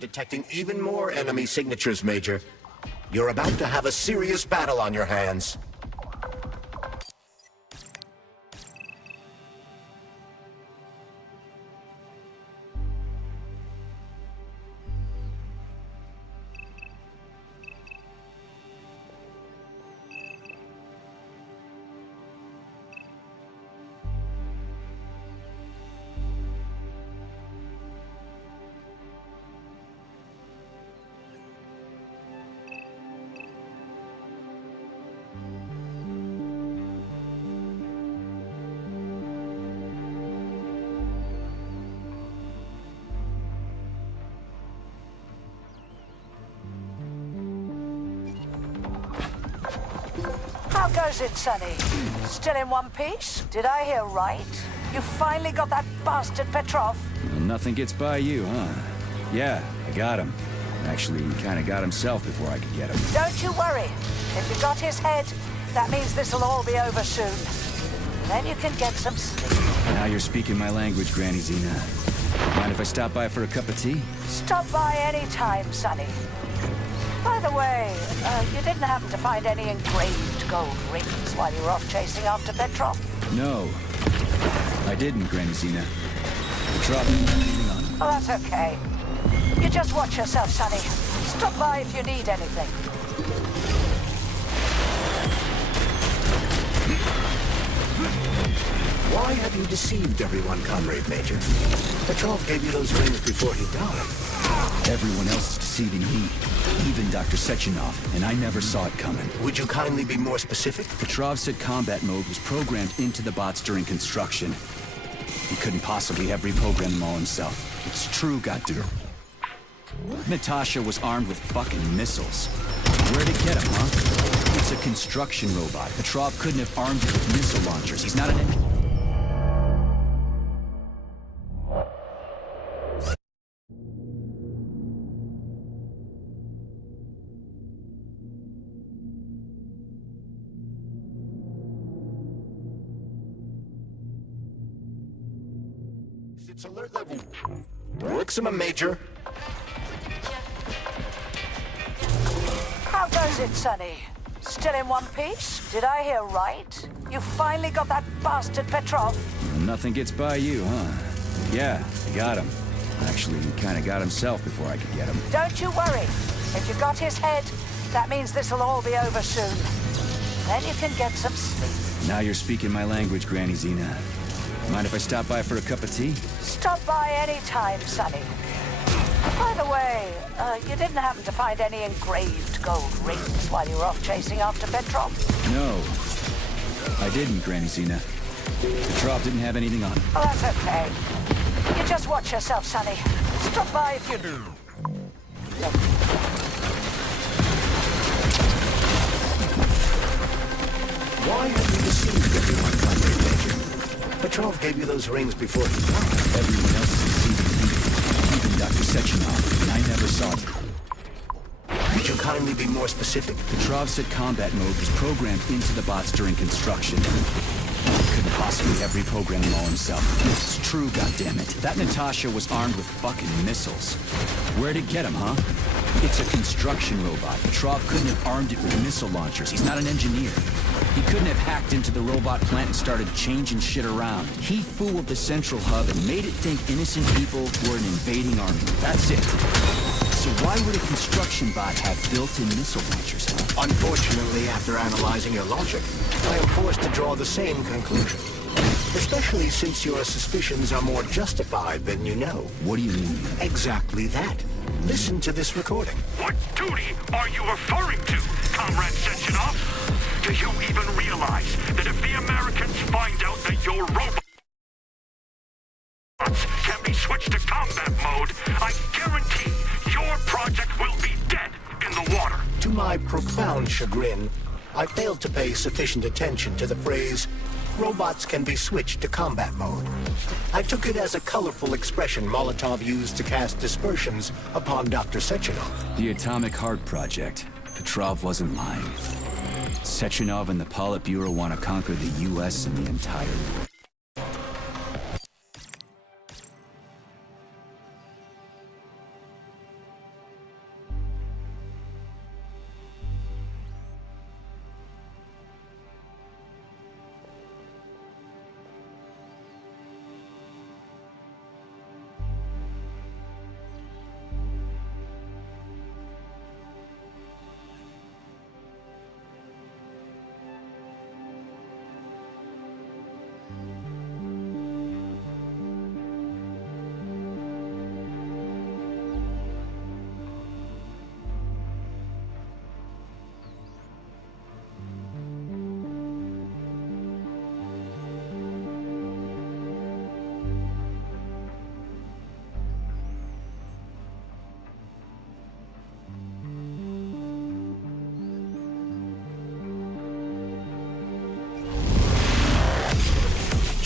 detecting even more enemy signatures, Major. You're about to have a serious battle on your hands. How goes it, Sonny? Still in one piece? Did I hear right? You finally got that bastard Petrov? Well, nothing gets by you, huh? Yeah, I got him. Actually, he kinda got himself before I could get him. Don't you worry. If you got his head, that means this'll all be over soon. Then you can get some sleep. Now you're speaking my language, Granny Zena. Mind if I stop by for a cup of tea? Stop by any time, Sonny. By the way, you didn't happen to find any engraved gold rings while you were off chasing after Petrov? No. I didn't, Granny Zena. Drop me anything on him. Oh, that's okay. You just watch yourself, Sonny. Stop by if you need anything. Why have you deceived everyone, Comrade Major? Petrov gave you those rings before he died. Everyone else is deceiving me. Even Dr. Sechenov, and I never saw it coming. Would you kindly be more specific? Petrov said combat mode was programmed into the bots during construction. He couldn't possibly have reprogrammed them all himself. It's true, goddamn. Natasha was armed with fucking missiles. Where'd it get him, huh? It's a construction robot. Petrov couldn't have armed it with missile launchers. He's not an engineer. It's alert level. Maximum, Major. How goes it, Sonny? Still in one piece? Did I hear right? You finally got that bastard Petrov? Well, nothing gets by you, huh? Yeah, I got him. Actually, he kinda got himself before I could get him. Don't you worry. If you got his head, that means this'll all be over soon. Then you can get some sleep. Now you're speaking my language, Granny Zena. Mind if I stop by for a cup of tea? Stop by any time, Sonny. By the way, you didn't happen to find any engraved gold rings while you were off chasing after Petrov? No. I didn't, Granny Zena. Petrov didn't have anything on him. Oh, that's okay. You just watch yourself, Sonny. Stop by if you do. Why have you deceived everyone, Comrade Major? Petrov gave you those rings before he died. Everyone else is deceiving me. Even Dr. Sechenov, and I never saw it. Would you kindly be more specific? Petrov said combat mode was programmed into the bots during construction. He couldn't possibly have reprogrammed them all himself. It's true, goddammit. That Natasha was armed with fucking missiles. Where'd it get him, huh? It's a construction robot. Petrov couldn't have armed it with missile launchers. He's not an engineer. He couldn't have hacked into the robot plant and started changing shit around. He fooled the central hub and made it think innocent people were an invading army. That's it. So why would a construction bot have built-in missile launchers, huh? Unfortunately, after analyzing your logic, I am forced to draw the same conclusion. Especially since your suspicions are more justified than you know. What do you mean? Exactly that. Listen to this recording. What duty are you referring to, Comrade Sechenov? Do you even realize that if the Americans find out that your robots can be switched to combat mode, I guarantee your project will be dead in the water? To my profound chagrin, I failed to pay sufficient attention to the phrase, robots can be switched to combat mode. I took it as a colorful expression Molotov used to cast dispersions upon Dr. Sechenov. The Atomic Heart Project. Petrov wasn't lying. Sechenov and the Politburo want to conquer the U.S. and the entire world.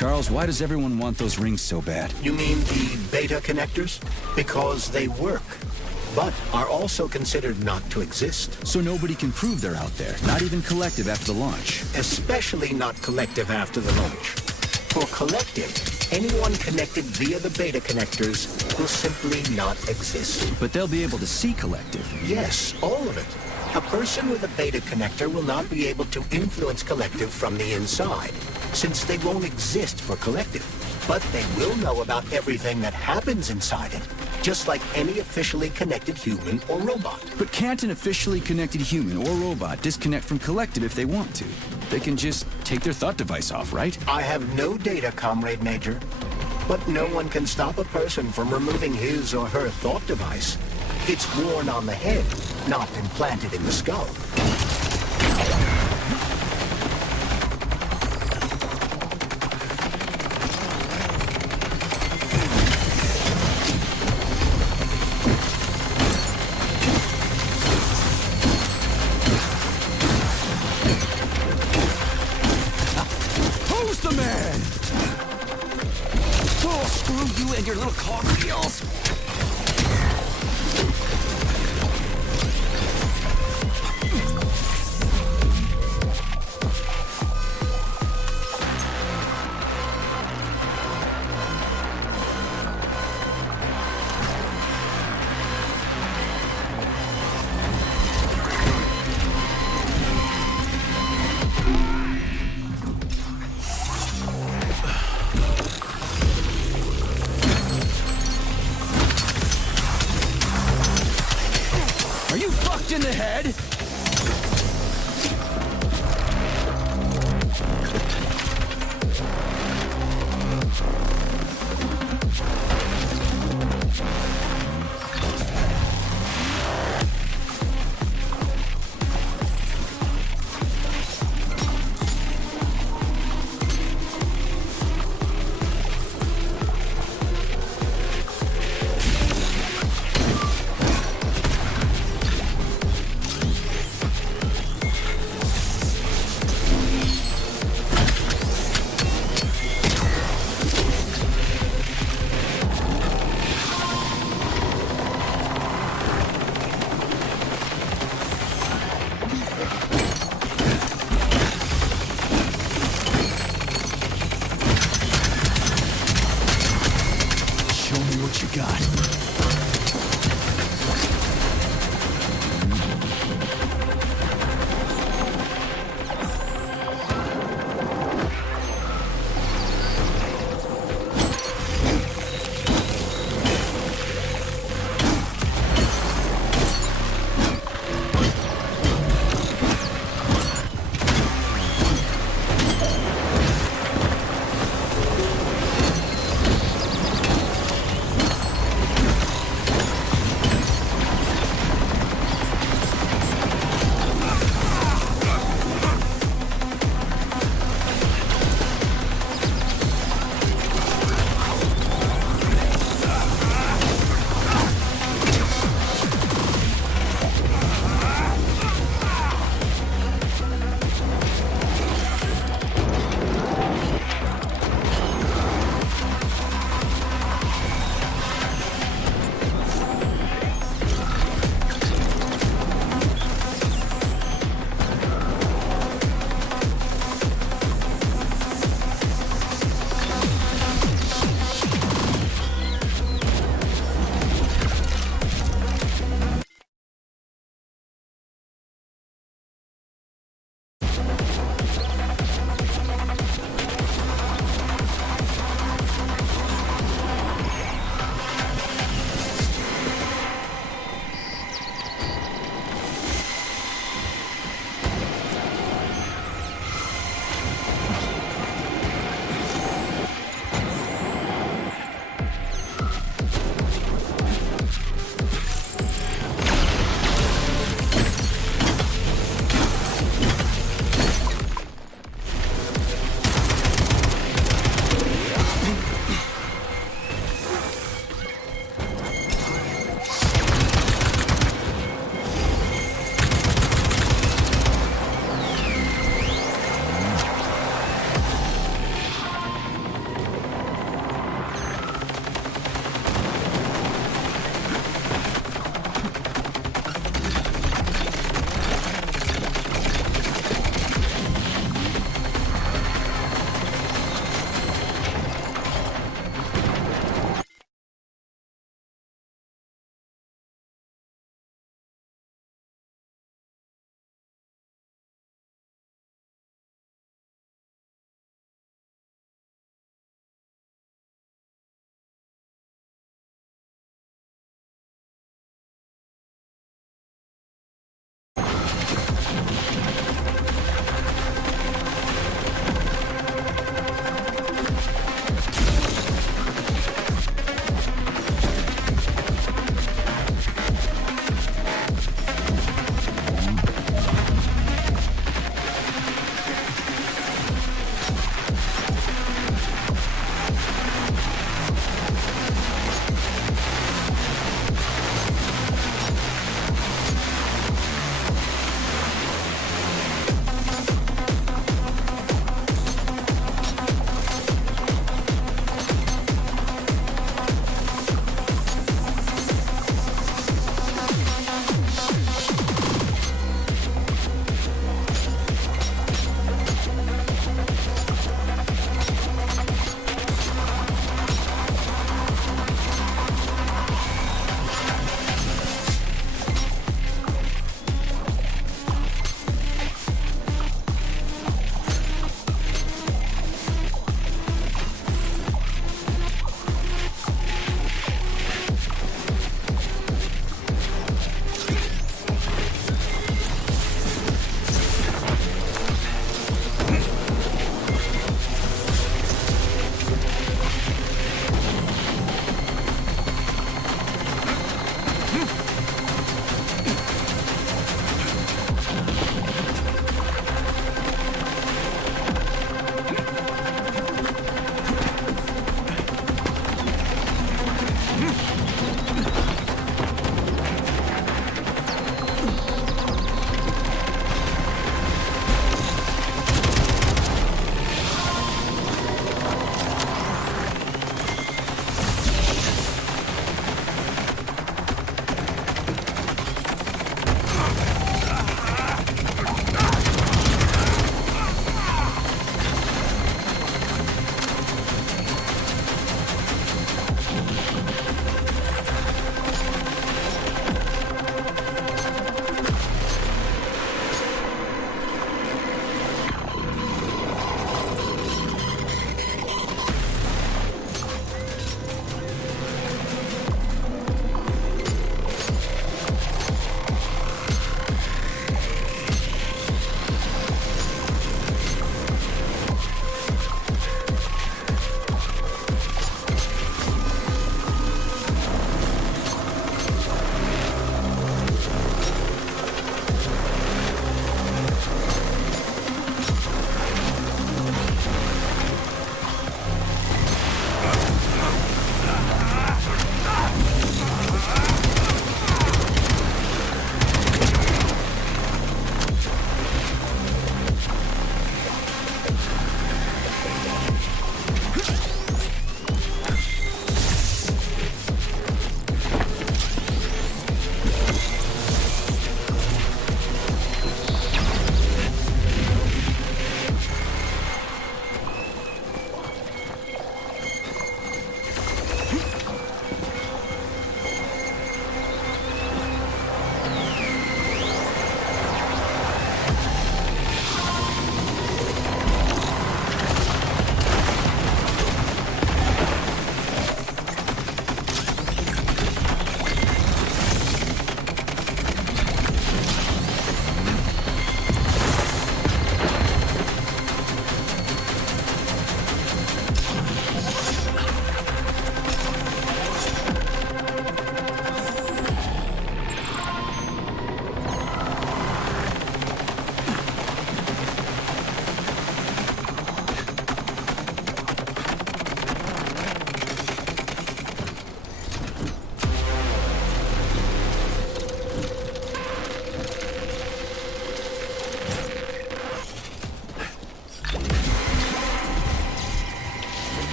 Charles, why does everyone want those rings so bad? You mean the beta connectors? Because they work, but are also considered not to exist. So nobody can prove they're out there, not even Collective after the launch. Especially not Collective after the launch. For Collective, anyone connected via the beta connectors will simply not exist. But they'll be able to see Collective. Yes, all of it. A person with a beta connector will not be able to influence Collective from the inside, since they won't exist for Collective. But they will know about everything that happens inside it, just like any officially connected human or robot. But can't an officially connected human or robot disconnect from Collective if they want to? They can just take their thought device off, right? I have no data, Comrade Major. But no one can stop a person from removing his or her thought device. It's worn on the head, not implanted in the skull. Who's the man? Oh, screw you and your little cog wheels! Are you fucked in the head? Show me what you got.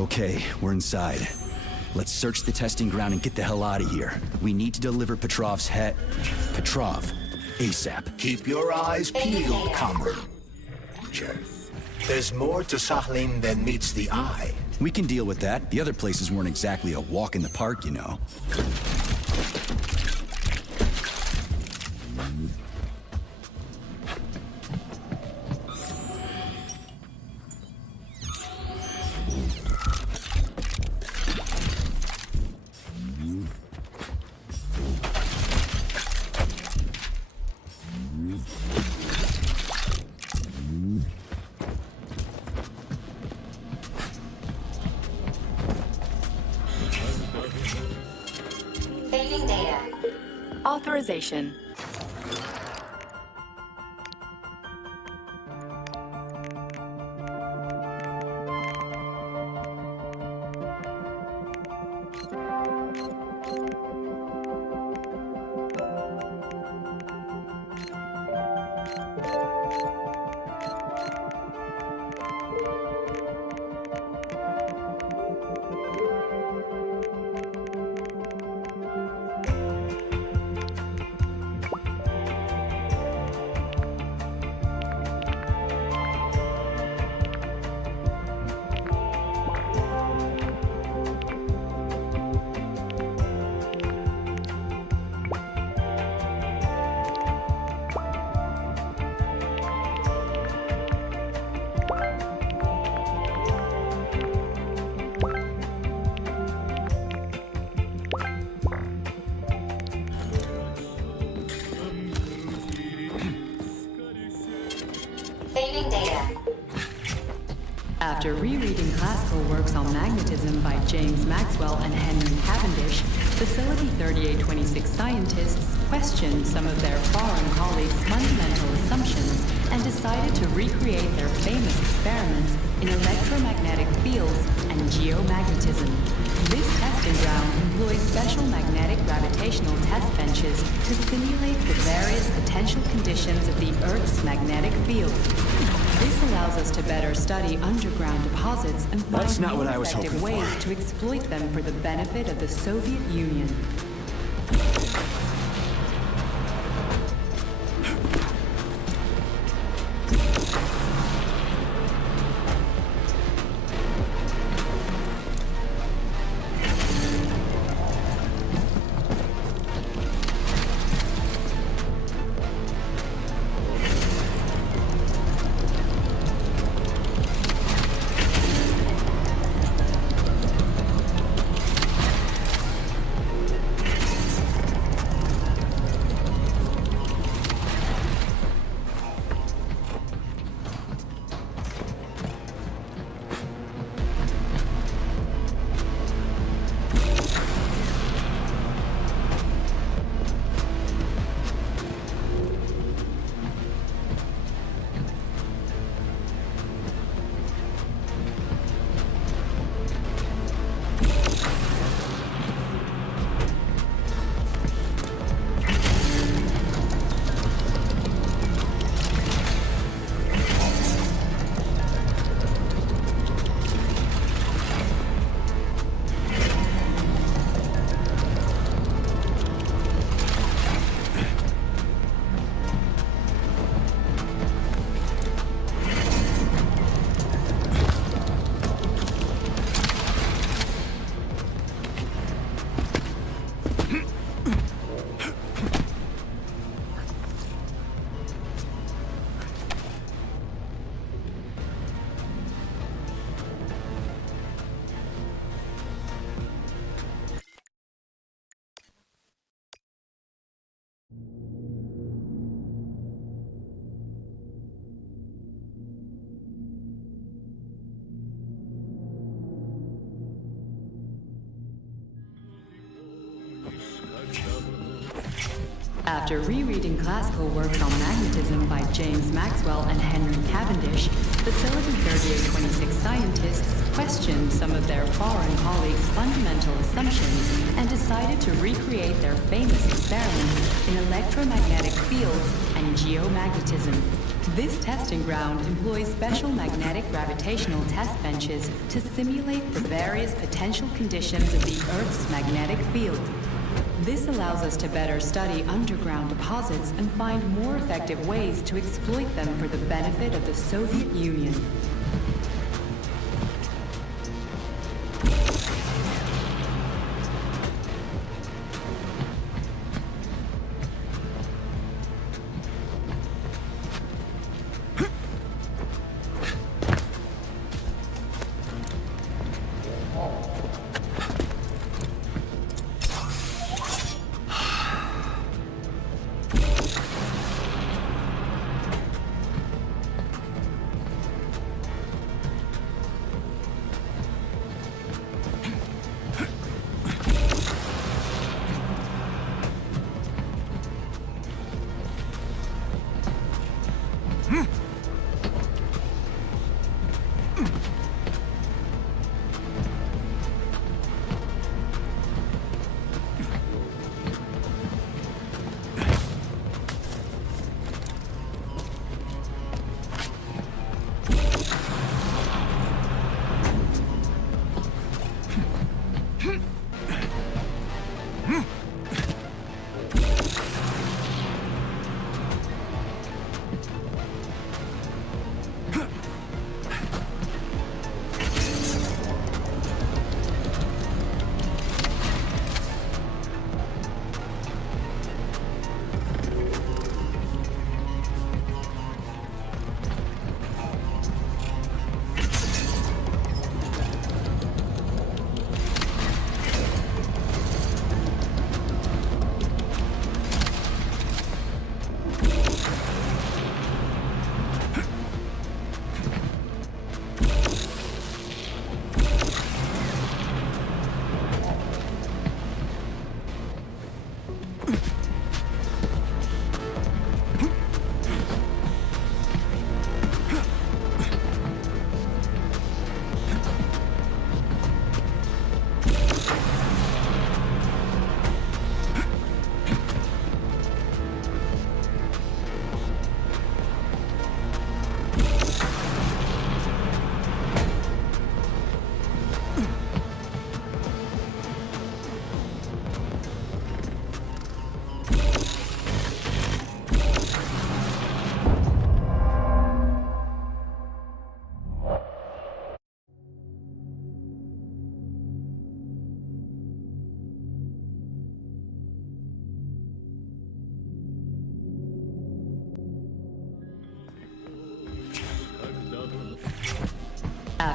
Okay, we're inside. Let's search the testing ground and get the hell out of here. We need to deliver Petrov's head... Petrov. ASAP. Keep your eyes peeled, comrade. Sure. There's more to Sakhalin than meets the eye. We can deal with that. The other places weren't exactly a walk in the park, you know. Saving data. Authorization. Saving data. After rereading classical works on magnetism by James Maxwell and Henry Cavendish, Facility 3826 scientists questioned some of their foreign colleagues' fundamental assumptions and decided to recreate their famous experiments in electromagnetic fields and geomagnetism. This testing ground employs special magnetic gravitational test benches to simulate the various potential conditions of the Earth's magnetic field. This allows us to better study underground deposits and find That's not what I was effective hoping ways for. to exploit them for the benefit of the Soviet Union. After rereading classical works on magnetism by James Maxwell and Henry Cavendish, Facility 3826 scientists questioned some of their foreign colleagues' fundamental assumptions and decided to recreate their famous experiments in electromagnetic fields and geomagnetism. This testing ground employs special magnetic gravitational test benches to simulate the various potential conditions of the Earth's magnetic field. This allows us to better study underground deposits and find more effective ways to exploit them for the benefit of the Soviet Union.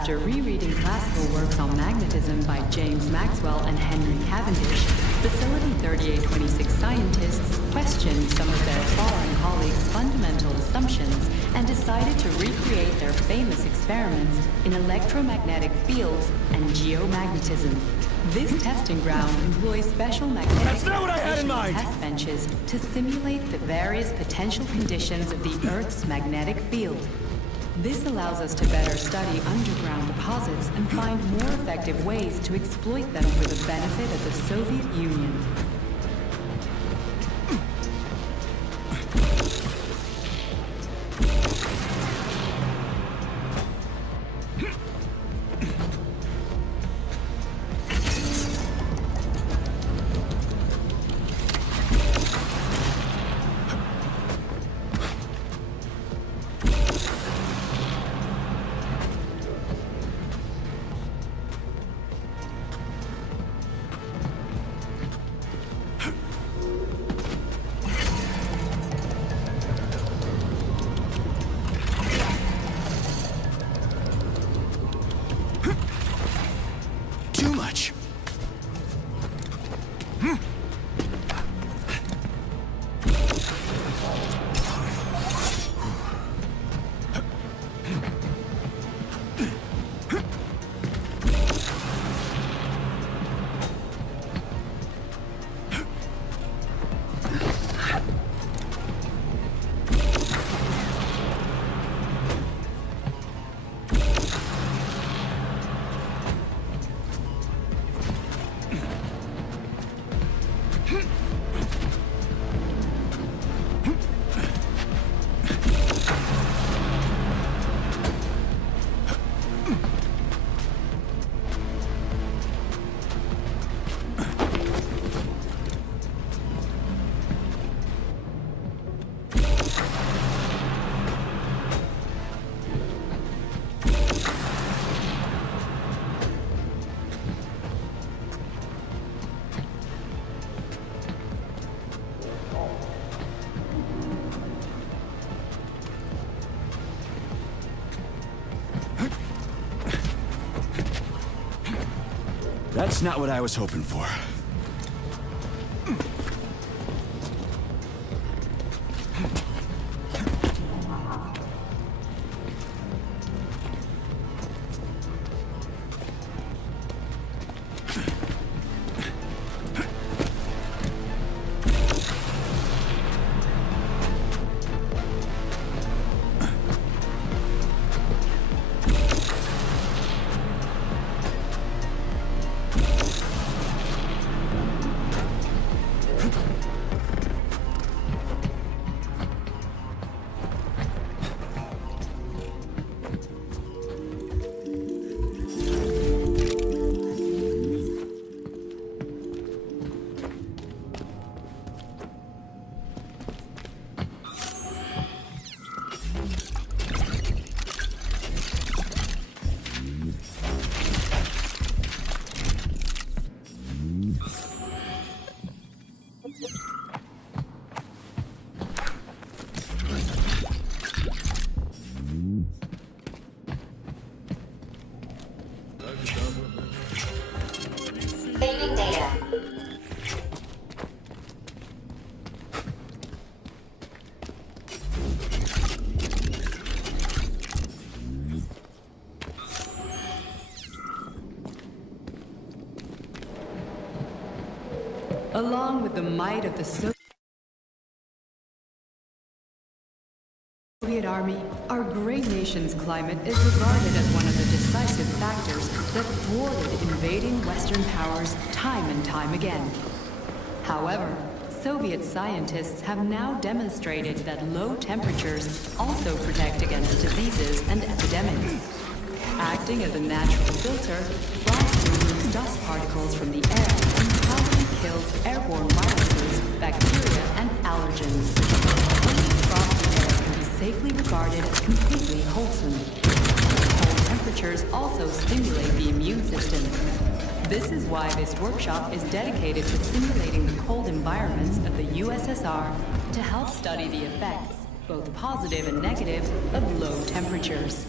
After rereading classical works on magnetism by James Maxwell and Henry Cavendish, Facility 3826 scientists questioned some of their foreign colleagues' fundamental assumptions and decided to recreate their famous experiments in electromagnetic fields and geomagnetism. This testing ground employs special magnetic test benches to simulate the various potential conditions of the Earth's magnetic field. This allows us to better study underground deposits and find more effective ways to exploit them for the benefit of the Soviet Union. That's not what I was hoping for. Saving data. Along with the might of the Soviet Army, our great nation's climate is regarded as one of the decisive factors that thwarted invading Western powers time and time again. However, Soviet scientists have now demonstrated that low temperatures also protect against diseases and epidemics. Acting as a natural filter, frost removes dust particles from the air and probably kills airborne viruses, bacteria, and allergens. Only frosty air can be safely regarded as completely wholesome. Cold temperatures also stimulate the immune system. This is why this workshop is dedicated to simulating the cold environments of the USSR to help study the effects, both positive and negative, of low temperatures.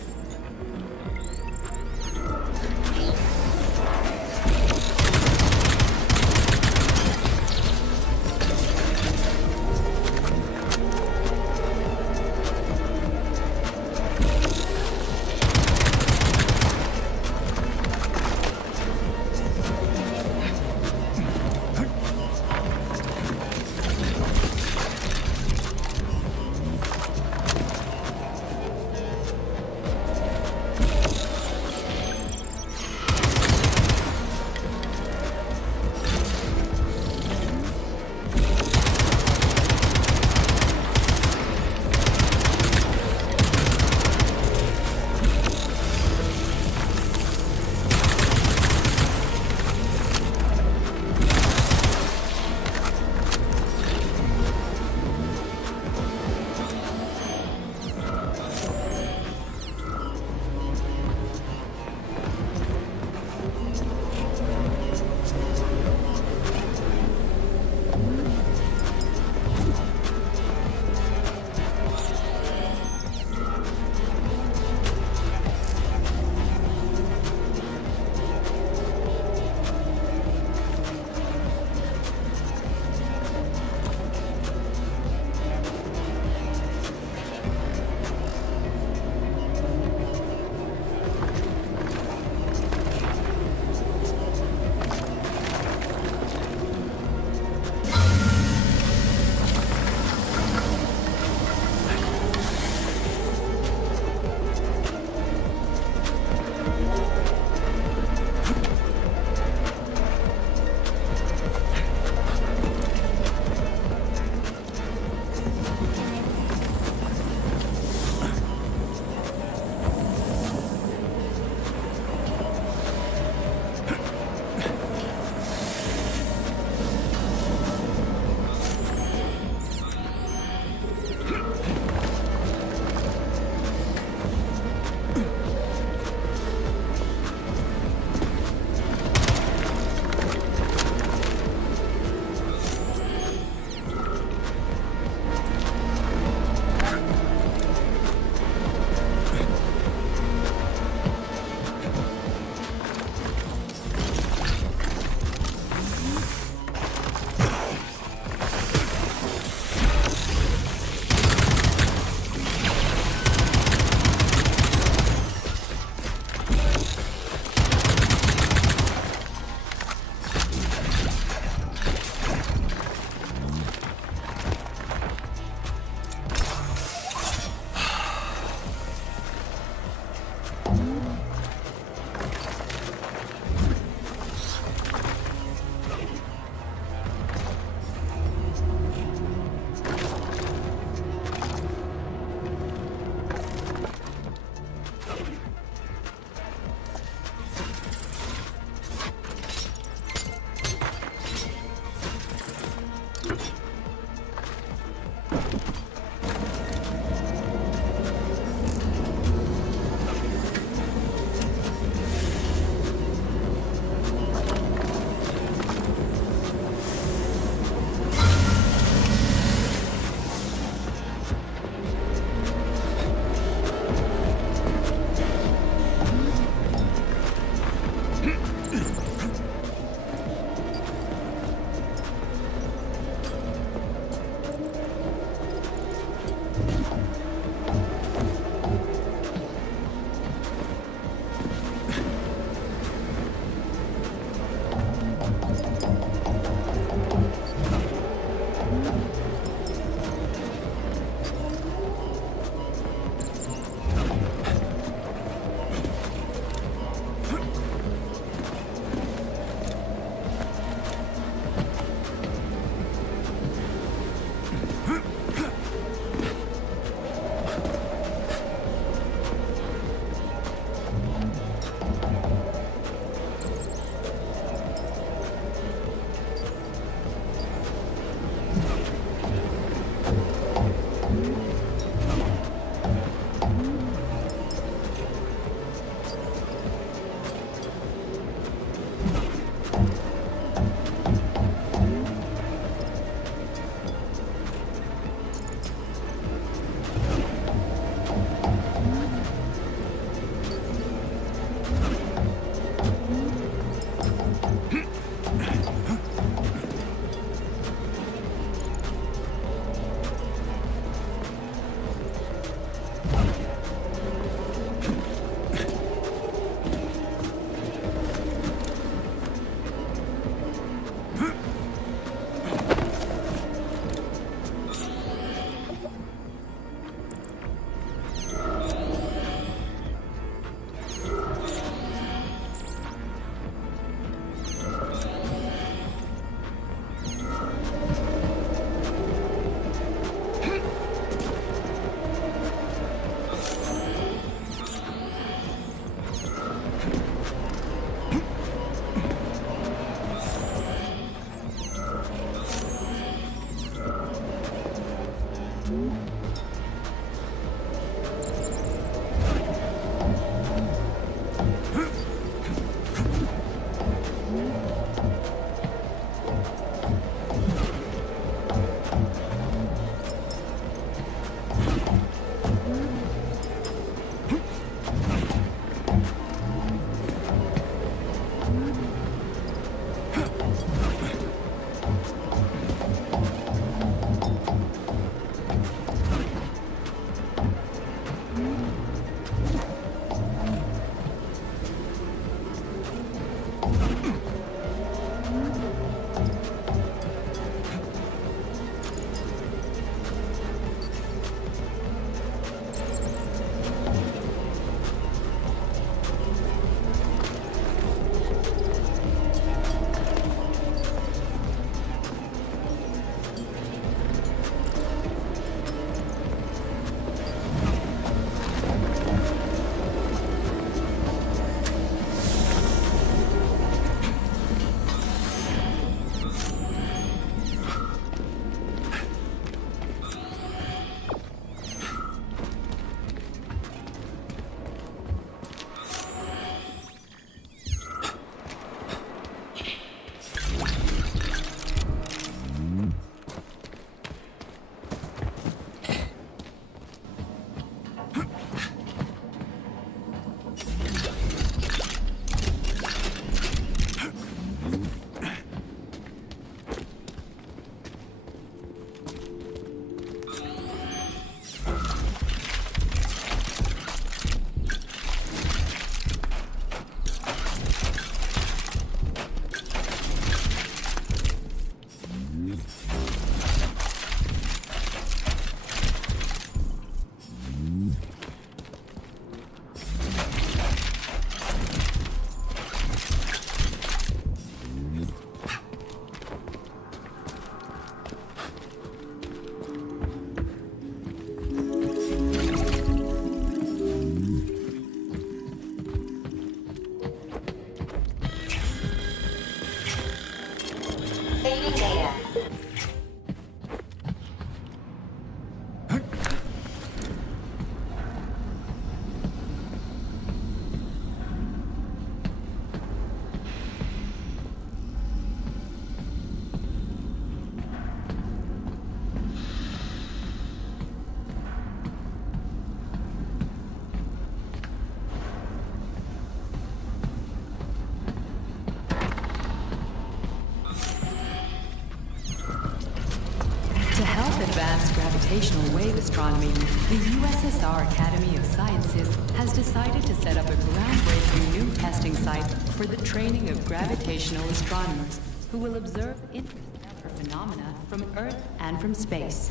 advanced gravitational wave astronomy, the USSR Academy of Sciences has decided to set up a groundbreaking new testing site for the training of gravitational astronomers who will observe interstellar phenomena from Earth and from space.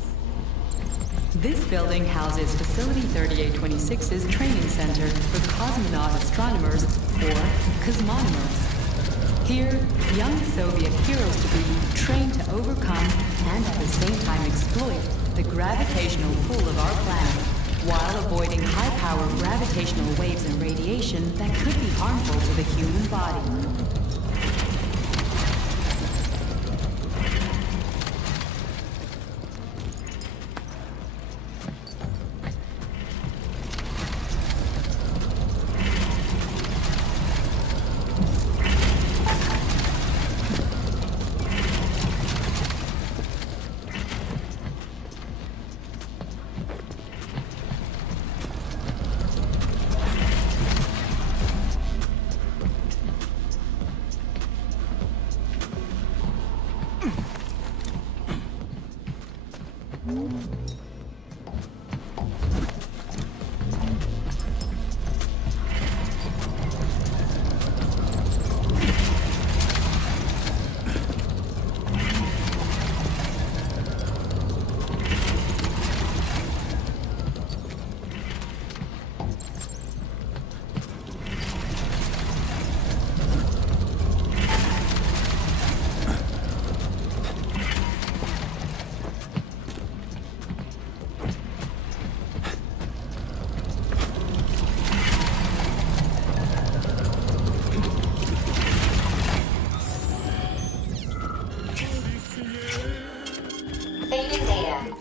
This building houses Facility 3826's training center for cosmonaut astronomers, or cosmonomers. Here, young Soviet heroes-to-be train to overcome and at the same time exploit the gravitational pull of our planet, while avoiding high-power gravitational waves and radiation that could be harmful to the human body. Saving data.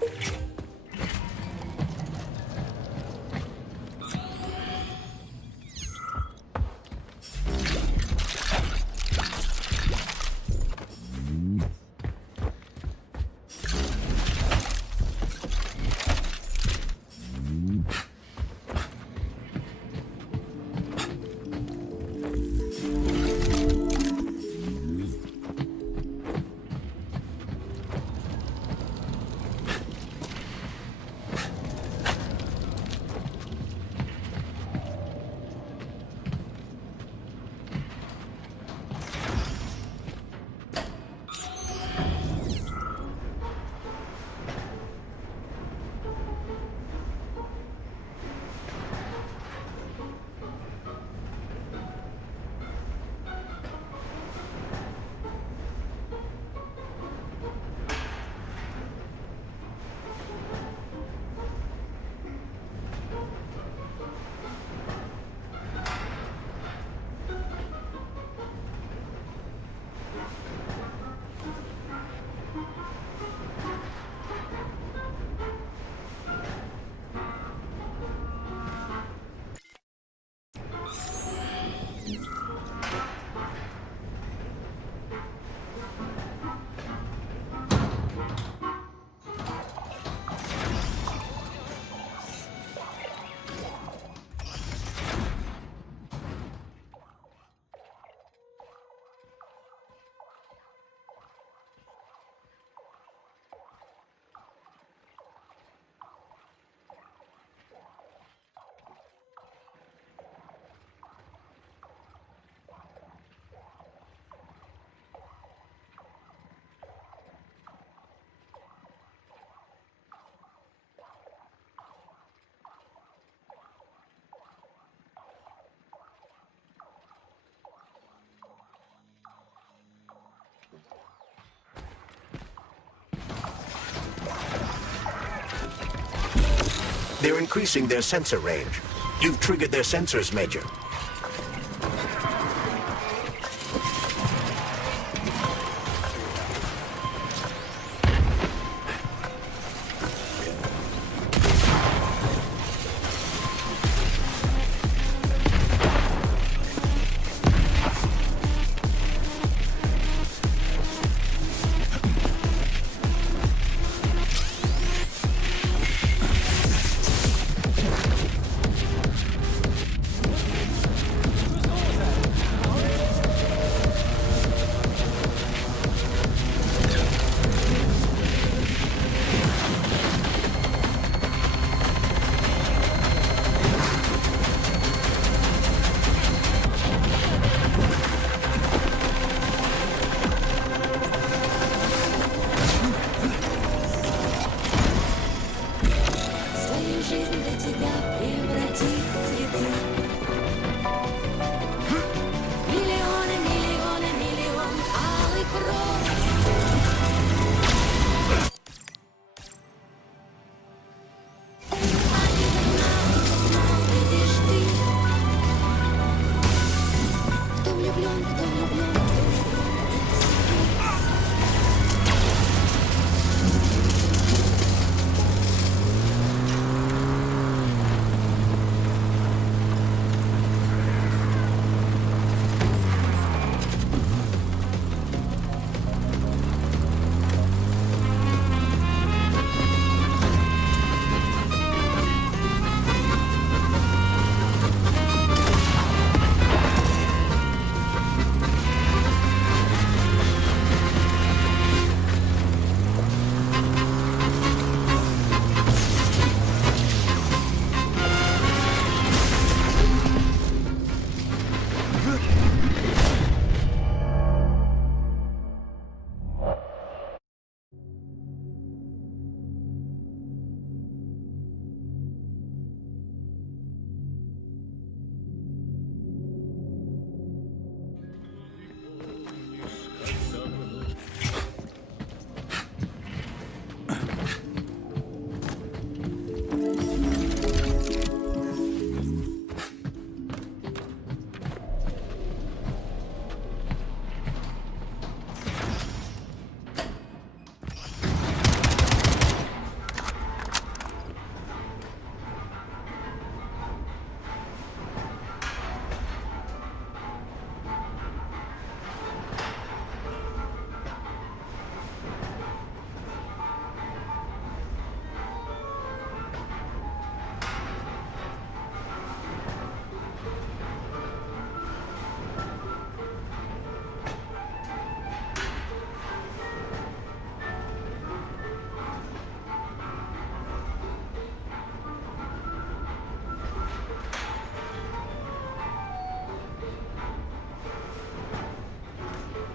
They're increasing their sensor range. You've triggered their sensors, Major.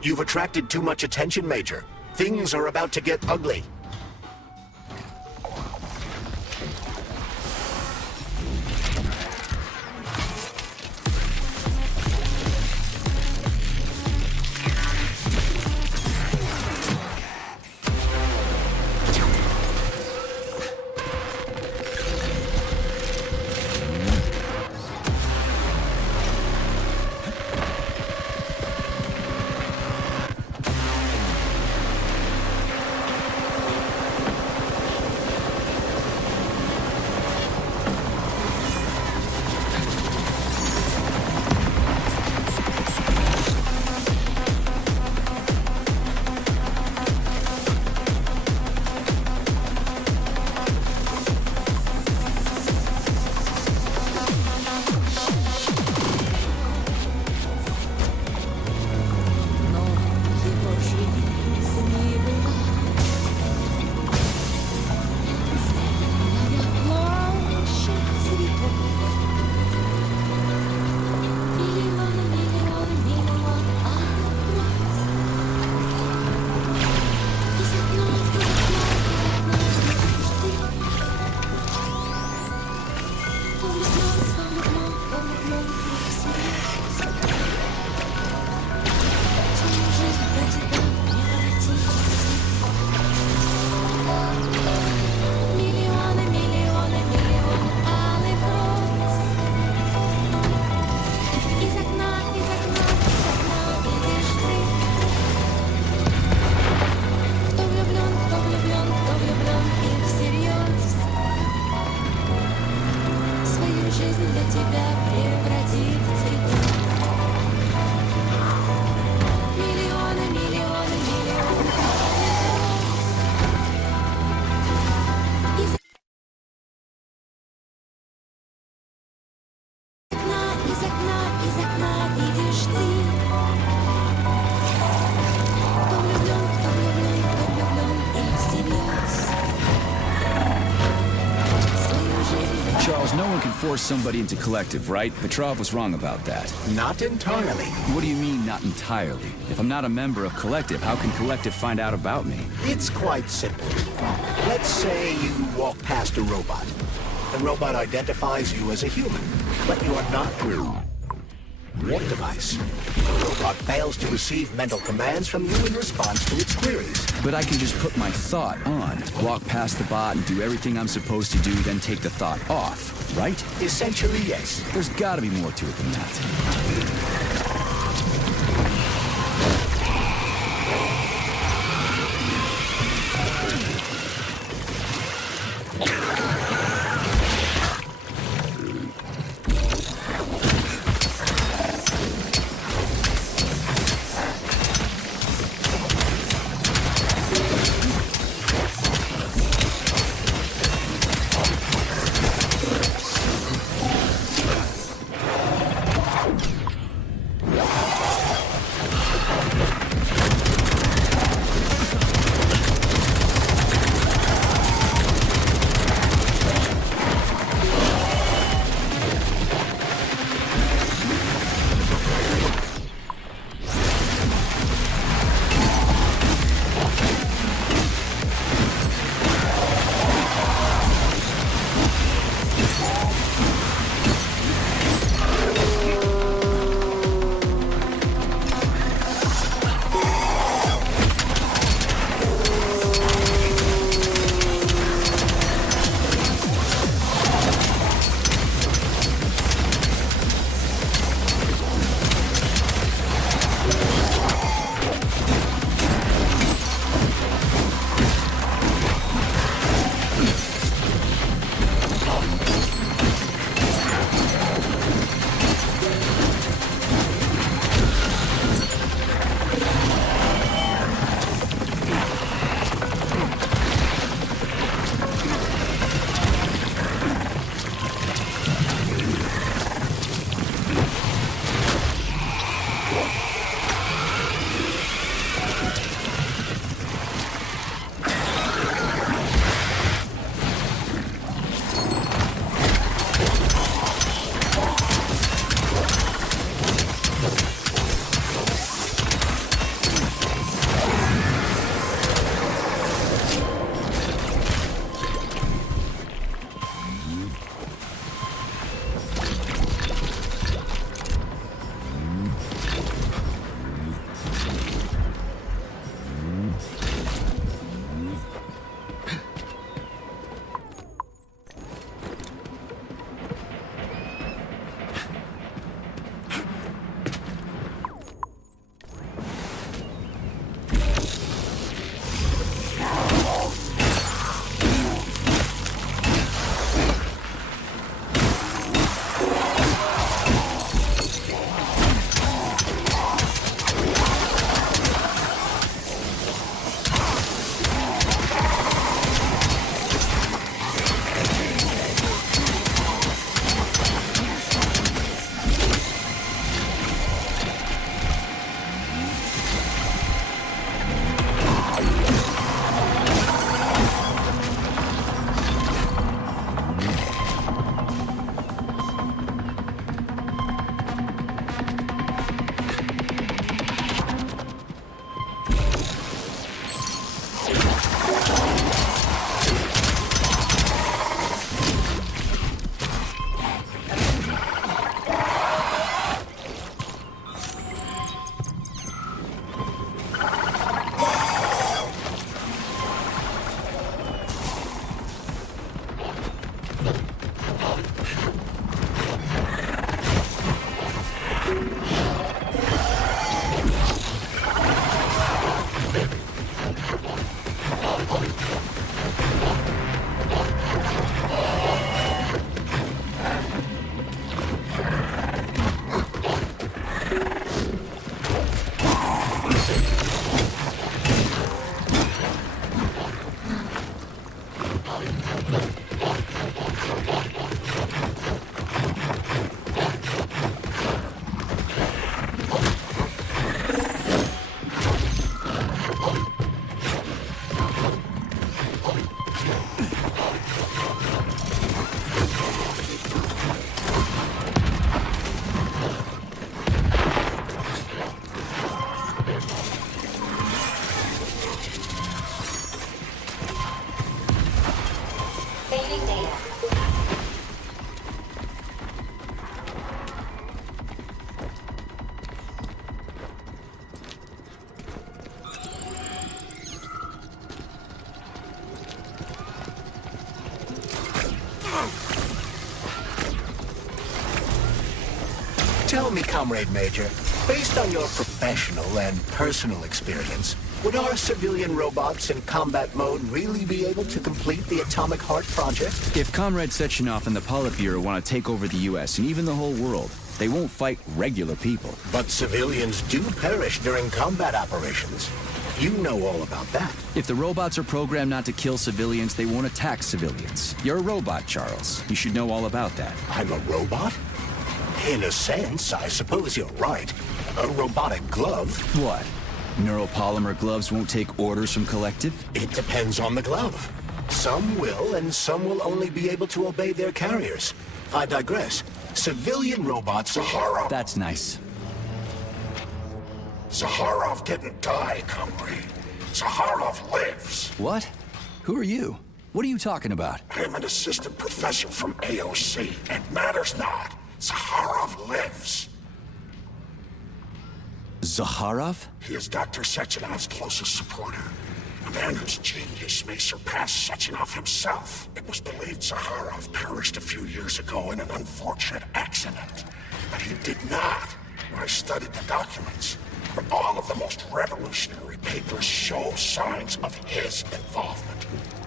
You've attracted too much attention, Major. Things are about to get ugly. Charles, no one can force somebody into collective, right? Petrov was wrong about that. Not entirely. What do you mean, not entirely? If I'm not a member of collective, how can collective find out about me? It's quite simple. Let's say you walk past a robot. The robot identifies you as a human, but you are not true. What device? The robot fails to receive mental commands from you in response to its queries. But I can just put my thought on, walk past the bot and do everything I'm supposed to do, then take the thought off, right? Essentially, yes. There's gotta be more to it than that. Saving data. Tell me, Comrade Major, based on your professional and personal experience, would our civilian robots in combat mode really be able to complete the Atomic Heart project? If Comrade Sechenov and the Politburo want to take over the U.S. and even the whole world, they won't fight regular people. But civilians do perish during combat operations. You know all about that. If the robots are programmed not to kill civilians, they won't attack civilians. You're a robot, Charles. You should know all about that. I'm a robot? In a sense, I suppose you're right. A robotic glove. What? Neuropolymer gloves won't take orders from Collective? It depends on the glove. Some will, and some will only be able to obey their carriers. I digress. Civilian robots are... That's nice. Zaharov didn't die, comrade. Zaharov lives. What? Who are you? What are you talking about? I'm an assistant professor from AOC. It matters not. Zaharov lives. Zaharov? He is Dr. Sechenov's closest supporter. A man whose genius may surpass Sechenov himself. It was believed Zaharov perished a few years ago in an unfortunate accident. But he did not. I studied the documents. But all of the most revolutionary papers show signs of his involvement.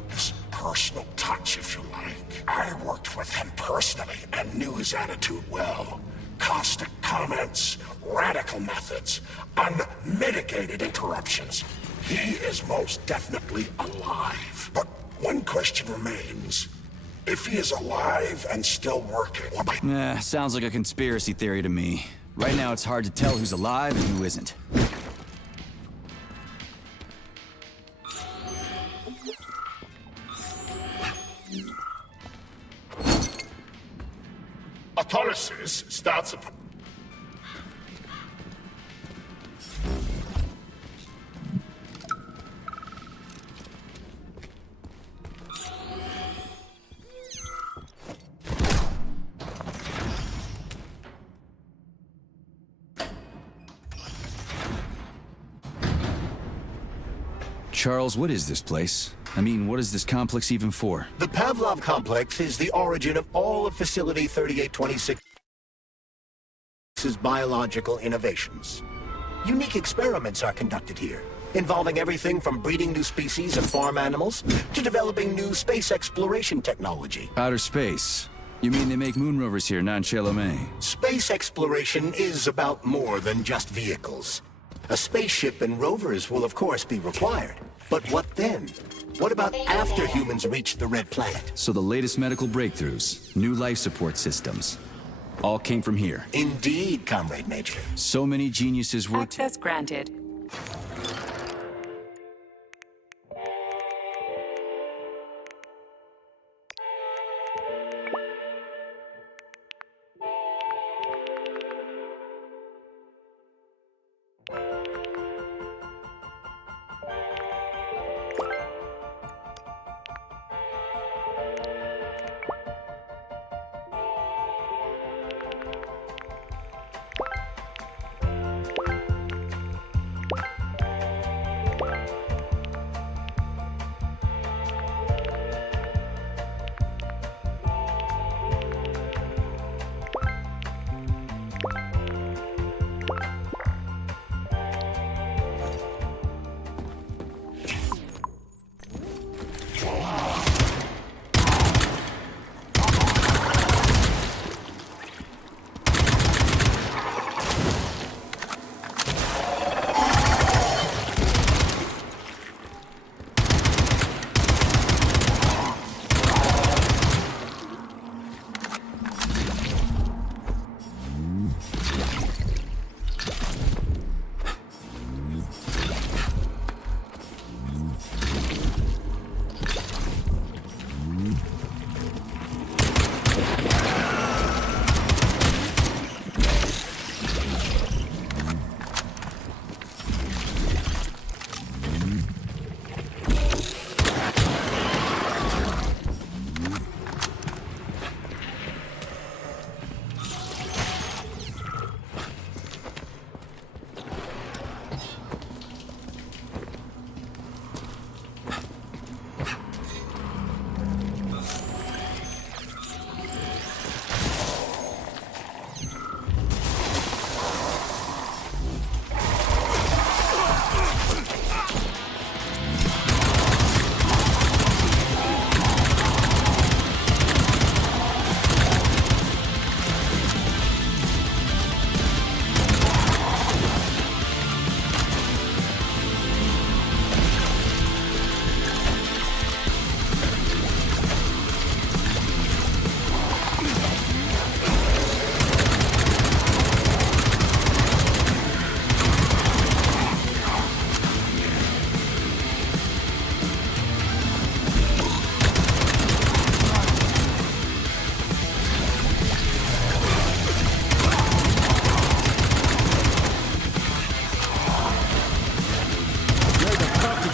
His personal touch, if you like. I worked with him personally and knew his attitude well. Caustic comments, radical methods, unmitigated interruptions. He is most definitely alive. But one question remains. If he is alive and still working... Sounds like a conspiracy theory to me. Right now it's hard to tell who's alive and who isn't. Autolysis starts... Charles, what is this place? I mean, what is this complex even for? The Pavlov complex is the origin of all of Facility 3826's biological innovations. Unique experiments are conducted here, involving everything from breeding new species of farm animals to developing new space exploration technology. Outer space? You mean they make moon rovers here, non-Chalomé? Space exploration is about more than just vehicles. A spaceship and rovers will of course be required. But what then? What about after humans reach the Red Planet? So the latest medical breakthroughs, new life support systems, all came from here. Indeed, Comrade Major. So many geniuses worked... Access granted.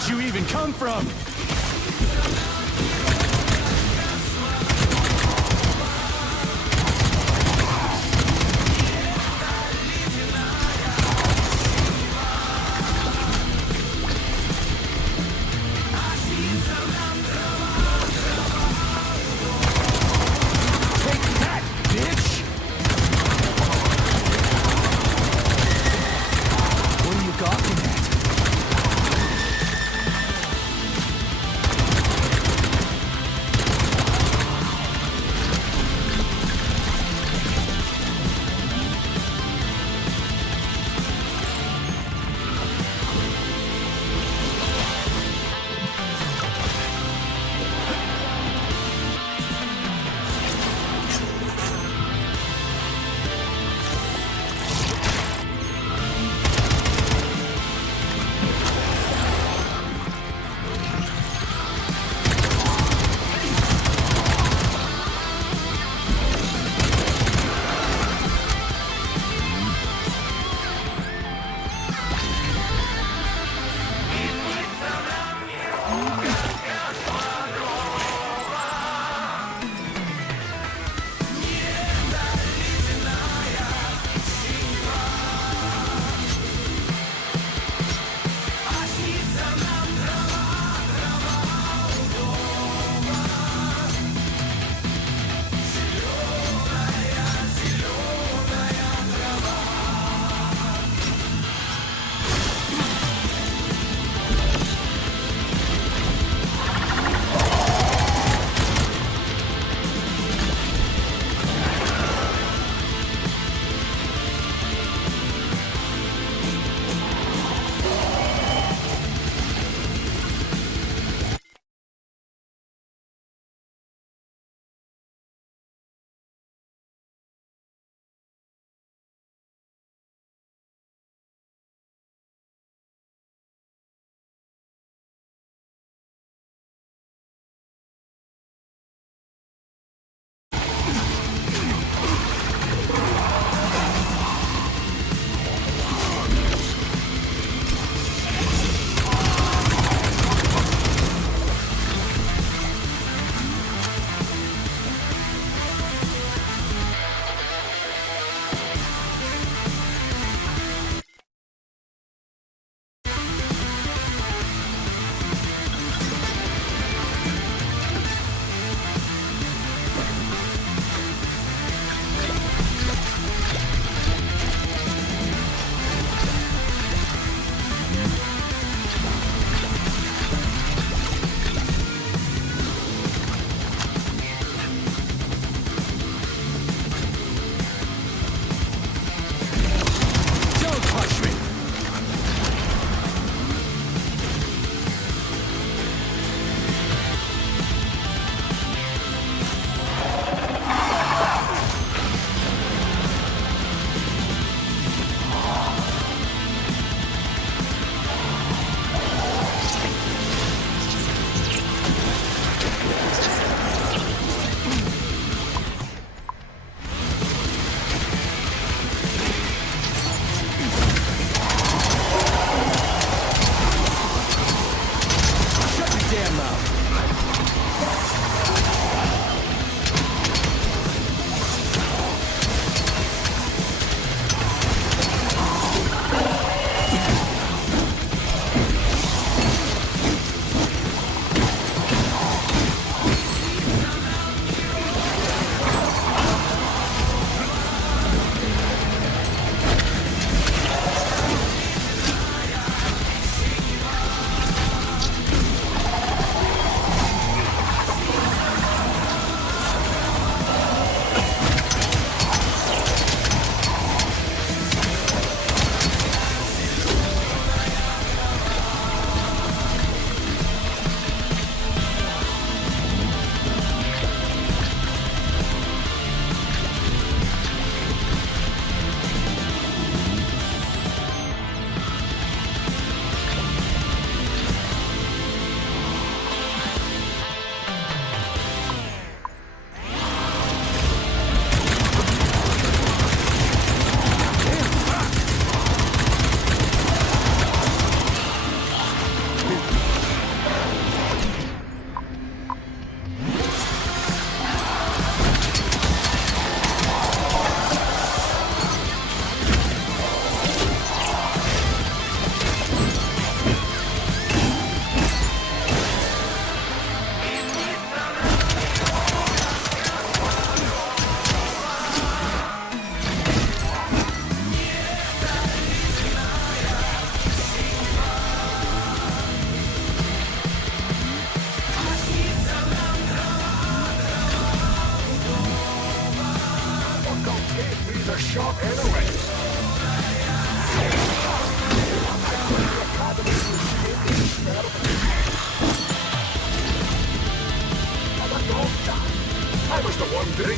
Where'd you even come from? Take that, bitch! What are you gawking at?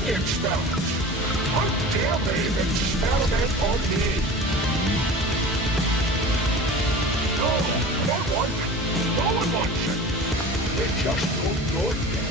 Experiment. How dare they experiment on me? No, I don't want it. No one wants it. They just don't know it yet.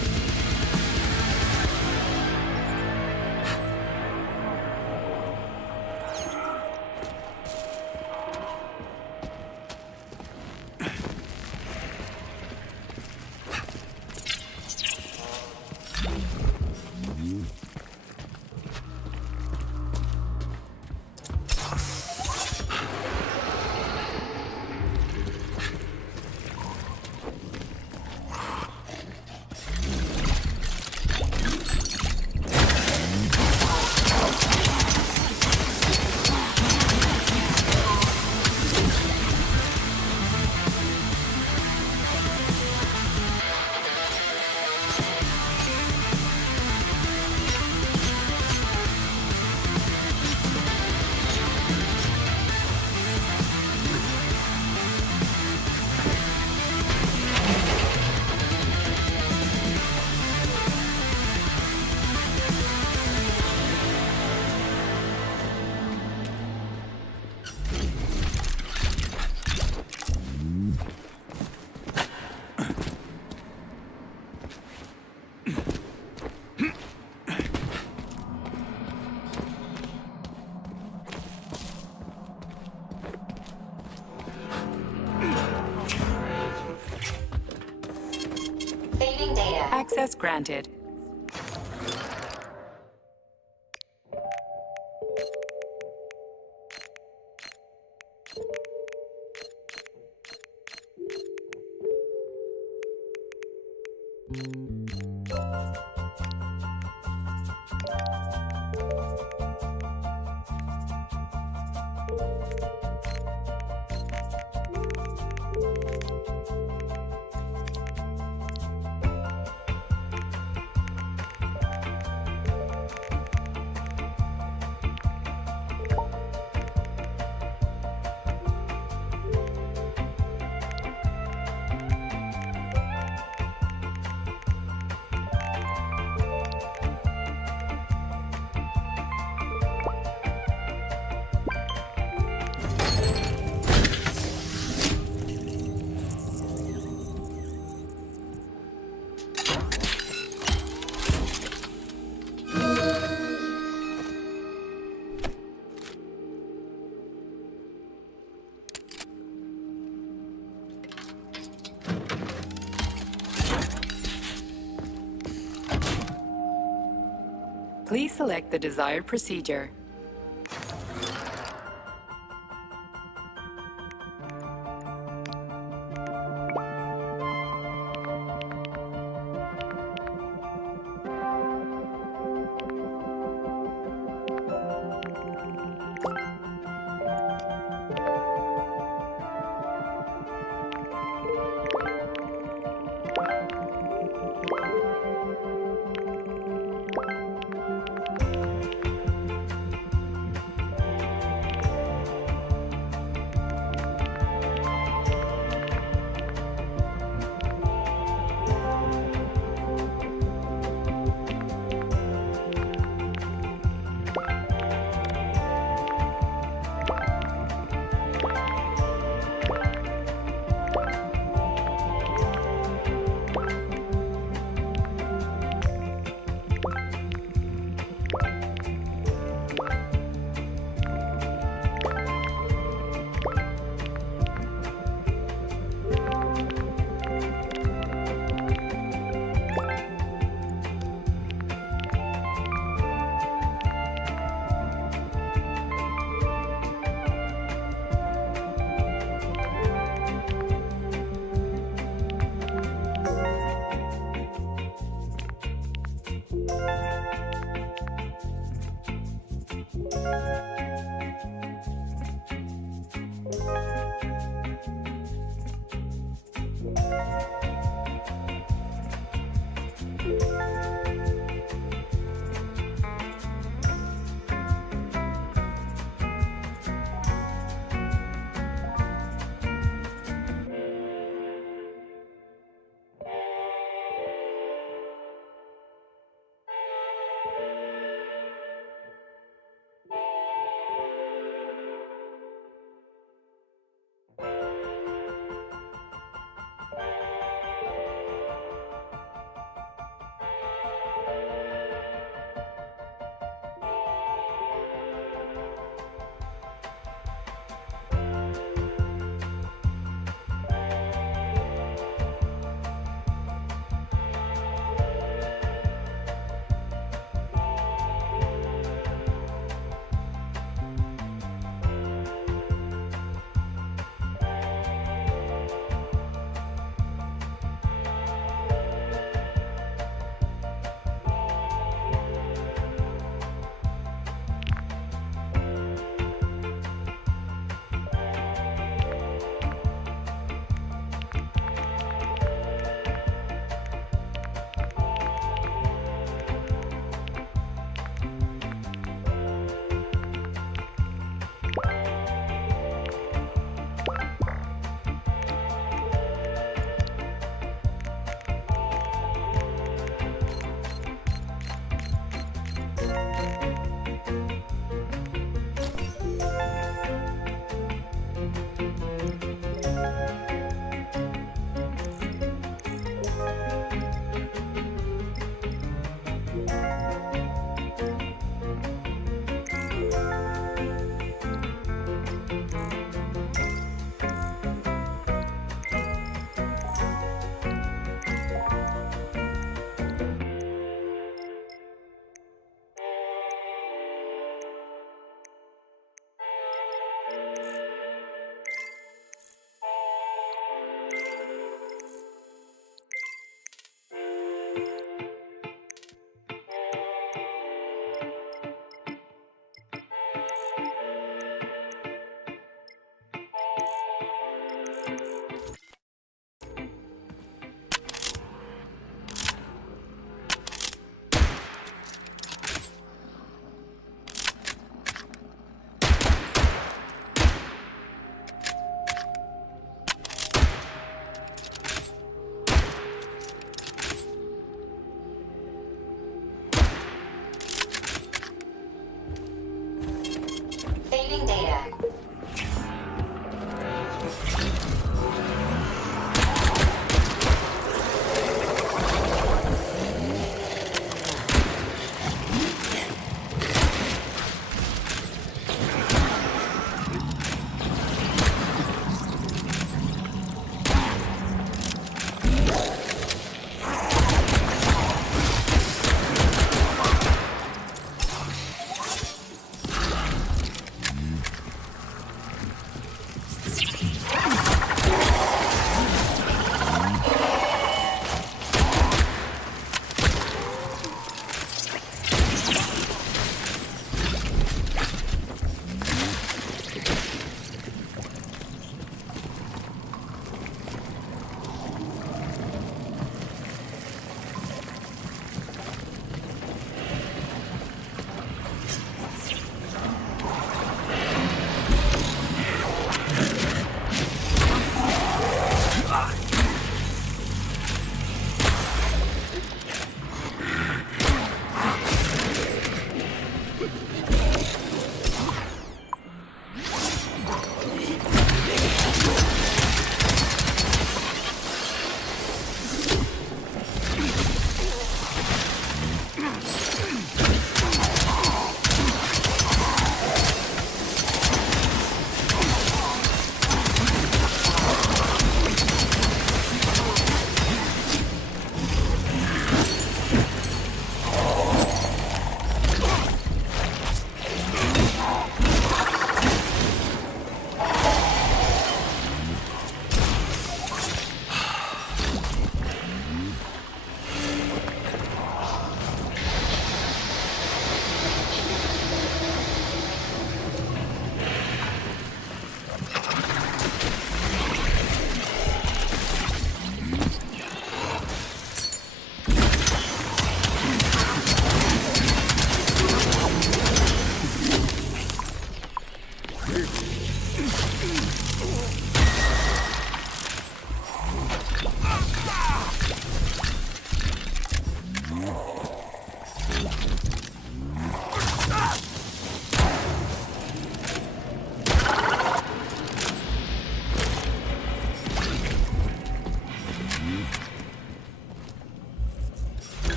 Saving data. Access granted. Please select the desired procedure.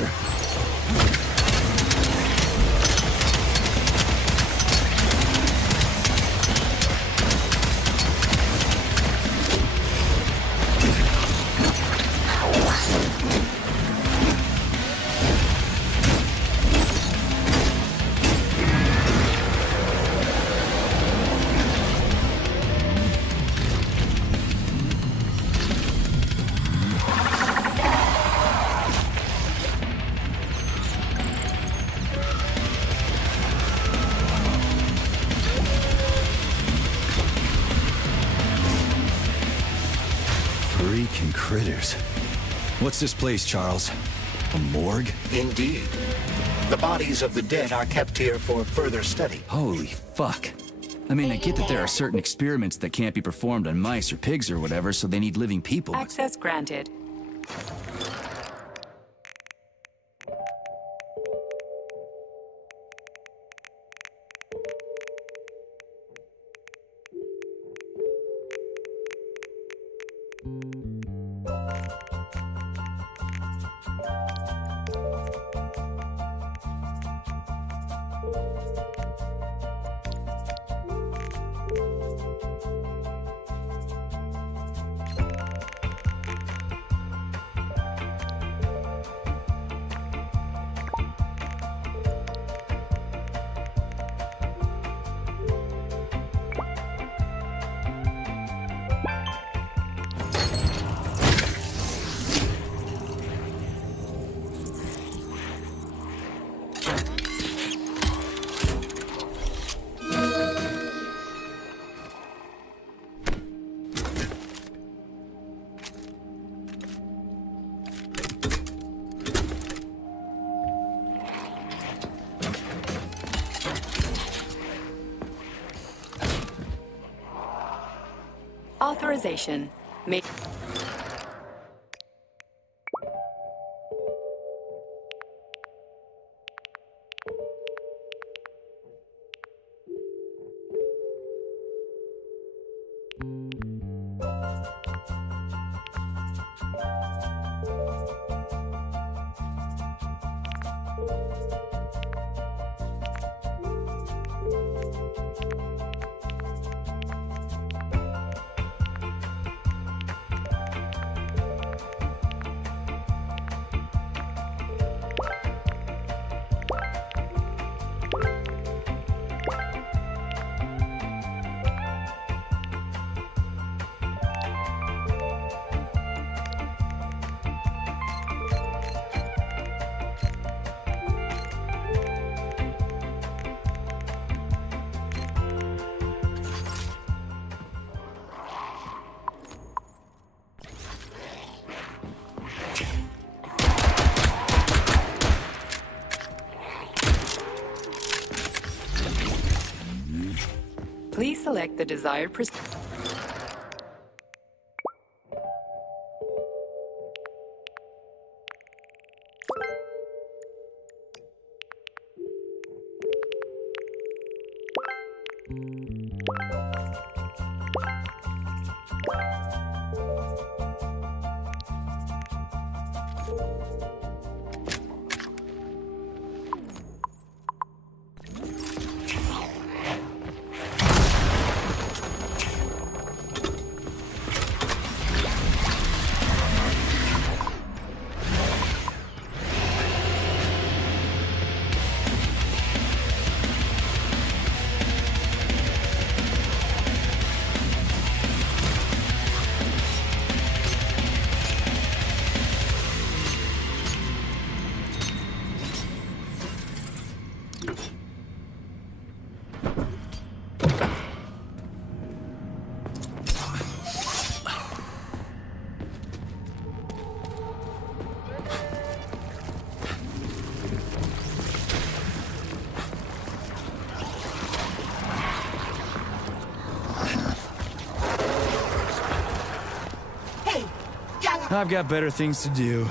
motherfucker. Freaking critters. What's this place, Charles? A morgue? Indeed. The bodies of the dead are kept here for further study. Holy fuck. I mean, I get that there are certain experiments that can't be performed on mice or pigs or whatever, so they need living people. Access granted. Authorization. Make. Please select the desired I've got better things to do.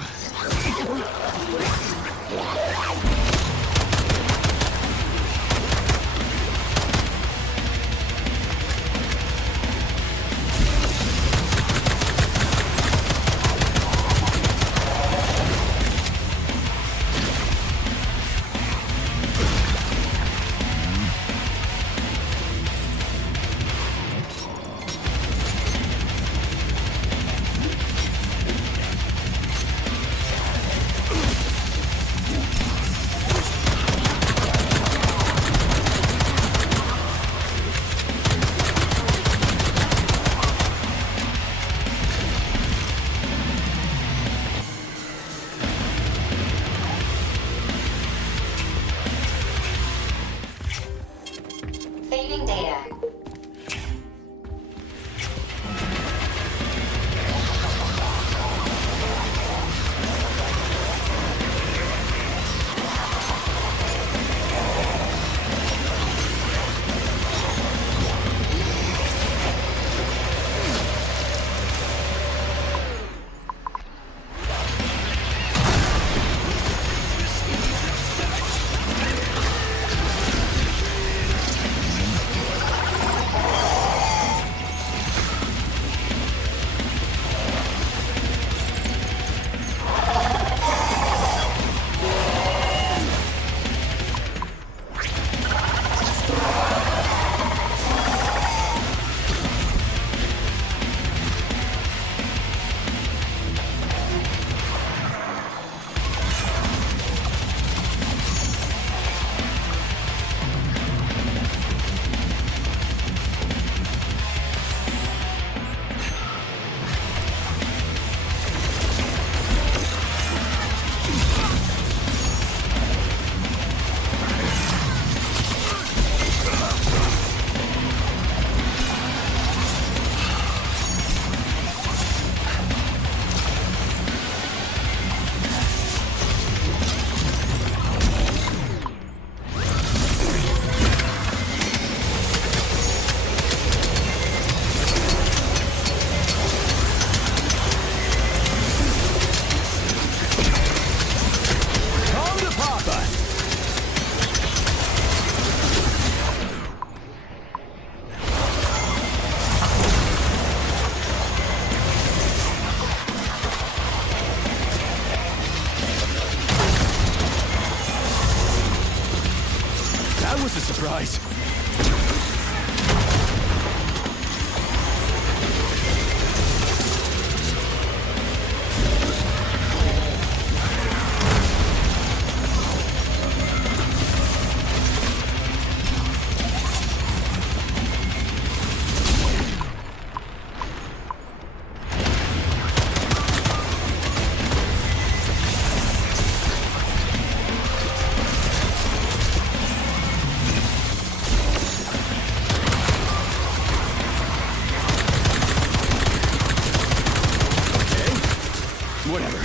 Saving data. That was a surprise. Whatever.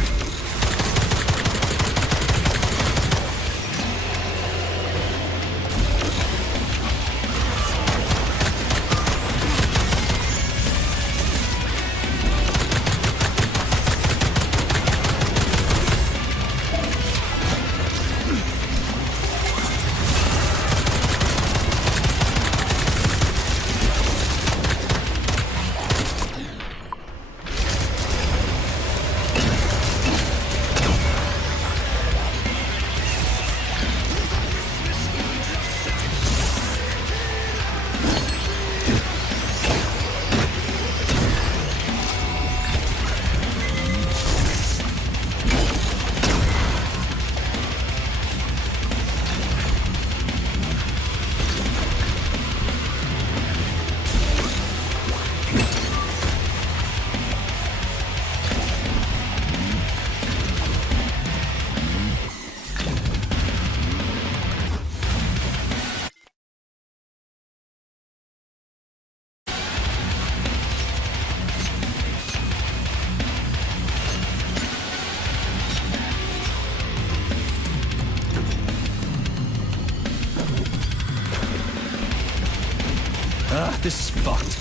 This is fucked.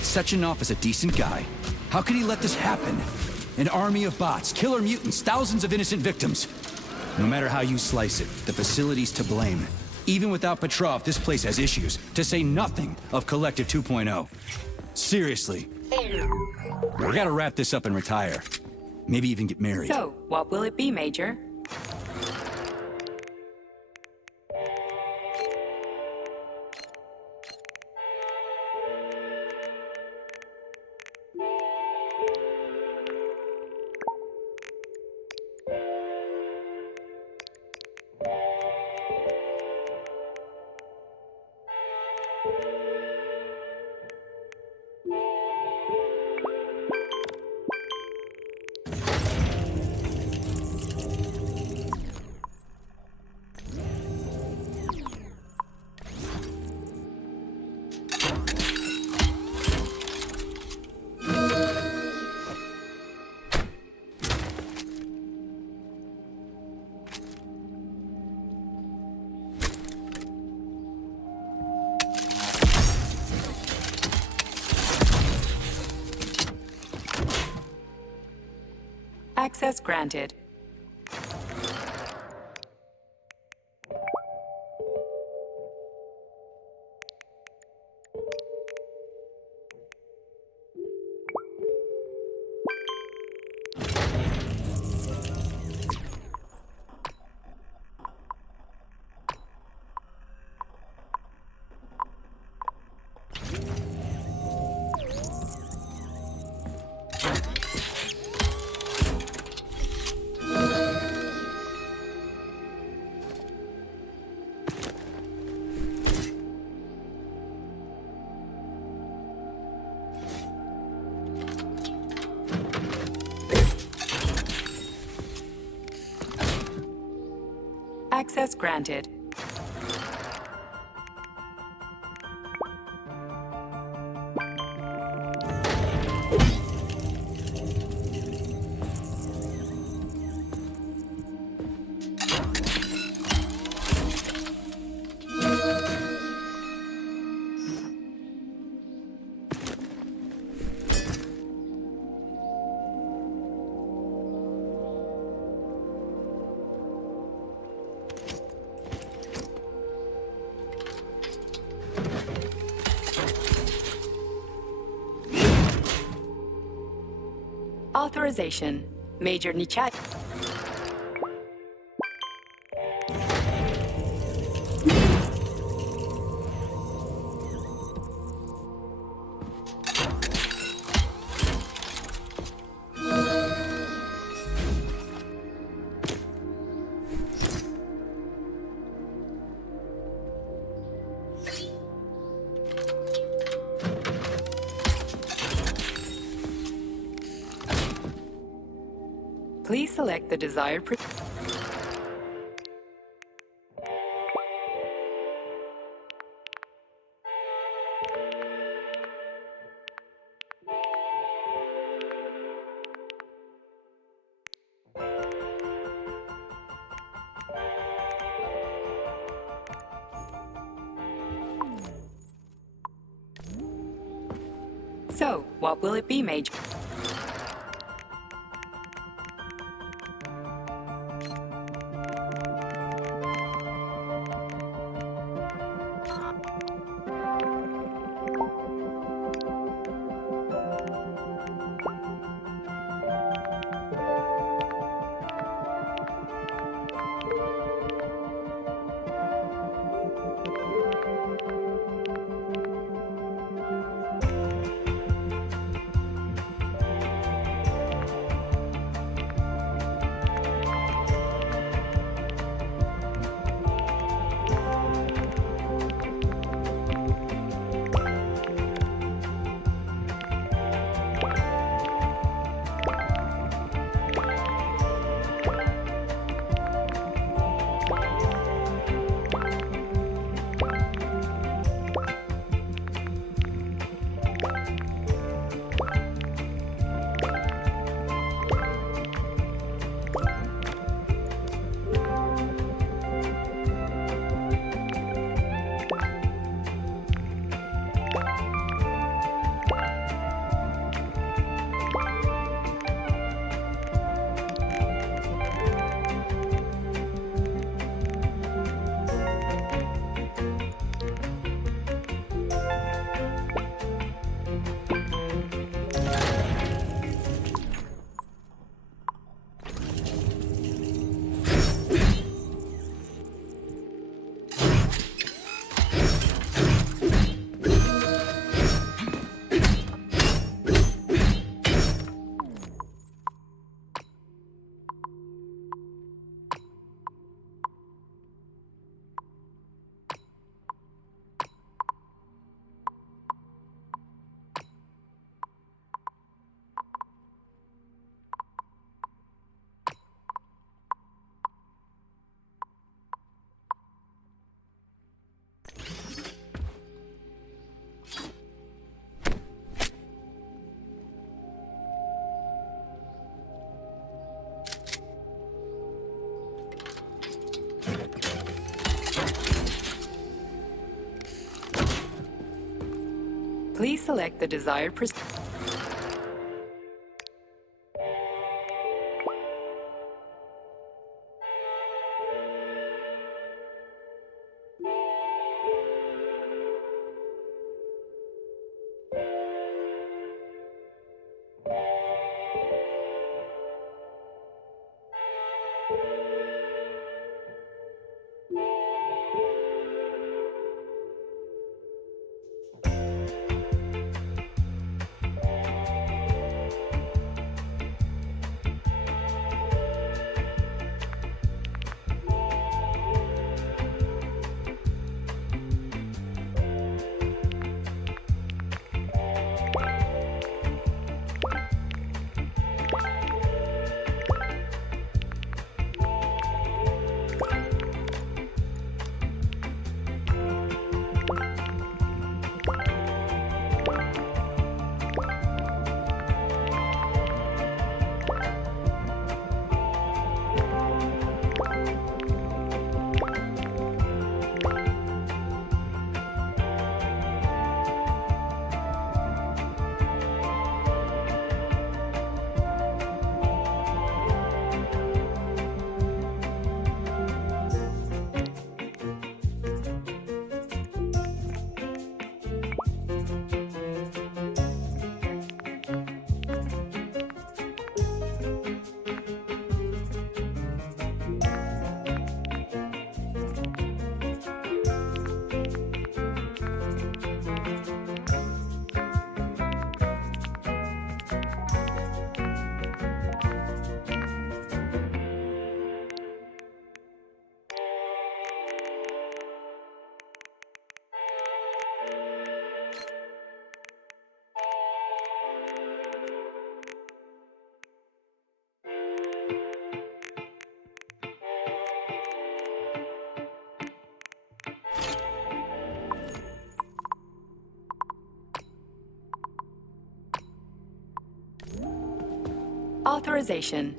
Sechenov is a decent guy. How could he let this happen? An army of bots, killer mutants, thousands of innocent victims. No matter how you slice it, the facility's to blame. Even without Petrov, this place has issues, to say nothing of Collective 2.0. Seriously. We gotta wrap this up and retire. Maybe even get married. So, what will it be, Major? Access granted. Access granted. Authorization. Major Nichat. Please select the desired So, what will it be, Major? Please select the desired Authorization.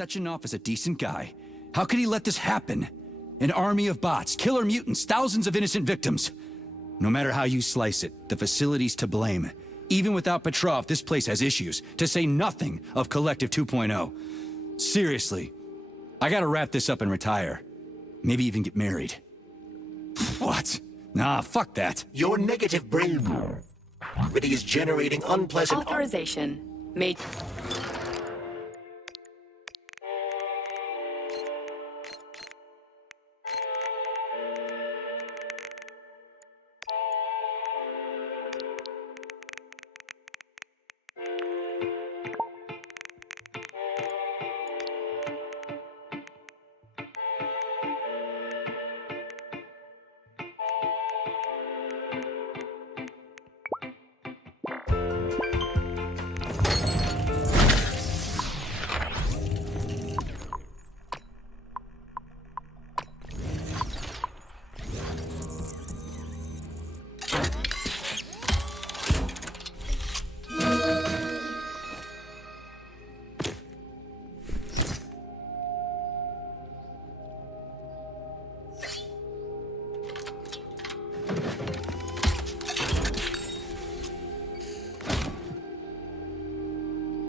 Sechenov is a decent guy. How could he let this happen? An army of bots, killer mutants, thousands of innocent victims. No matter how you slice it, the facility's to blame. Even without Petrov, this place has issues, to say nothing of Collective 2.0. Seriously, I gotta wrap this up and retire. Maybe even get married. What? Nah, fuck that. Your negative brain already is generating unpleasant... Authorization. Made.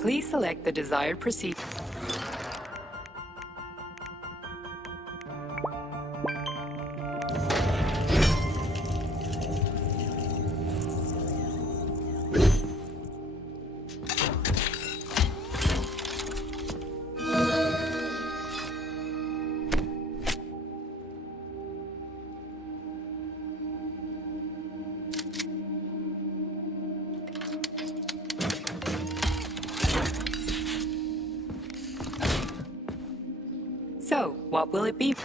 Please select the desired procedure. So, what will it be?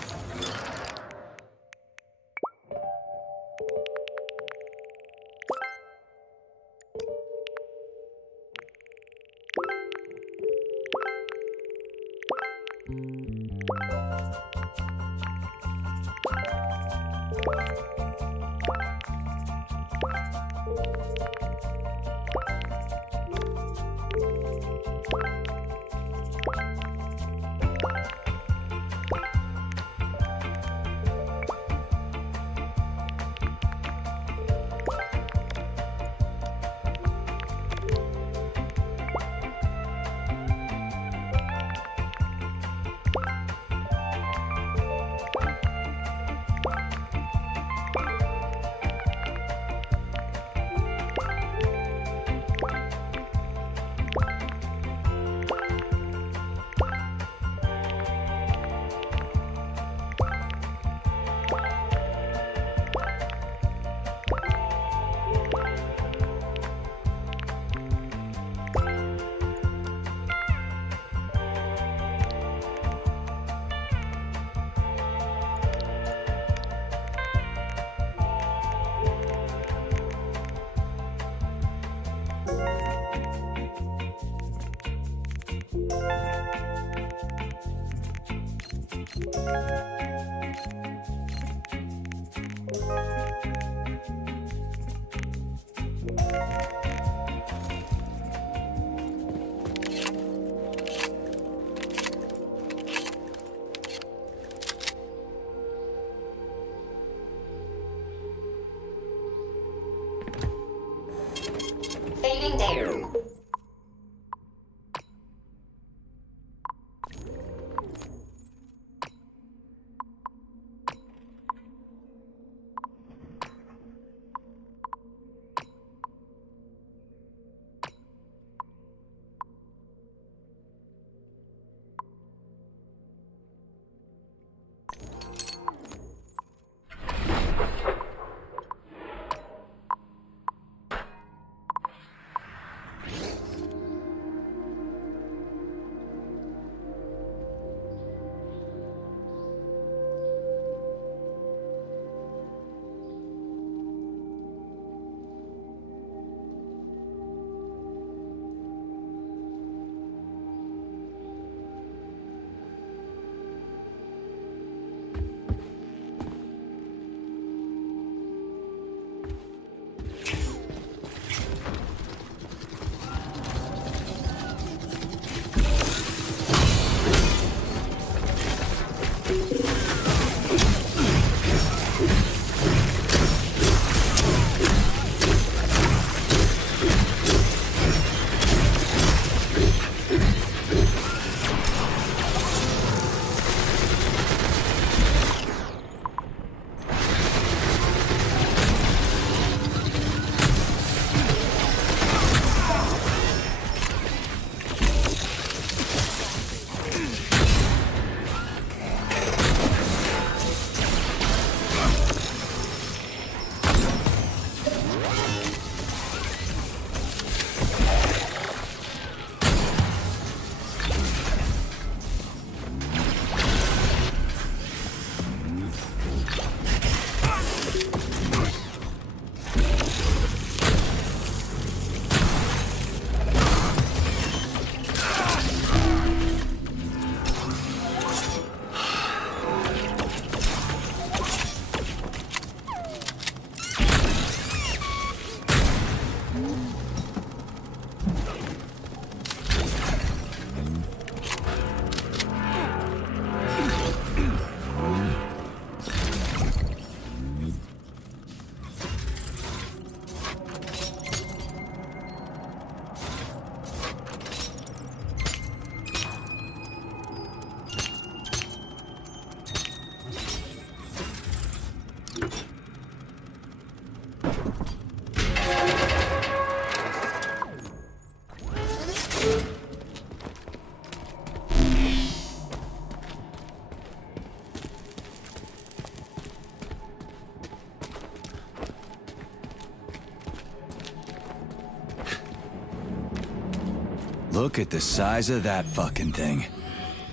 Look at the size of that fucking thing.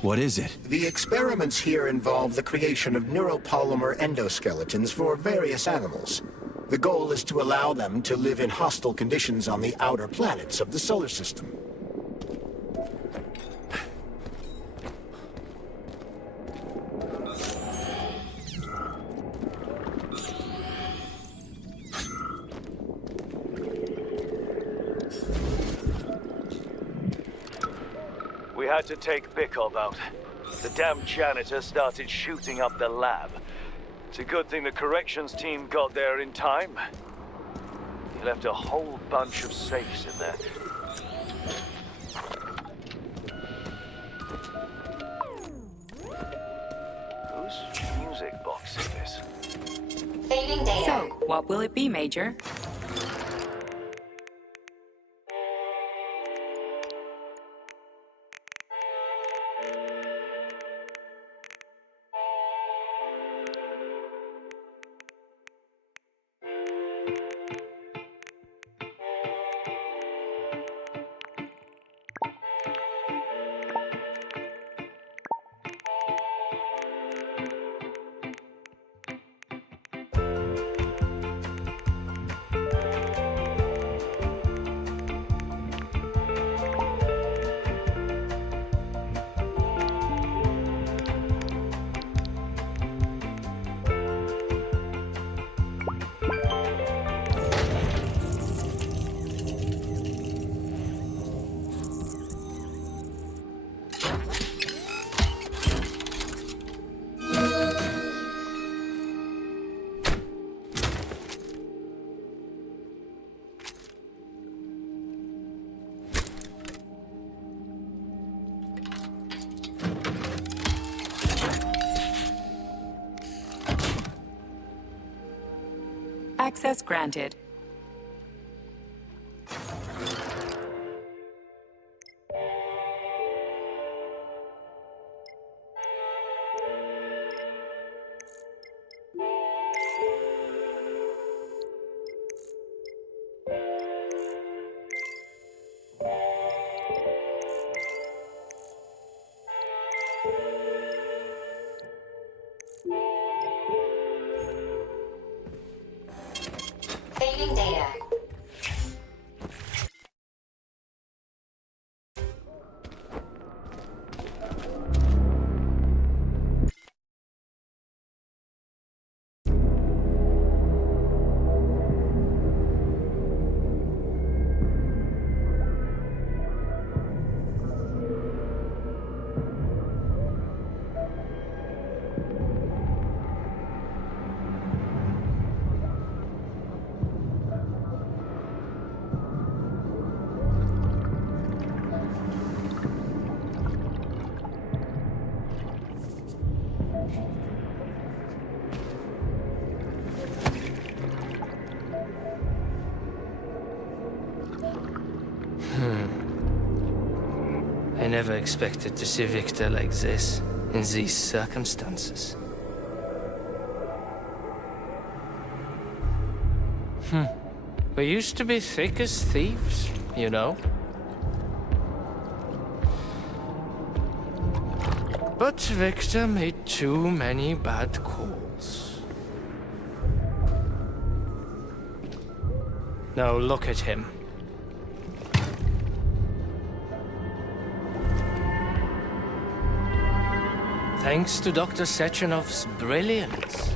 What is it? The experiments here involve the creation of neuropolymer endoskeletons for various animals. The goal is to allow them to live in hostile conditions on the outer planets of the solar system. We had to take Bikov out. The damn janitor started shooting up the lab. It's a good thing the corrections team got there in time. He left a whole bunch of safes in there. Whose music box is this? Saving data. So, what will it be, Major? Access granted. Saving data. I never expected to see Victor like this, in these circumstances. We used to be thick as thieves, you know? But Victor made too many bad calls. Now look at him. Thanks to Dr. Sechenov's brilliance,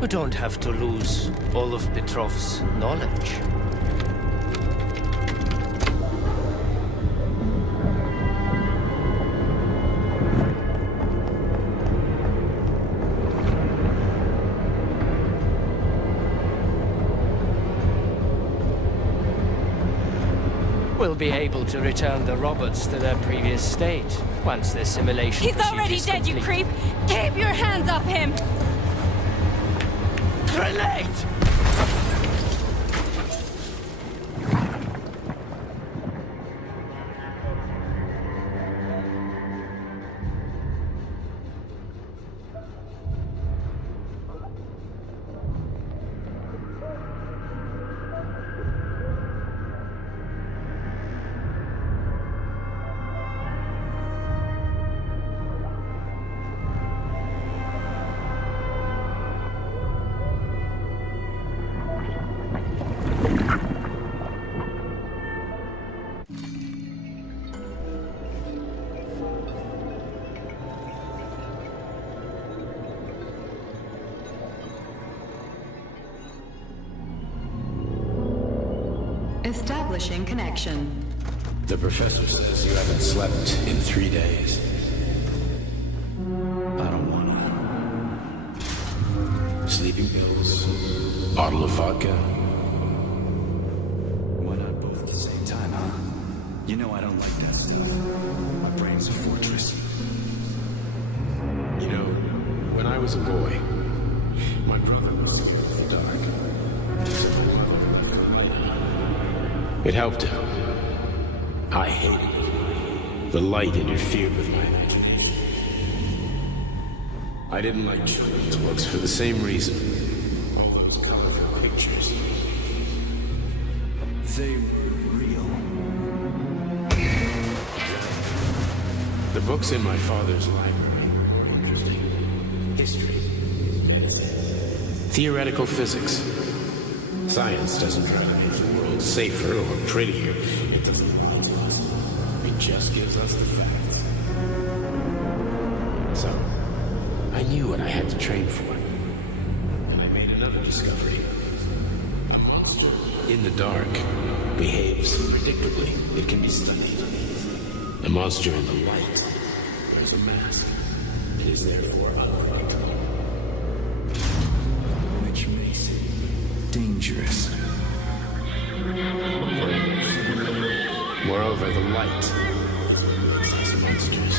we don't have to lose all of Petrov's knowledge. We'll be able to return the robots to their previous state once the simulation He's already procedure is dead, you complete. creep! Keep your hands off him! Grenade! Establishing connection. The professor says you haven't slept in 3 days. I don't wanna. Sleeping pills, bottle of vodka. Why not both at the same time, huh? You know I don't like that stuff. My brain's a fortress. You know, when I was a boy, my brother was scared of the dark. It helped him. I hated it. The light interfered with my imagination. I didn't like children's books for the same reason. All those colorful pictures. They were real. The books in my father's library were interesting. History. Theoretical physics. Science doesn't try to make the world safer or prettier. It doesn't. It just gives us the facts. So, I knew what I had to train for. And I made another discovery. A monster in the dark behaves predictably. It can be studied. A monster in the light wears a mask. It is therefore unpredictable. Which makes it dangerous. Moreover, the light sees monsters.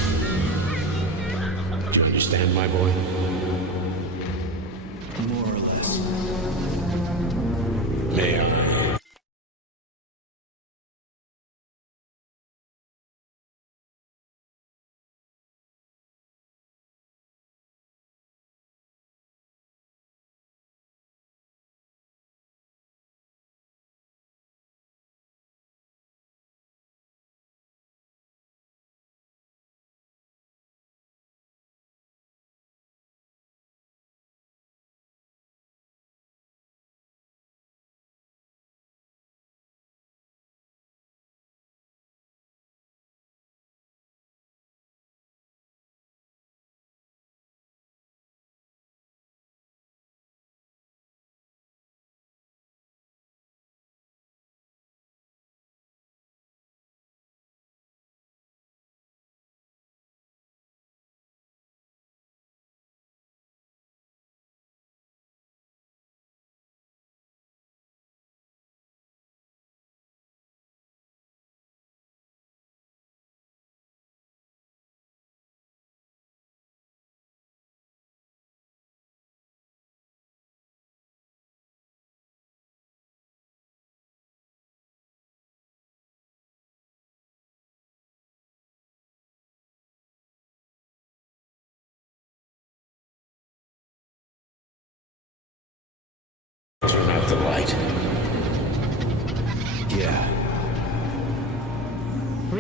Do you understand, my boy? More or less. May I?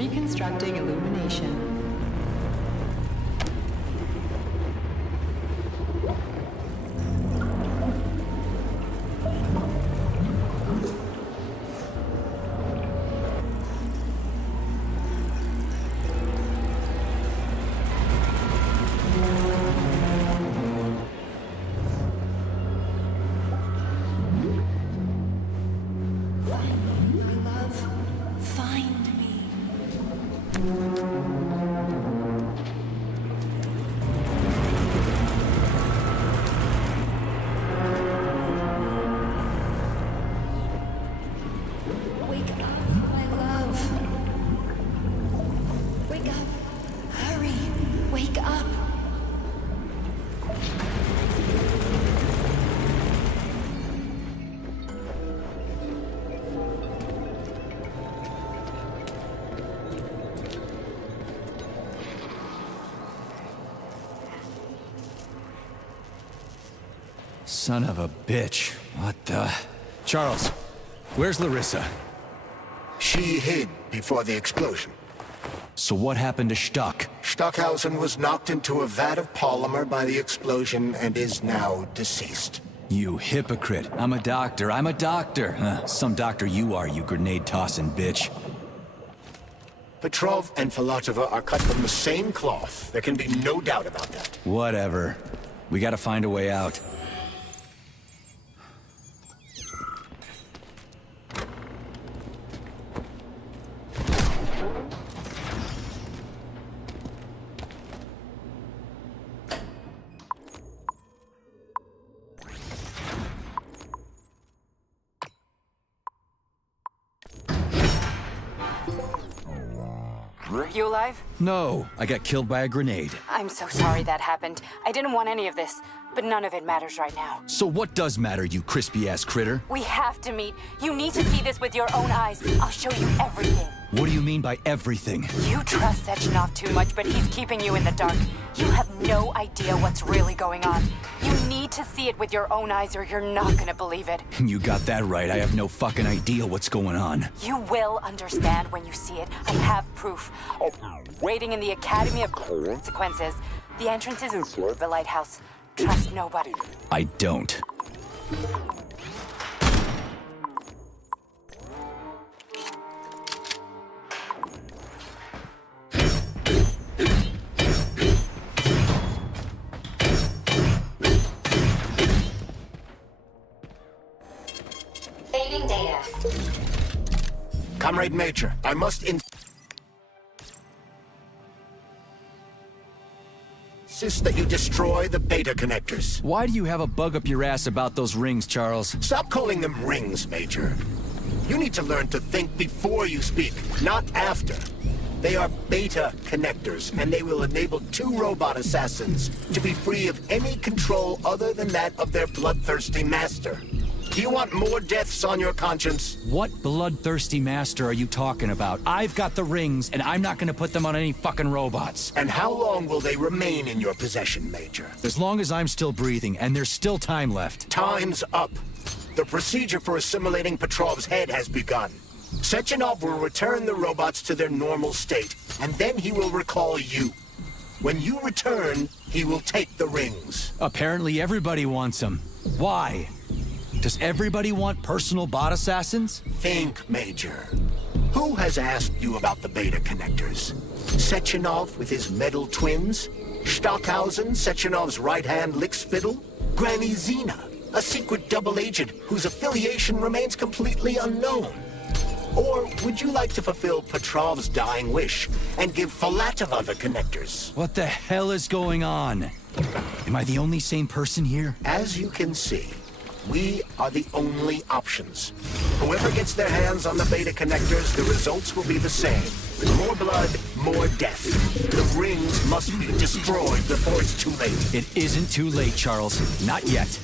Reconstructing illumination. Son of a bitch. What the... Charles, where's Larissa? She hid before the explosion. So what happened to Stuck? Stockhausen was knocked into a vat of polymer by the explosion and is now deceased. You hypocrite. I'm a doctor. I'm a doctor. Some doctor you are, you grenade-tossing bitch. Petrov and Filatova are cut from the same cloth. There can be no doubt about that. Whatever. We gotta find a way out. You alive? No, I got killed by a grenade. I'm so sorry that happened. I didn't want any of this, but none of it matters right now. So what does matter, you crispy-ass critter? We have to meet. You need to see this with your own eyes. I'll show you everything. What do you mean by everything? You trust Sechenov too much, but he's keeping you in the dark. You have no idea what's really going on. You need to see it with your own eyes or you're not gonna believe it. You got that right. I have no fucking idea what's going on. You will understand when you see it. I have proof. Waiting in the Academy of Consequences. The entrance is in the lighthouse. Trust nobody. I don't. Saving data. Comrade Major, I must insist that you destroy the beta connectors. Why do you have a bug up your ass about those rings, Charles? Stop calling them rings, Major. You need to learn to think before you speak, not after. They are beta connectors, and they will enable 2 robot assassins to be free of any control other than that of their bloodthirsty master. Do you want more deaths on your conscience? What bloodthirsty master are you talking about? I've got the rings, and I'm not gonna put them on any fucking robots. And how long will they remain in your possession, Major? As long as I'm still breathing, and there's still time left. Time's up. The procedure for assimilating Petrov's head has begun. Sechenov will return the robots to their normal state, and then he will recall you. When you return, he will take the rings. Apparently everybody wants them. Why? Does everybody want personal bot assassins? Think, Major. Who has asked you about the beta connectors? Sechenov with his metal twins? Stockhausen, Sechenov's right-hand lickspittle? Granny Zena, a secret double agent whose affiliation remains completely unknown? Or would you like to fulfill Petrov's dying wish and give Filatova the connectors? What the hell is going on? Am I the only sane person here? As you can see, we are the only options. Whoever gets their hands on the beta connectors, the results will be the same. More blood, more death. The rings must be destroyed before it's too late. It isn't too late, Charles. Not yet.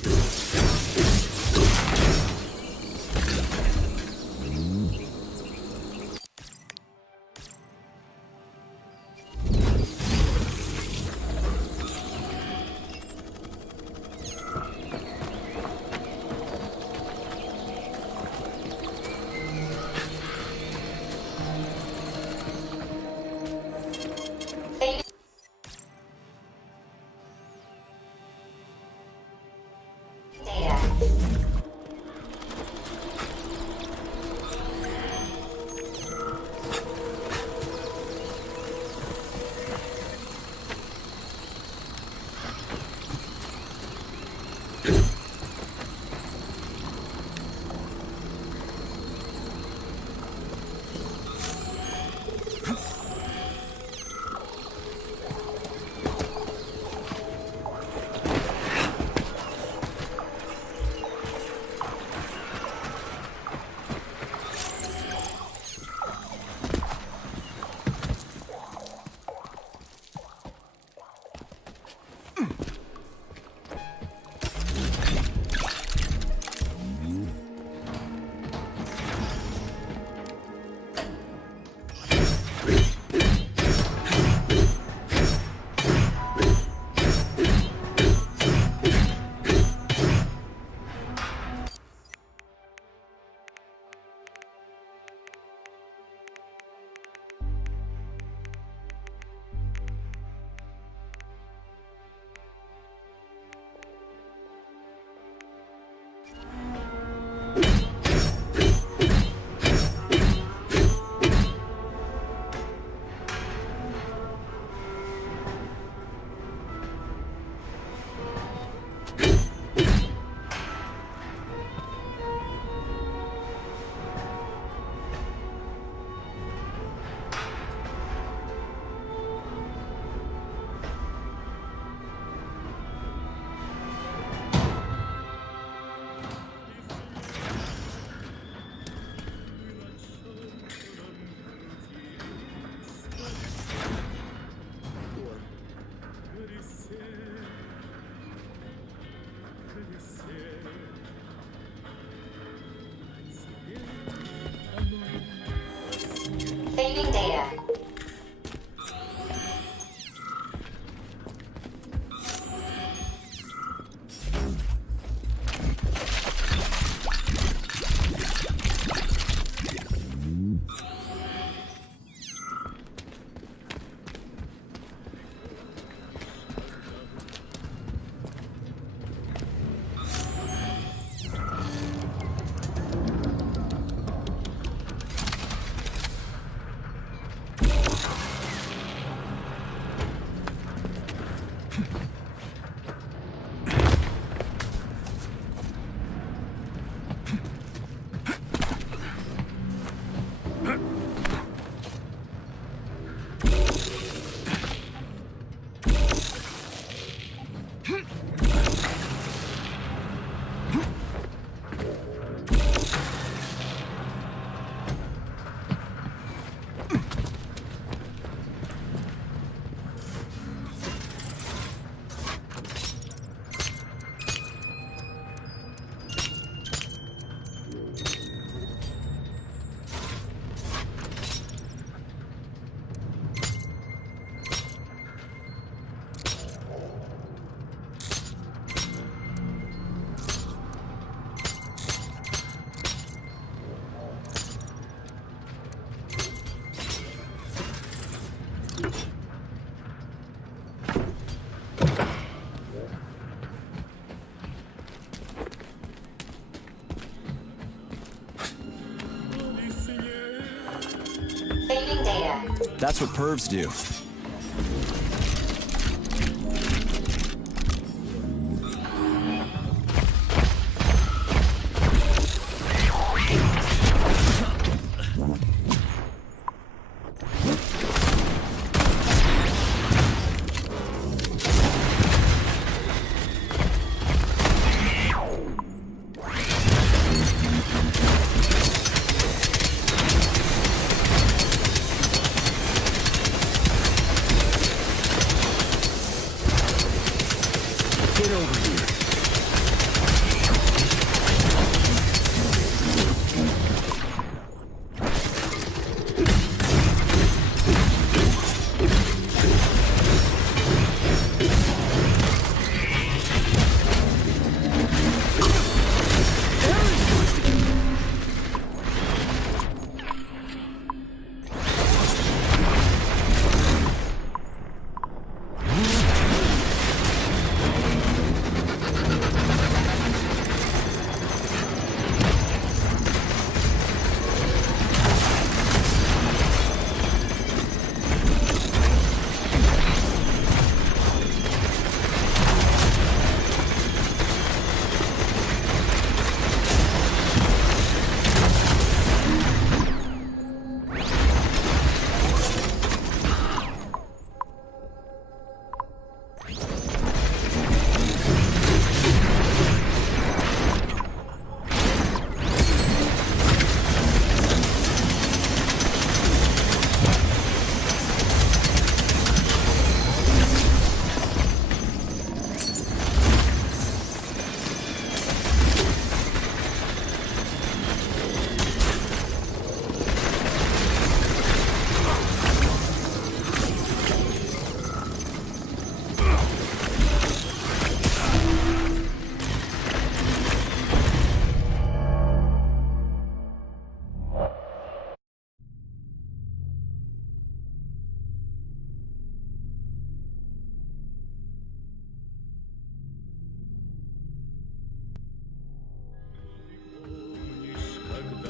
That's what pervs do.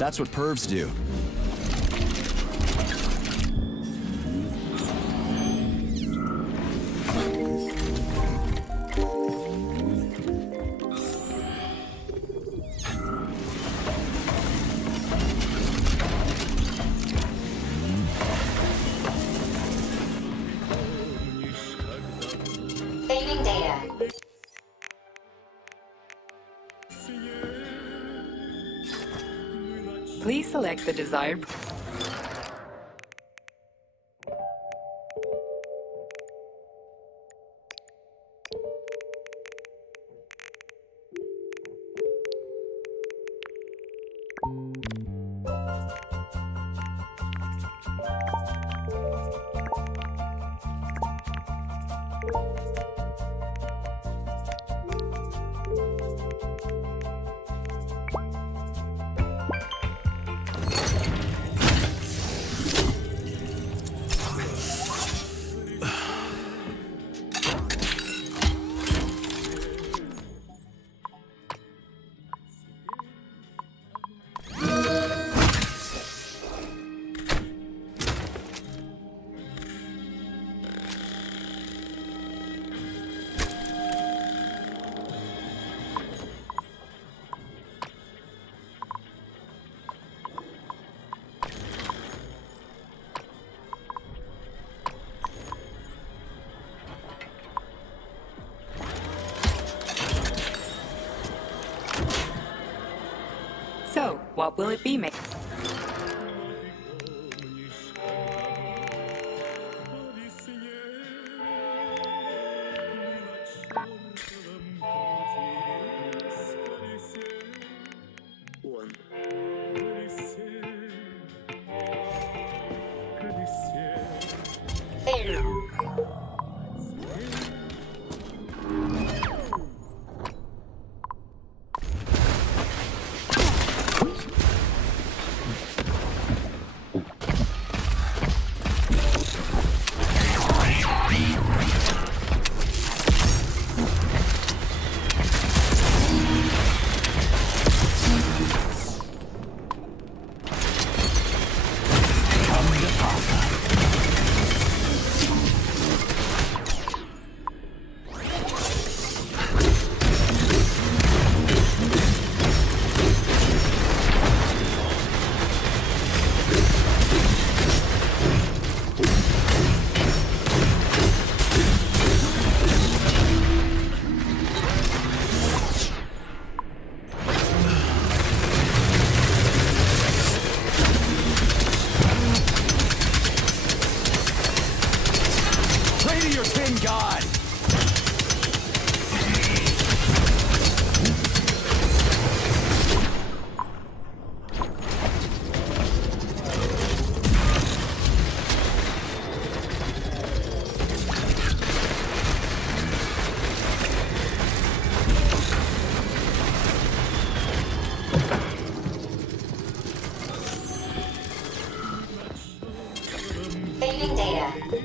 That's what pervs do. Saving data. Please select the desired... So, what will it be, mate? God! Saving data.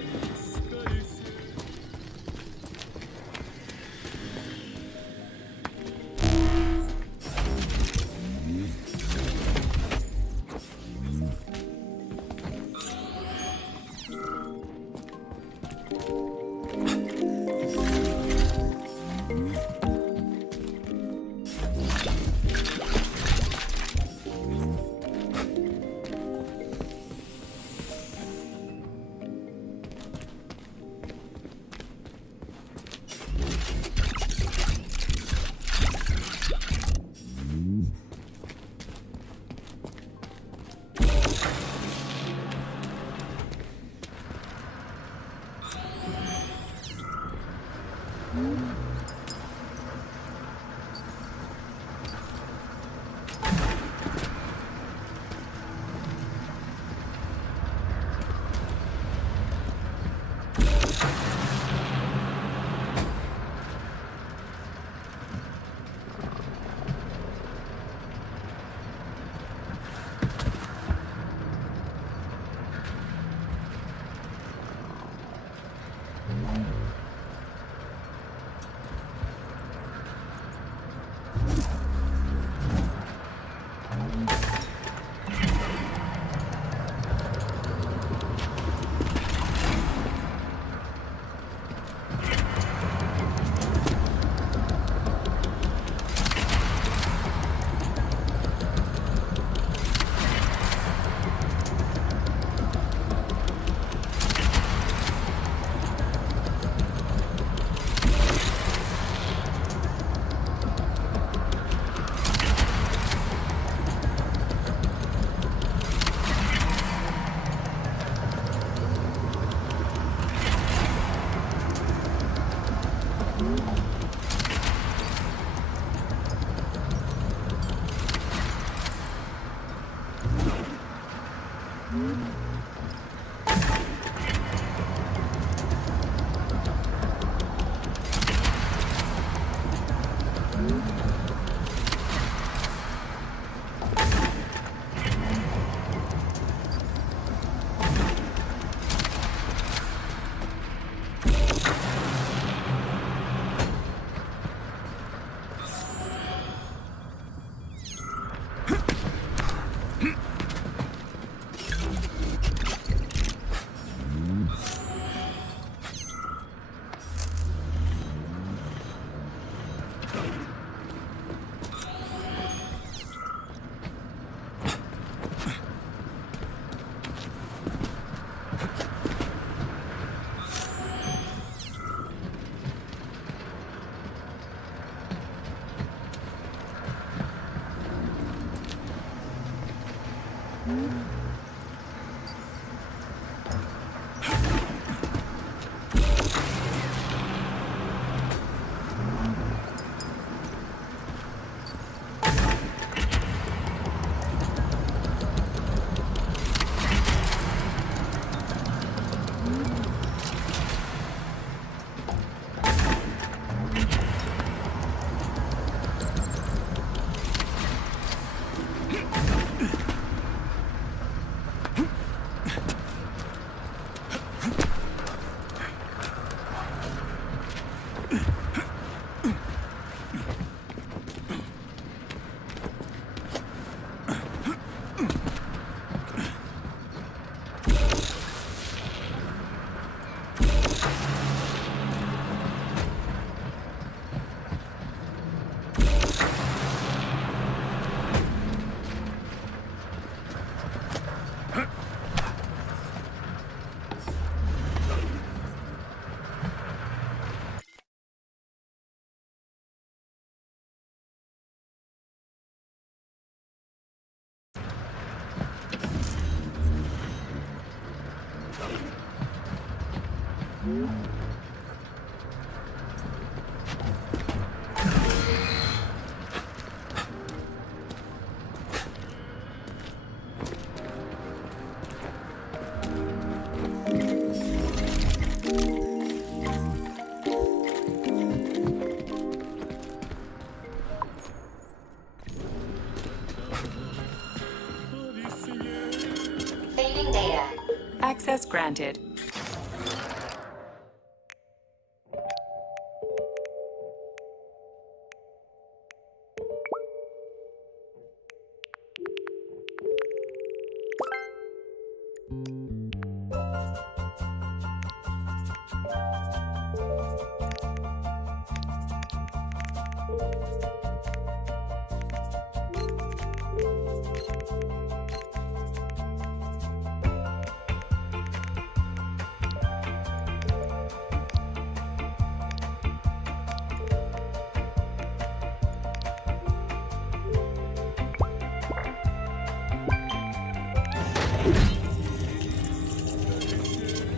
disappointed.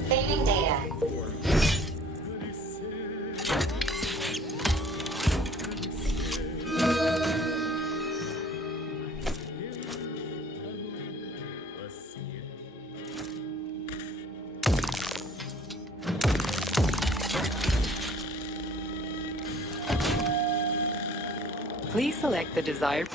Saving data. Please select the desired...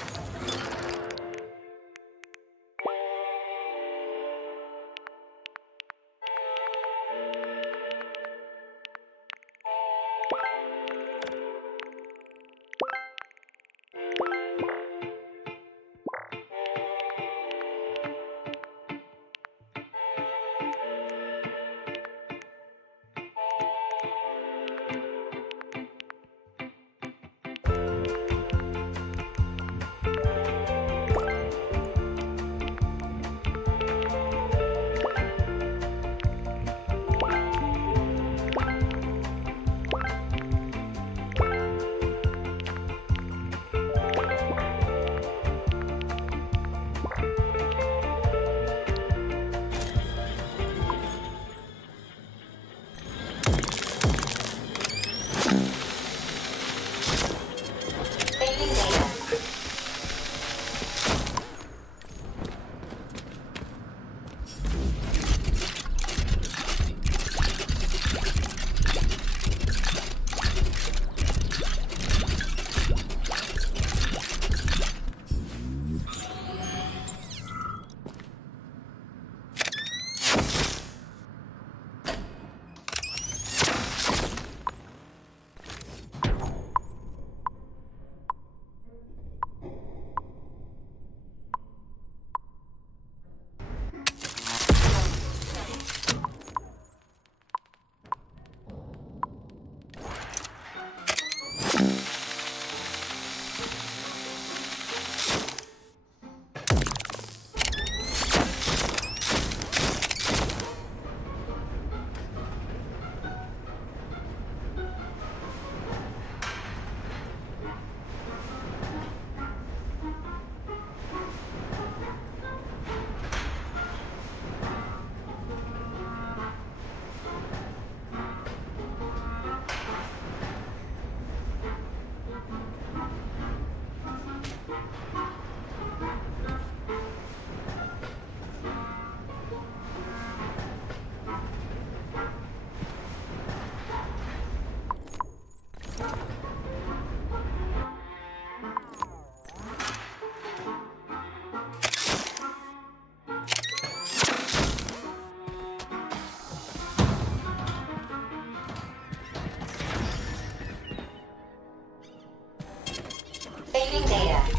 Saving data.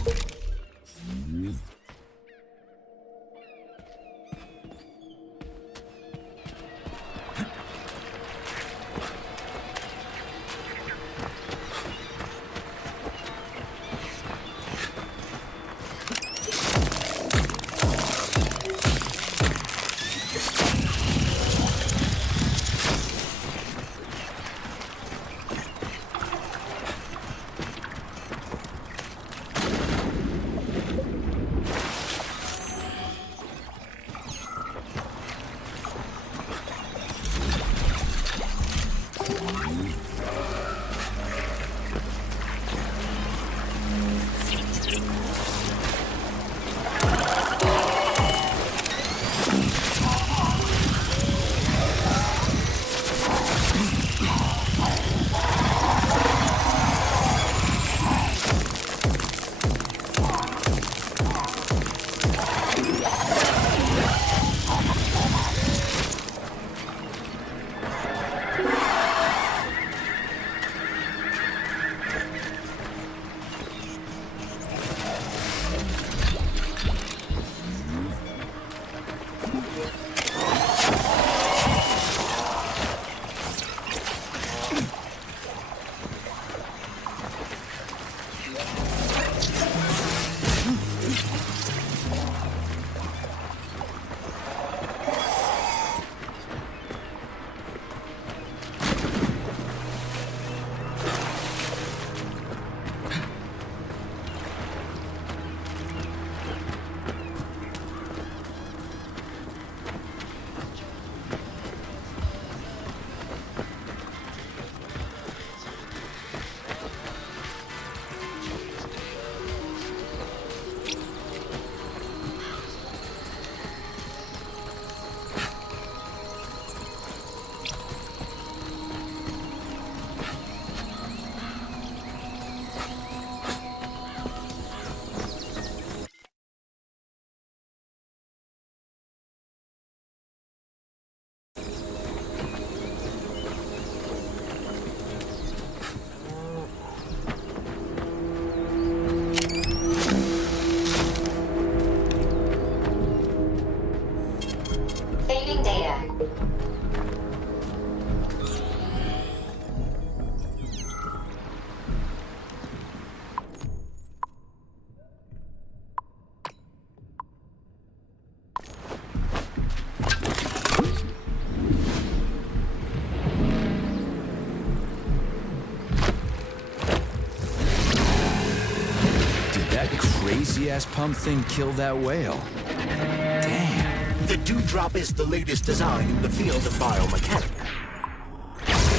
greasy-ass pump thing kill that whale. Damn. The dewdrop is the latest design in the field of biomechanics.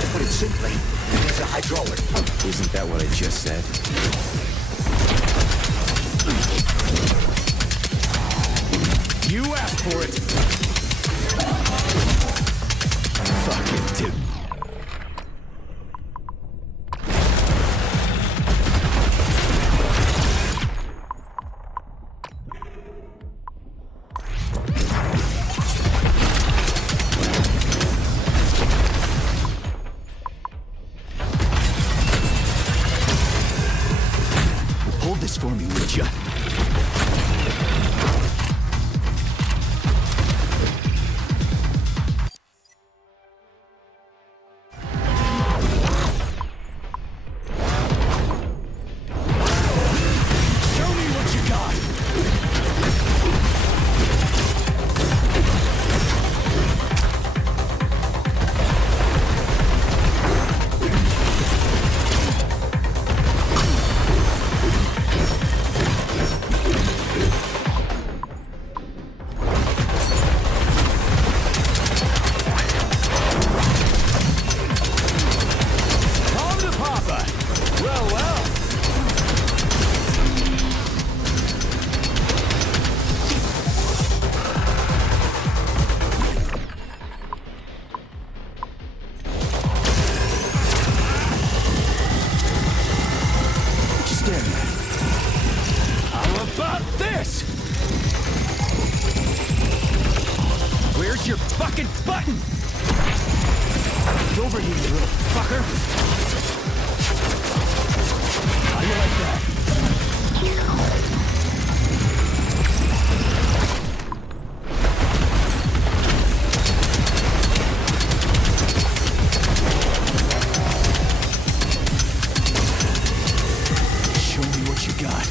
To put it simply, it is a hydraulic pump. Isn't that what I just said? You asked for it! Fucking dude. Hold this for me, would ya? Where's your fucking button? Get over here, you little fucker. How do you like that? Show me what you got.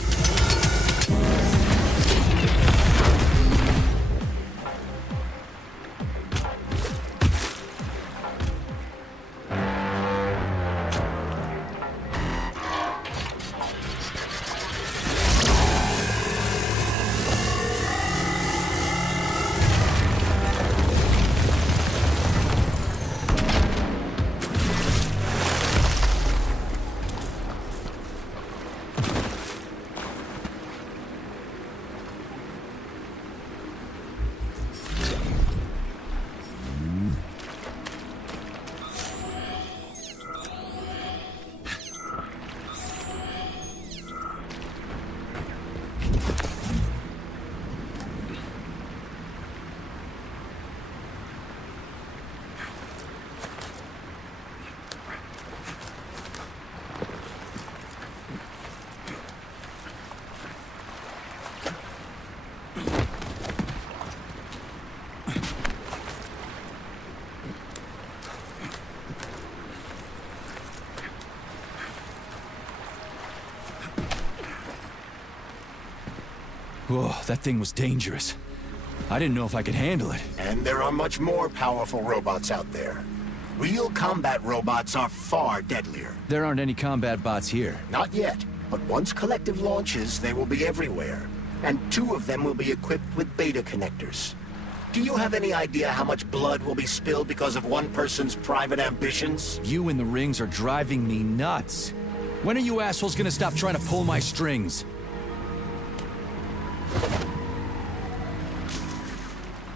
Whoa, that thing was dangerous. I didn't know if I could handle it. And there are much more powerful robots out there. Real combat robots are far deadlier. There aren't any combat bots here. Not yet, but once Collective launches, they will be everywhere. And 2 of them will be equipped with beta connectors. Do you have any idea how much blood will be spilled because of one person's private ambitions? You in the rings are driving me nuts. When are you assholes gonna stop trying to pull my strings?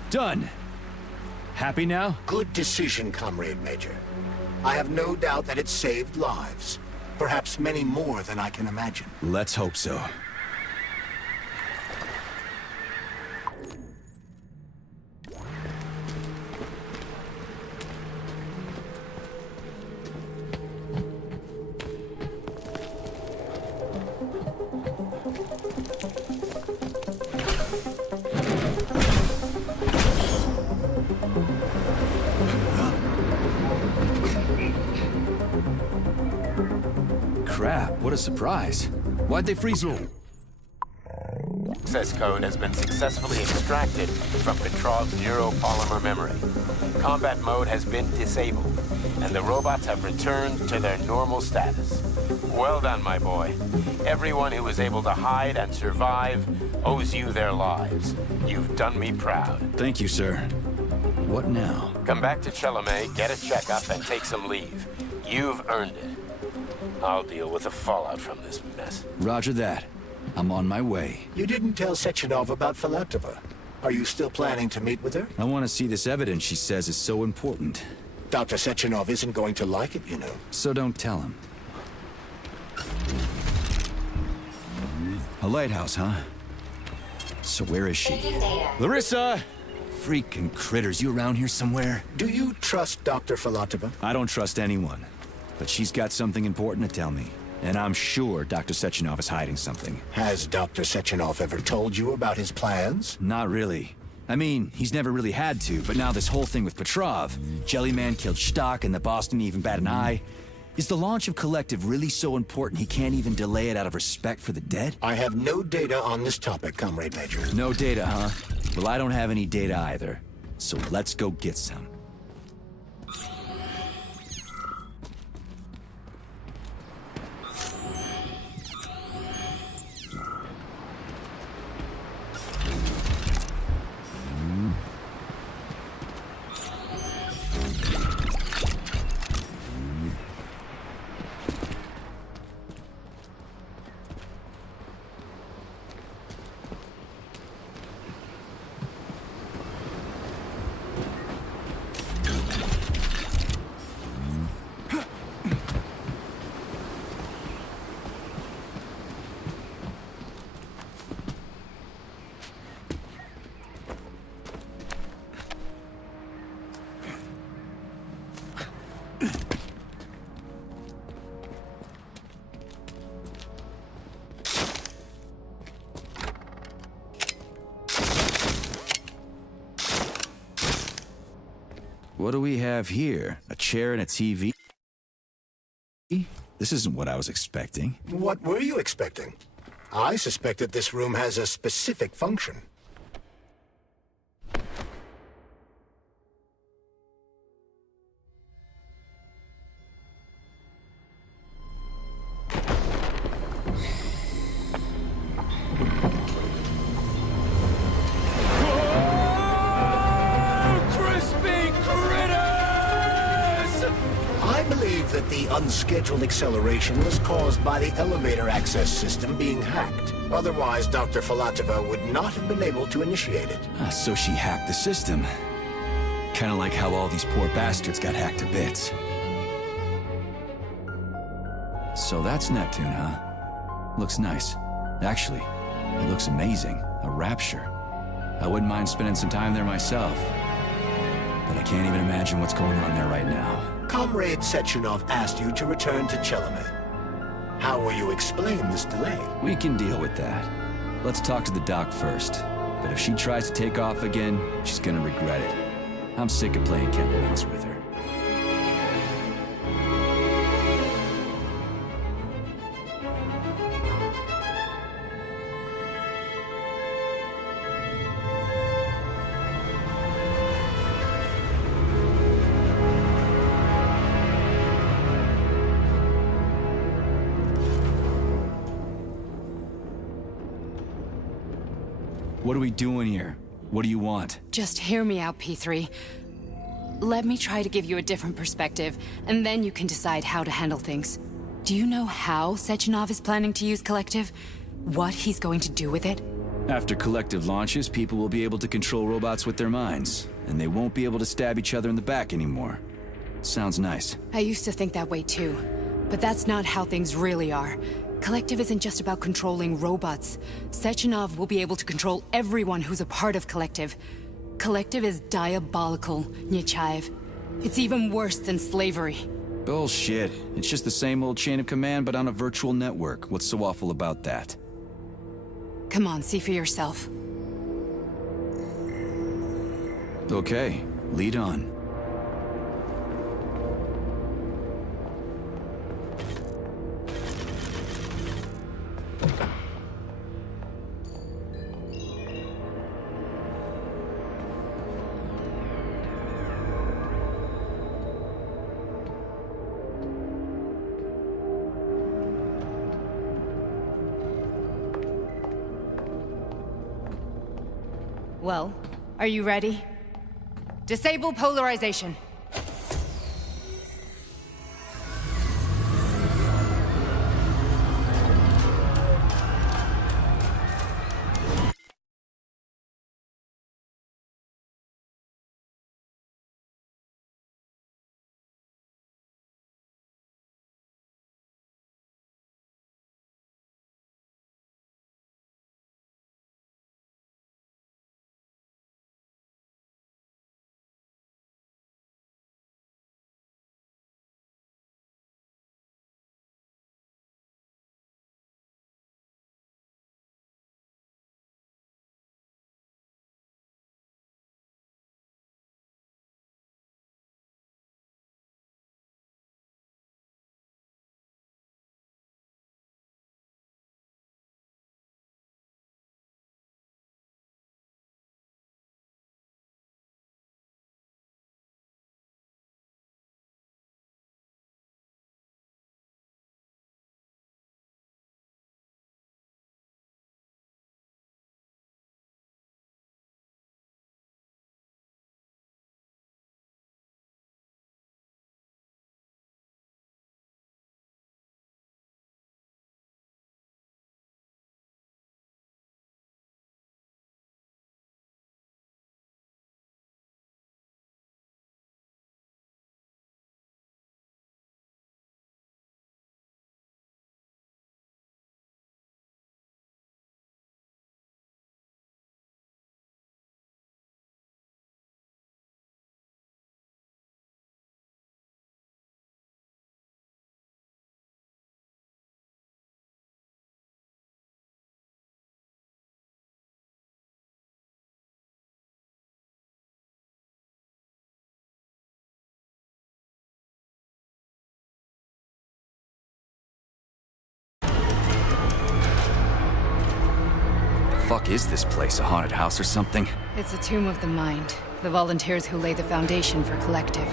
Done. Happy now? Good decision, Comrade Major. I have no doubt that it saved lives. Perhaps many more than I can imagine. Let's hope so. Crap, what a surprise. Why'd they freeze you? Access code has been successfully extracted from Petrov's neuropolymer memory. Combat mode has been disabled, and the robots have returned to their normal status. Well done, my boy. Everyone who was able to hide and survive owes you their lives. You've done me proud. Thank you, sir. What now? Come back to Chalamet, get a checkup, and take some leave. You've earned it. I'll deal with the fallout from this mess. Roger that. I'm on my way. You didn't tell Sechenov about Filatova. Are you still planning to meet with her? I want to see this evidence she says is so important. Dr. Sechenov isn't going to like it, you know. So don't tell him. A lighthouse, huh? So where is she? Larissa! Freaking critters, you around here somewhere? Do you trust Dr. Filatova? I don't trust anyone. But she's got something important to tell me. And I'm sure Dr. Sechenov is hiding something. Has Dr. Sechenov ever told you about his plans? Not really. I mean, he's never really had to, but now this whole thing with Petrov, Jellyman killed Stock and the boss didn't even bat an eye. Is the launch of Collective really so important he can't even delay it out of respect for the dead? I have no data on this topic, Comrade Major. No data, huh? Well, I don't have any data either. So let's go get some. What do we have here? A chair and a TV? This isn't what I was expecting. What were you expecting? I suspect that this room has a specific function. That the unscheduled acceleration was caused by the elevator access system being hacked. Otherwise, Dr. Filatova would not have been able to initiate it. So she hacked the system. Kinda like how all these poor bastards got hacked to bits. So that's Neptune, huh? Looks nice. Actually, it looks amazing. A rapture. I wouldn't mind spending some time there myself. But I can't even imagine what's going on there right now. Comrade Sechenov asked you to return to Chalamet. How will you explain this delay? We can deal with that. Let's talk to the doc first. But if she tries to take off again, she's gonna regret it. I'm sick of playing cat and mouse with her. What are we doing here? What do you want? Just hear me out, P3. Let me try to give you a different perspective, and then you can decide how to handle things. Do you know how Sechenov is planning to use Collective? What he's going to do with it? After Collective launches, people will be able to control robots with their minds, and they won't be able to stab each other in the back anymore. Sounds nice. I used to think that way too, but that's not how things really are. Collective isn't just about controlling robots. Sechenov will be able to control everyone who's a part of Collective. Collective is diabolical, Nechayev. It's even worse than slavery. Bullshit. It's just the same old chain of command, but on a virtual network. What's so awful about that? Come on, see for yourself. Okay, lead on. Well, are you ready? Disable polarization. Fuck is this place? A haunted house or something? It's a tomb of the mind. The volunteers who lay the foundation for Collective.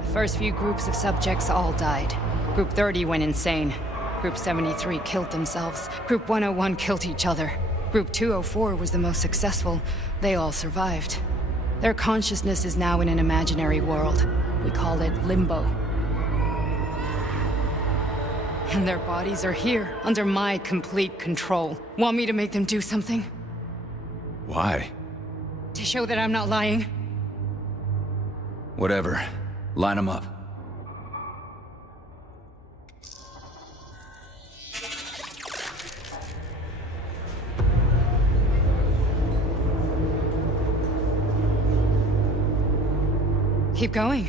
The first few groups of subjects all died. Group 30 went insane. Group 73 killed themselves. Group 101 killed each other. Group 204 was the most successful. They all survived. Their consciousness is now in an imaginary world. We call it Limbo. And their bodies are here, under my complete control. Want me to make them do something? Why? To show that I'm not lying? Whatever. Line them up. Keep going.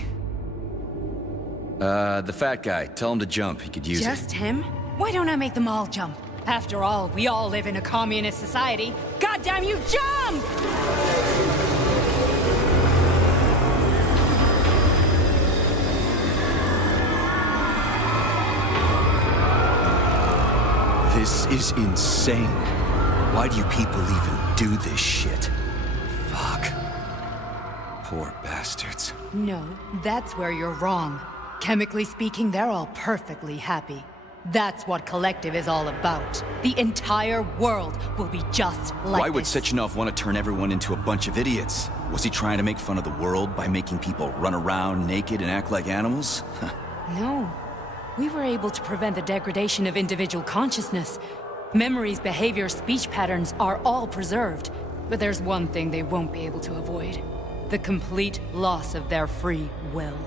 The fat guy. Tell him to jump. He could use it. Just him? Why don't I make them all jump? After all, we all live in a communist society. Goddamn you, jump! This is insane. Why do you people even do this shit? Fuck. Poor bastards. No, that's where you're wrong. Chemically speaking, they're all perfectly happy. That's what Collective is all about. The entire world will be just like Why would this. Sechenov want to turn everyone into a bunch of idiots? Was he trying to make fun of the world by making people run around naked and act like animals? No. We were able to prevent the degradation of individual consciousness. Memories, behavior, speech patterns are all preserved. But there's one thing they won't be able to avoid. The complete loss of their free will.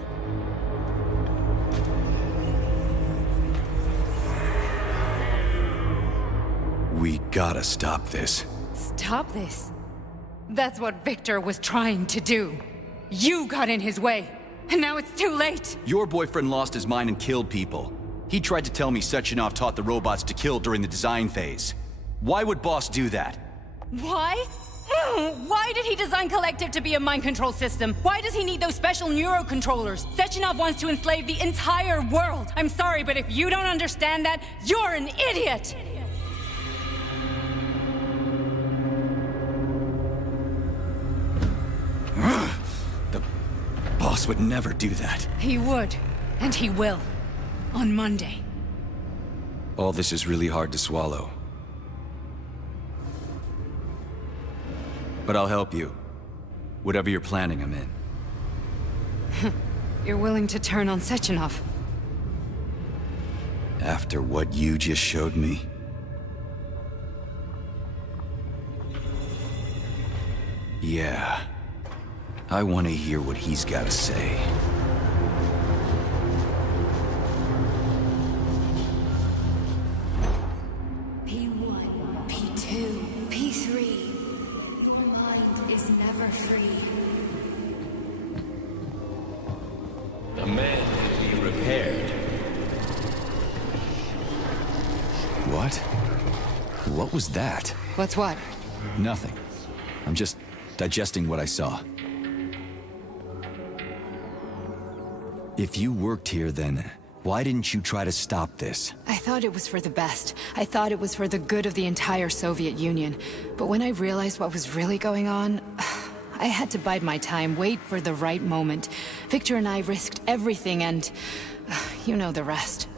We gotta stop this. Stop this. That's what Victor was trying to do. You got in his way, and now it's too late. Your boyfriend lost his mind and killed people. He tried to tell me Sechenov taught the robots to kill during the design phase. Why would Boss do that? Why? Why did he design Collective to be a mind control system? Why does he need those special neurocontrollers? Sechenov wants to enslave the entire world. I'm sorry, but if you don't understand that, you're an idiot! The boss would never do that. He would, and he will. On Monday. All this is really hard to swallow. But I'll help you. Whatever you're planning, I'm in. You're willing to turn on Sechenov? After what you just showed me? Yeah. I want to hear what he's got to say. P1, P2, P3. Your mind is never free. A man can be repaired. What? What was that? What's what? Nothing. I'm just digesting what I saw. If you worked here, then why didn't you try to stop this? I thought it was for the best. I thought it was for the good of the entire Soviet Union. But when I realized what was really going on, I had to bide my time, wait for the right moment. Victor and I risked everything and... you know the rest.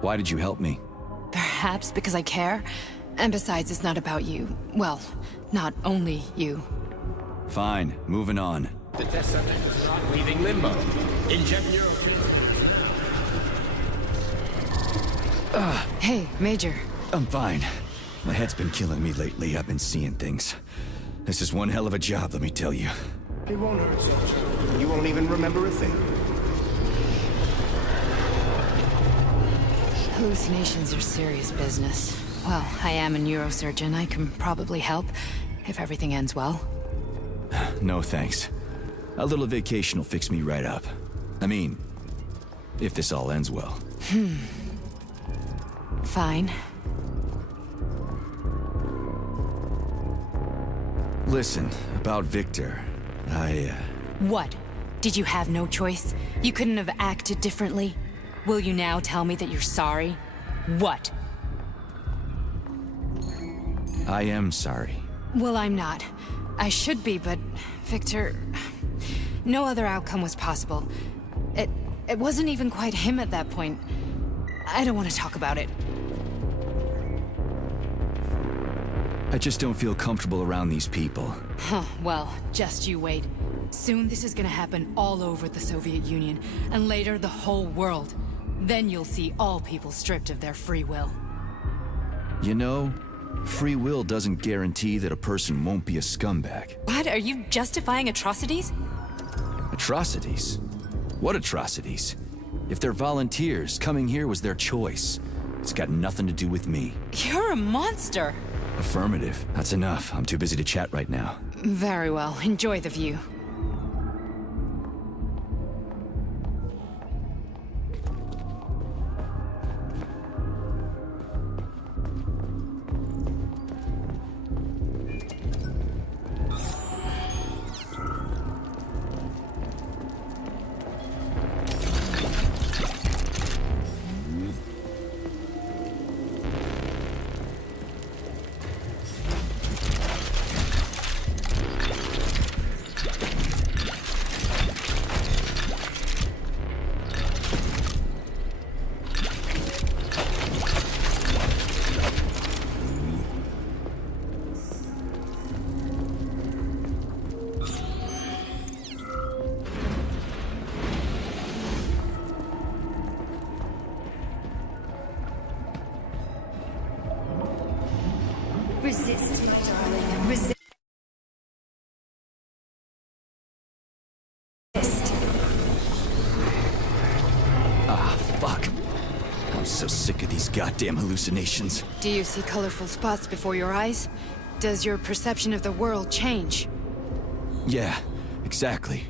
Why did you help me? Perhaps because I care. And besides, it's not about you. Well, not only you. Fine, moving on. The test subject is not leaving limbo. Inject neurotransmitter. Hey, Major. I'm fine. My head's been killing me lately. I've been seeing things. This is one hell of a job, let me tell you. It won't hurt, Sergeant. You won't even remember a thing. Hallucinations are serious business. Well, I am a neurosurgeon. I can probably help, if everything ends well. No thanks. A little vacation will fix me right up. I mean, if this all ends well. Fine. Listen, about Victor, What? Did you have no choice? You couldn't have acted differently? Will you now tell me that you're sorry? What? I am sorry. Well, I'm not. I should be, but... Victor... No other outcome was possible. It wasn't even quite him at that point. I don't want to talk about it. I just don't feel comfortable around these people. Huh, well, just you wait. Soon this is gonna happen all over the Soviet Union, and later the whole world. Then you'll see all people stripped of their free will. You know, free will doesn't guarantee that a person won't be a scumbag. What? Are you justifying atrocities? Atrocities? What atrocities? If they're volunteers, coming here was their choice. It's got nothing to do with me. You're a monster! Affirmative. That's enough. I'm too busy to chat right now. Very well. Enjoy the view. Resist, my darling. Resist. Ah, fuck. I'm so sick of these goddamn hallucinations. Do you see colorful spots before your eyes? Does your perception of the world change? Yeah, exactly.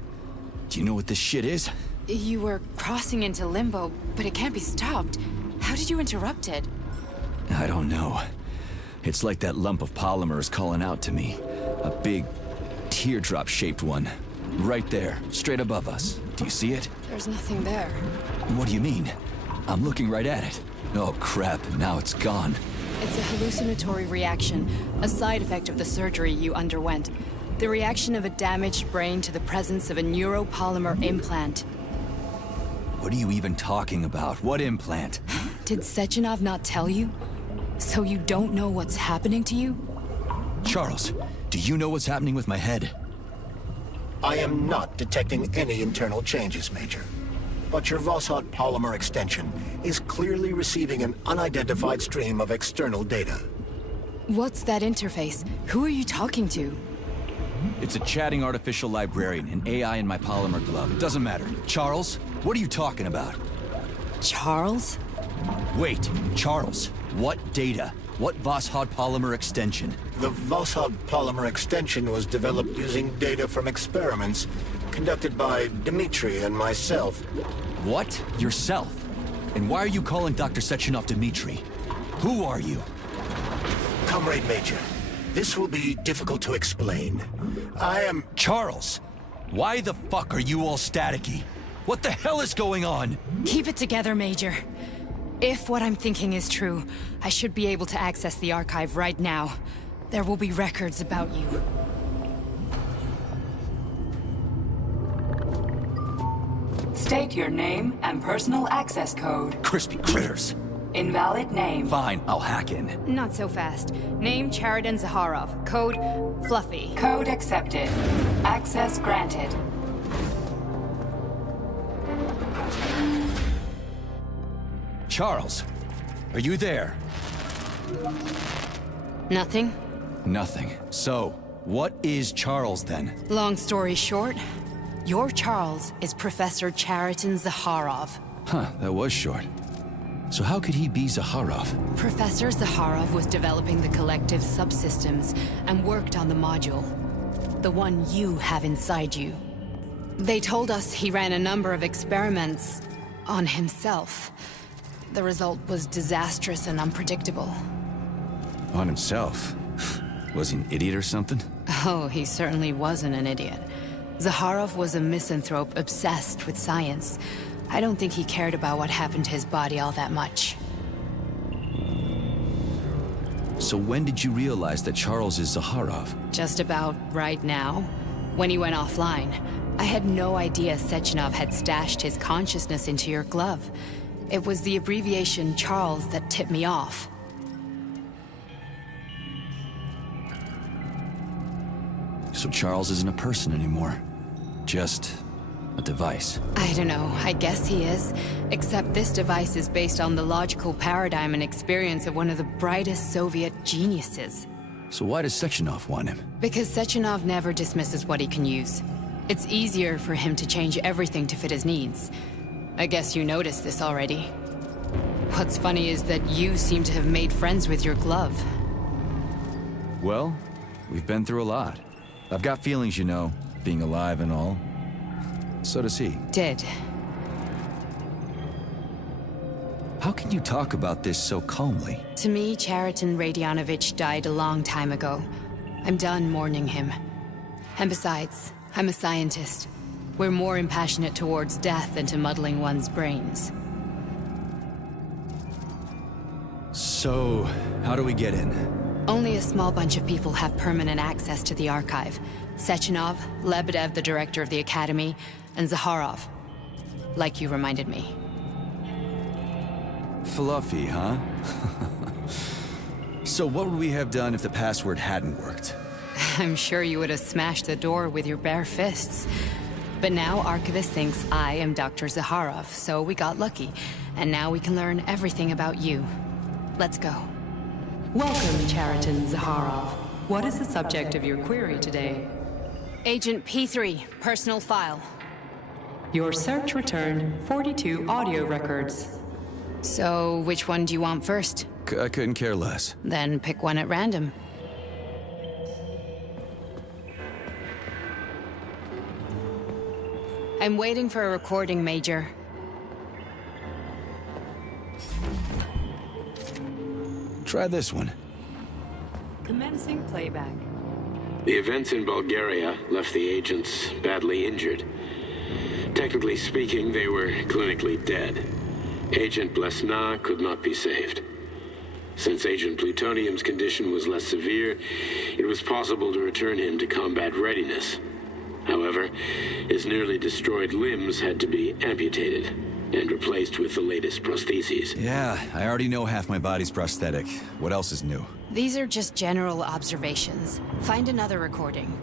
Do you know what this shit is? You were crossing into limbo, but it can't be stopped. How did you interrupt it? I don't know. It's like that lump of polymer is calling out to me. A big, teardrop-shaped one. Right there, straight above us. Do you see it? There's nothing there. What do you mean? I'm looking right at it. Oh crap, now it's gone. It's a hallucinatory reaction, a side effect of the surgery you underwent. The reaction of a damaged brain to the presence of a neuropolymer implant. What are you even talking about? What implant? Did Sechenov not tell you? So you don't know what's happening to you? Charles, do you know what's happening with my head? I am not detecting any internal changes, Major. But your Voskhod polymer extension is clearly receiving an unidentified stream of external data. What's that interface? Who are you talking to? It's a chatting artificial librarian, an AI in my polymer glove. It doesn't matter. Charles, what are you talking about? Charles? Wait, Charles, what data? What Voskhod polymer extension? The Voskhod polymer extension was developed using data from experiments conducted by Dmitri and myself. What? Yourself? And why are you calling Dr. Sechenov Dmitri? Who are you? Comrade Major, this will be difficult to explain. I am... Charles! Why the fuck are you all staticky? What the hell is going on? Keep it together, Major. If what I'm thinking is true, I should be able to access the archive right now. There will be records about you. State your name and personal access code. Crispy critters. Invalid name. Fine, I'll hack in. Not so fast. Name Chariton Zaharov. Code Fluffy. Code accepted. Access granted. Charles, are you there? Nothing? Nothing. So, what is Charles then? Long story short, your Charles is Professor Chariton Zaharov. Huh, that was short. So how could he be Zaharov? Professor Zaharov was developing the collective subsystems and worked on the module. The one you have inside you. They told us he ran a number of experiments on himself. The result was disastrous and unpredictable. On himself? Was he an idiot or something? Oh, he certainly wasn't an idiot. Zaharov was a misanthrope obsessed with science. I don't think he cared about what happened to his body all that much. So when did you realize that Charles is Zaharov? Just about right now. When he went offline. I had no idea Sechenov had stashed his consciousness into your glove. It was the abbreviation Charles that tipped me off. So Charles isn't a person anymore. Just a device. I don't know, I guess he is. Except this device is based on the logical paradigm and experience of one of the brightest Soviet geniuses. So why does Sechenov want him? Because Sechenov never dismisses what he can use. It's easier for him to change everything to fit his needs. I guess you noticed this already. What's funny is that you seem to have made friends with your glove. Well, we've been through a lot. I've got feelings, you know, being alive and all. So does he. Did. How can you talk about this so calmly? To me, Chariton Radionovich died a long time ago. I'm done mourning him. And besides, I'm a scientist. We're more impassionate towards death than to muddling one's brains. So, how do we get in? Only a small bunch of people have permanent access to the archive. Sechenov, Lebedev, the director of the Academy, and Zaharov. Like you reminded me. Fluffy, huh? So what would we have done if the password hadn't worked? I'm sure you would have smashed the door with your bare fists. But now Archivist thinks I am Dr. Zaharov, so we got lucky. And now we can learn everything about you. Let's go. Welcome, Chariton Zaharov. What is the subject of your query today? Agent P3, personal file. Your search returned 42 audio records. So, which one do you want first? I couldn't care less. Then pick one at random. I'm waiting for a recording, Major. Try this one. Commencing playback. The events in Bulgaria left the agents badly injured. Technically speaking, they were clinically dead. Agent Blesna could not be saved. Since Agent Plutonium's condition was less severe, it was possible to return him to combat readiness. However, his nearly destroyed limbs had to be amputated. and replaced with the latest prostheses. Yeah, I already know half my body's prosthetic. What else is new? These are just general observations. Find another recording.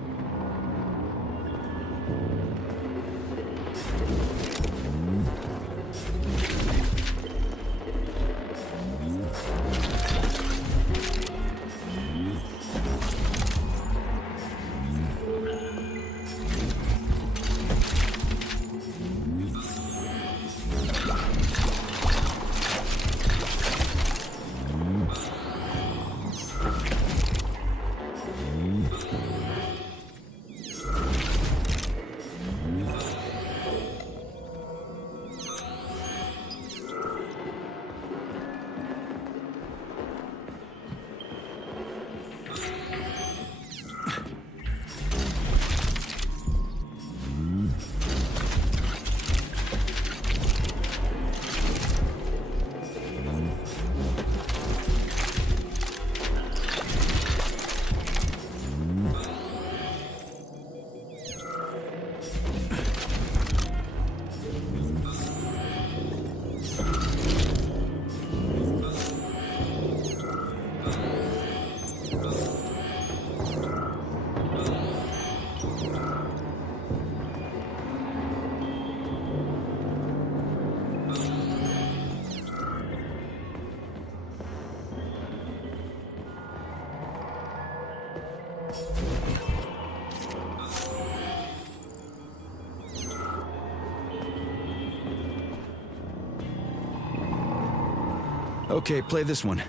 Okay, play this one.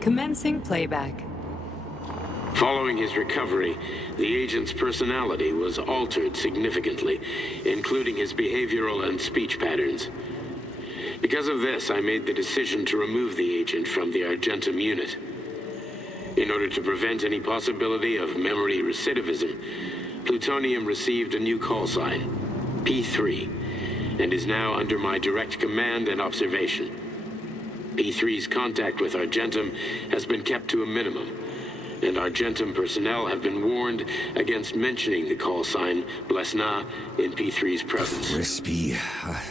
Commencing playback. Following his recovery, the agent's personality was altered significantly, including his behavioral and speech patterns. Because of this, I made the decision to remove the agent from the Argentum unit. In order to prevent any possibility of memory recidivism, Plutonium received a new call sign, P3, and is now under my direct command and observation. P3's contact with Argentum has been kept to a minimum, and Argentum personnel have been warned against mentioning the call sign Blesna in P3's presence. Crispy.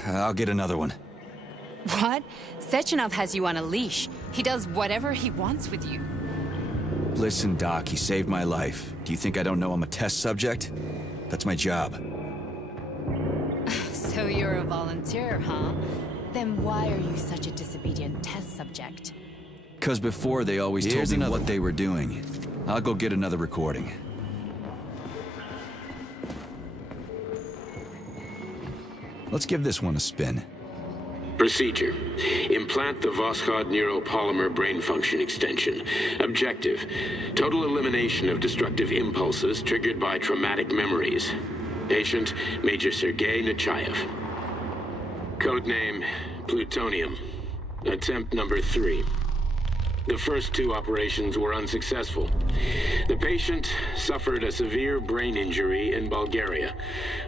I'll get another one. What? Sechenov has you on a leash. He does whatever he wants with you. Listen, Doc, he saved my life. Do you think I don't know I'm a test subject? That's my job. So you're a volunteer, huh? Then why are you such a disobedient test subject? 'Cause before they always told me what they were doing. I'll go get another recording. Let's give this one a spin. Procedure. Implant the Voskhod neuropolymer brain function extension. Objective. Total elimination of destructive impulses triggered by traumatic memories. Patient, Major Sergei Nechayev. Codename, Plutonium. Attempt number 3. The first 2 operations were unsuccessful. The patient suffered a severe brain injury in Bulgaria,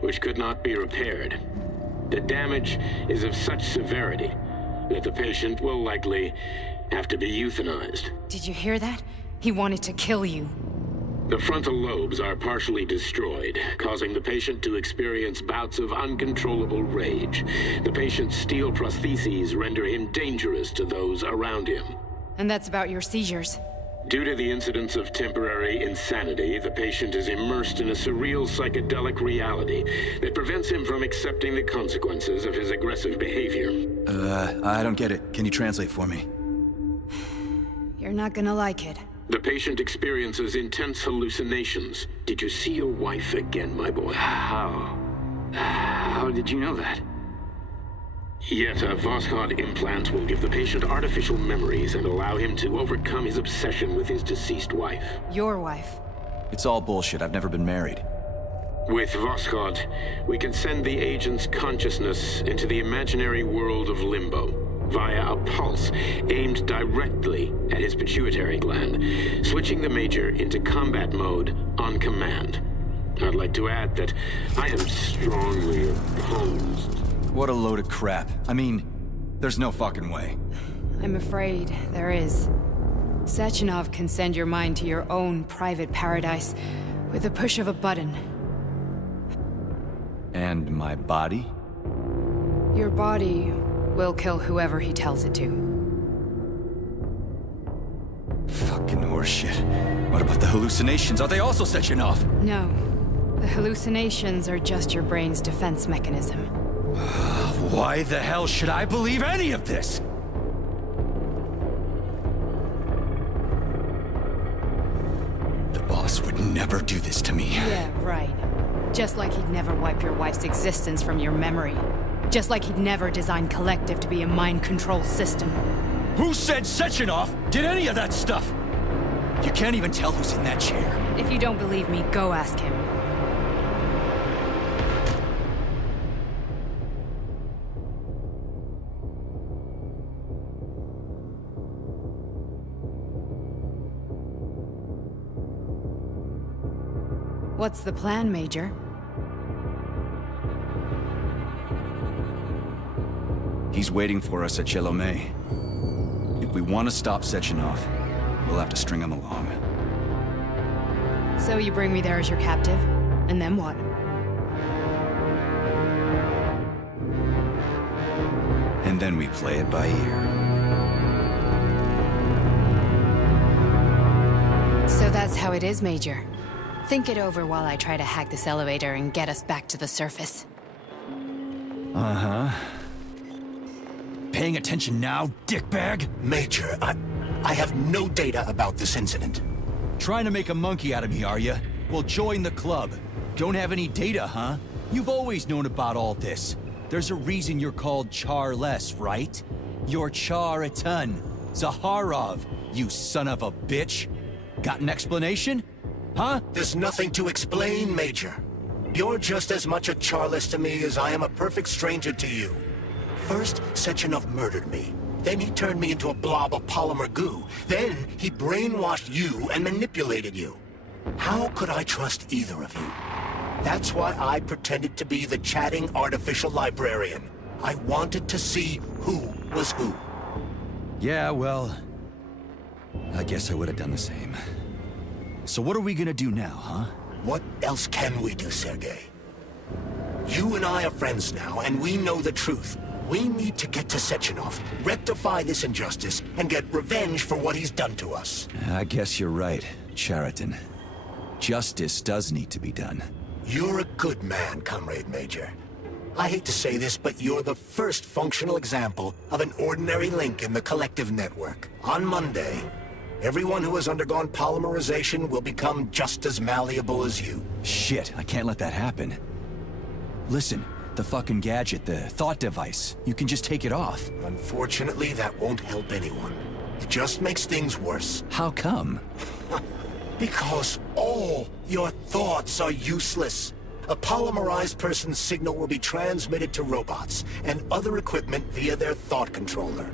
which could not be repaired. The damage is of such severity that the patient will likely have to be euthanized. Did you hear that? He wanted to kill you. The frontal lobes are partially destroyed, causing the patient to experience bouts of uncontrollable rage. The patient's steel prostheses render him dangerous to those around him. And that's about your seizures. Due to the incidence of temporary insanity, the patient is immersed in a surreal psychedelic reality that prevents him from accepting the consequences of his aggressive behavior. I don't get it. Can you translate for me? You're not gonna like it. The patient experiences intense hallucinations. Did you see your wife again, my boy? How did you know that? Yet a Voskhod implant will give the patient artificial memories and allow him to overcome his obsession with his deceased wife. Your wife. It's all bullshit. I've never been married. With Voskhod, we can send the agent's consciousness into the imaginary world of limbo via a pulse aimed directly at his pituitary gland, switching the Major into combat mode on command. I'd like to add that I am strongly opposed. What a load of crap. I mean, there's no fucking way. I'm afraid there is. Sechenov can send your mind to your own private paradise with the push of a button. And my body? Your body will kill whoever he tells it to. Fucking horseshit. What about the hallucinations? Are they also Sechenov? No. The hallucinations are just your brain's defense mechanism. Why the hell should I believe any of this? The boss would never do this to me. Yeah, right. Just like he'd never wipe your wife's existence from your memory. Just like he'd never design Collective to be a mind control system. Who said Sechenov did any of that stuff? You can't even tell who's in that chair. If you don't believe me, go ask him. What's the plan, Major? He's waiting for us at Chelomey. If we want to stop Sechenov, we'll have to string him along. So you bring me there as your captive, and then what? And then we play it by ear. So that's how it is, Major. Think it over while I try to hack this elevator and get us back to the surface. Uh-huh. Paying attention now, dickbag? Major, I have no data about this incident. Trying to make a monkey out of me, are you? Well, join the club. Don't have any data, huh? You've always known about all this. There's a reason you're called Charless, right? You're Char a ton. Zaharov, you son of a bitch. Got an explanation? Huh? There's nothing to explain, Major. You're just as much a Charless to me as I am a perfect stranger to you. First, Sechenov murdered me. Then he turned me into a blob of polymer goo. Then he brainwashed you and manipulated you. How could I trust either of you? That's why I pretended to be the chatting artificial librarian. I wanted to see who was who. Yeah, well, I guess I would have done the same. So what are we gonna do now, huh? What else can we do, Sergei? You and I are friends now, and we know the truth. We need to get to Sechenov, rectify this injustice, and get revenge for what he's done to us. I guess you're right, Chariton. Justice does need to be done. You're a good man, Comrade Major. I hate to say this, but you're the first functional example of an ordinary link in the Collective network. On Monday, everyone who has undergone polymerization will become just as malleable as you. Shit, I can't let that happen. Listen, the fucking gadget, the thought device, you can just take it off. Unfortunately, that won't help anyone. It just makes things worse. How come? Because all your thoughts are useless. A polymerized person's signal will be transmitted to robots and other equipment via their thought controller.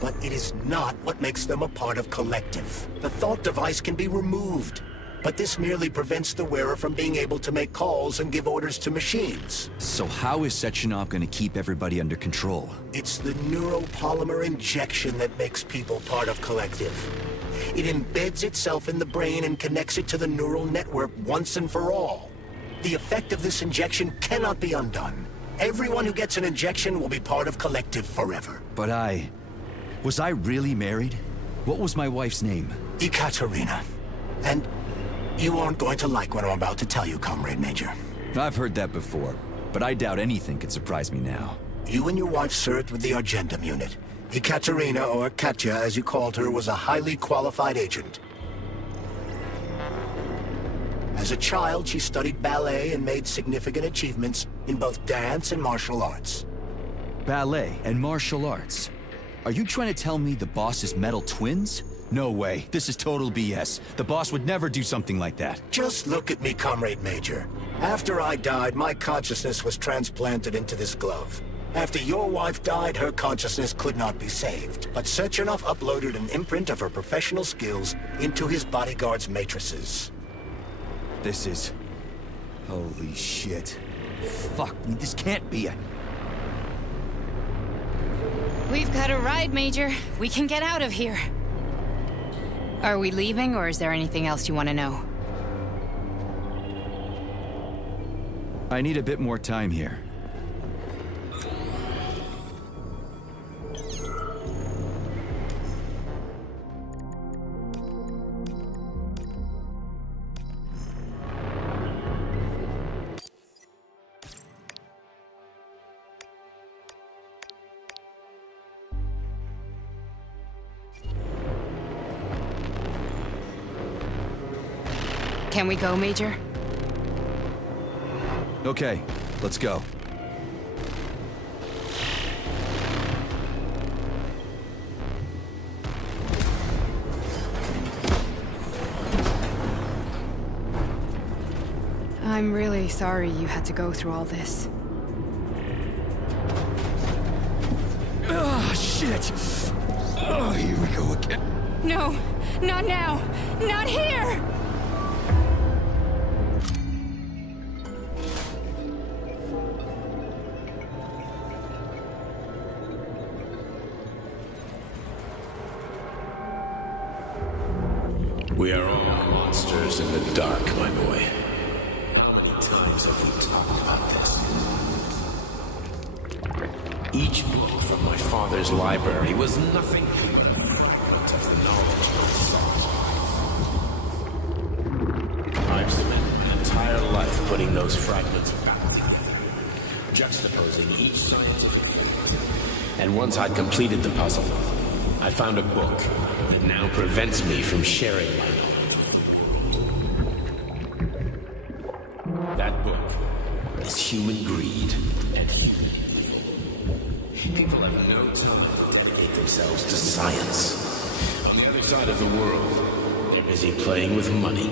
But it is not what makes them a part of Collective. The thought device can be removed, but this merely prevents the wearer from being able to make calls and give orders to machines. So how is Sechenov gonna keep everybody under control? It's the neuropolymer injection that makes people part of Collective. It embeds itself in the brain and connects it to the neural network once and for all. The effect of this injection cannot be undone. Everyone who gets an injection will be part of Collective forever. But was I really married? What was my wife's name? Ekaterina. And you aren't going to like what I'm about to tell you, Comrade Major. I've heard that before, but I doubt anything could surprise me now. You and your wife served with the Argentum unit. Ekaterina, or Katya as you called her, was a highly qualified agent. As a child, she studied ballet and made significant achievements in both dance and martial arts. Ballet and martial arts? Are you trying to tell me the boss is metal twins? No way. This is total BS. The boss would never do something like that. Just look at me, Comrade Major. After I died, my consciousness was transplanted into this glove. After your wife died, her consciousness could not be saved. But Sechenov uploaded an imprint of her professional skills into his bodyguard's matrices. This is... holy shit. Fuck me, this can't be a... We've got a ride, Major. We can get out of here. Are we leaving, or is there anything else you want to know? I need a bit more time here. Can we go, Major? Okay, let's go. I'm really sorry you had to go through all this. Oh, shit! Oh, here we go again. No, not now. Not here! We are all monsters in the dark, my boy. How many times have we talked about this? Each book from my father's library was nothing of the knowledge of souls. I've spent an entire life putting those fragments back together, juxtaposing each scientific fact. And once I'd completed the puzzle, I found a book that now prevents me from sharing my knowledge. That book is Human Greed and Human Evil. People have no time to dedicate themselves to science. On the other side of the world, they're busy playing with money.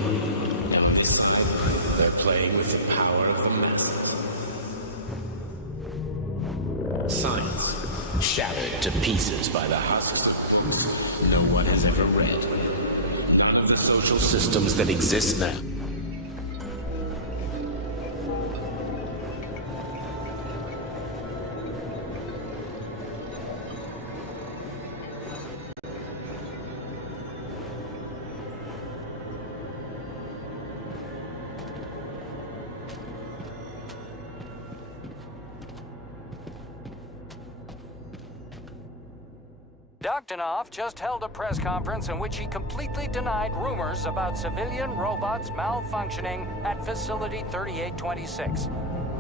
Down this side, they're playing with the power of the masses. Science shattered to pieces by the husks no one has ever read. None of the social systems that exist now. Doktanov just held a press conference in which he completely denied rumors about civilian robots malfunctioning at Facility 3826.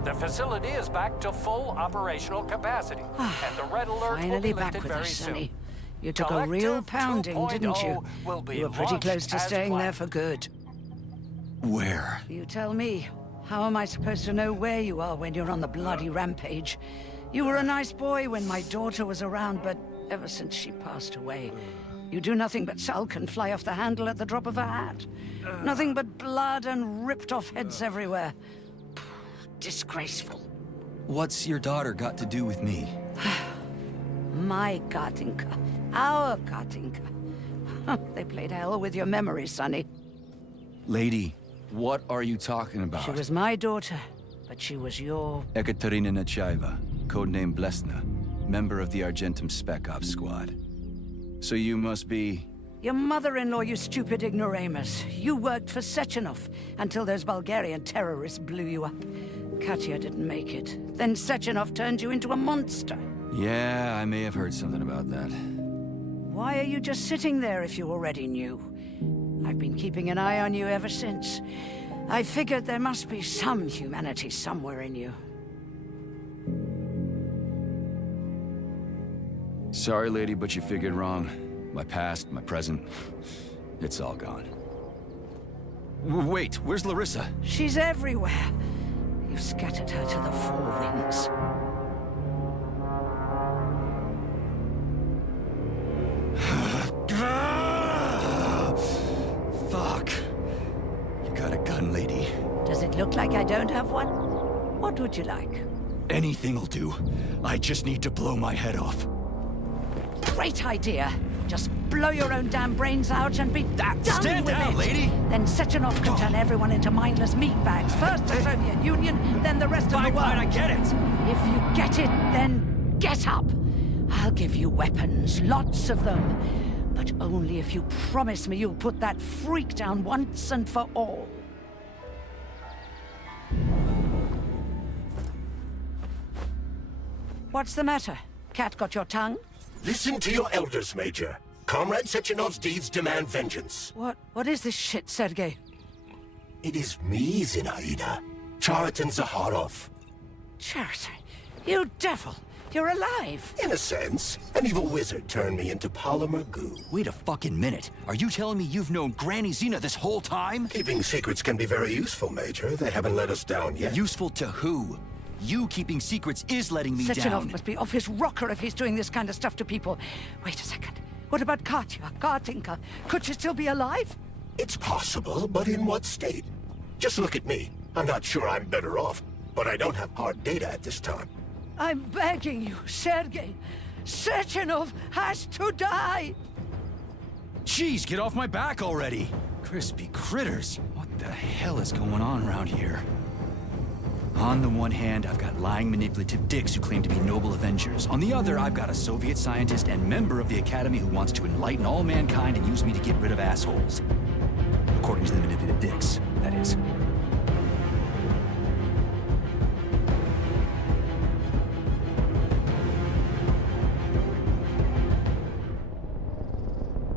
The facility is back to full operational capacity, and the red alert will be lifted very soon. You took a real pounding, didn't you? You were pretty close to staying there for good. Where? You tell me. How am I supposed to know where you are when you're on the bloody rampage? You were a nice boy when my daughter was around, but ever since she passed away, you do nothing but sulk and fly off the handle at the drop of a hat. Nothing but blood and ripped off heads everywhere. Disgraceful. What's your daughter got to do with me? My Katinka. Our Katinka. They played hell with your memory, Sonny. Lady, what are you talking about? She was my daughter, but she was your... Ekaterina Nechaeva, codename Blesna, member of the Argentum Spec Ops squad. So you must be... Your mother-in-law, you stupid ignoramus. You worked for Sechenov until those Bulgarian terrorists blew you up. Katya didn't make it. Then Sechenov turned you into a monster. Yeah, I may have heard something about that. Why are you just sitting there if you already knew? I've been keeping an eye on you ever since. I figured there must be some humanity somewhere in you. Sorry, lady, but you figured wrong. My past, my present, it's all gone. Wait, where's Larissa? She's everywhere. You scattered her to the four winds. Fuck. You got a gun, lady. Does it look like I don't have one? What would you like? Anything'll do. I just need to blow my head off. Great idea. Just blow your own damn brains out and be done Stand with down, it. lady! Then Sechenov can turn everyone into mindless meatbags. First the Soviet Union, then the rest of the world. Fine, I get it. If you get it, then get up. I'll give you weapons, lots of them. But only if you promise me you'll put that freak down once and for all. What's the matter? Cat got your tongue? Listen to your elders, Major. Comrade Sechenov's deeds demand vengeance. What is this shit, Sergei? It is me, Zinaida. Chariton Zaharov. Chariton? You devil! You're alive. In a sense, an evil wizard turned me into polymer goo. Wait a fucking minute. Are you telling me you've known Granny Xena this whole time? Keeping secrets can be very useful, Major. They haven't let us down yet. Useful to who? You keeping secrets is letting me Sechenov down. must be off his rocker if he's doing this kind of stuff to people. Wait a second. What about Katya, Katinka? Could she still be alive? It's possible, but in what state? Just look at me. I'm not sure I'm better off, but I don't have hard data at this time. I'm begging you, Sergei. Sechenov has to die! Jeez, get off my back already! Crispy critters. What the hell is going on around here? On the one hand, I've got lying, manipulative dicks who claim to be noble avengers. On the other, I've got a Soviet scientist and member of the Academy who wants to enlighten all mankind and use me to get rid of assholes. According to the manipulative dicks, that is.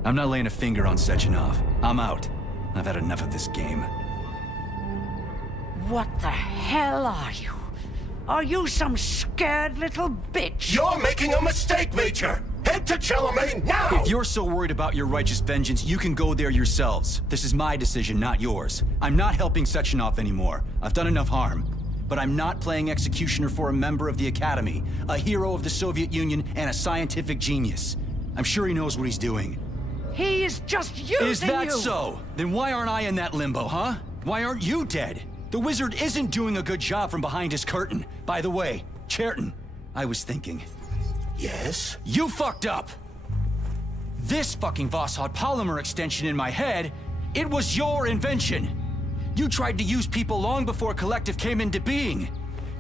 I'm not laying a finger on Sechenov. I'm out. I've had enough of this game. What the hell are you? Are you some scared little bitch? You're making a mistake, Major! Head to Chalamet now! If you're so worried about your righteous vengeance, you can go there yourselves. This is my decision, not yours. I'm not helping Sechenov anymore. I've done enough harm. But I'm not playing executioner for a member of the Academy, a hero of the Soviet Union, and a scientific genius. I'm sure he knows what he's doing. He is just using you! Is that so? Then why aren't I in that limbo, huh? Why aren't you dead? The wizard isn't doing a good job from behind his curtain. By the way, Cherton, I was thinking. Yes? You fucked up! This fucking Voskhod polymer extension in my head, it was your invention! You tried to use people long before Collective came into being.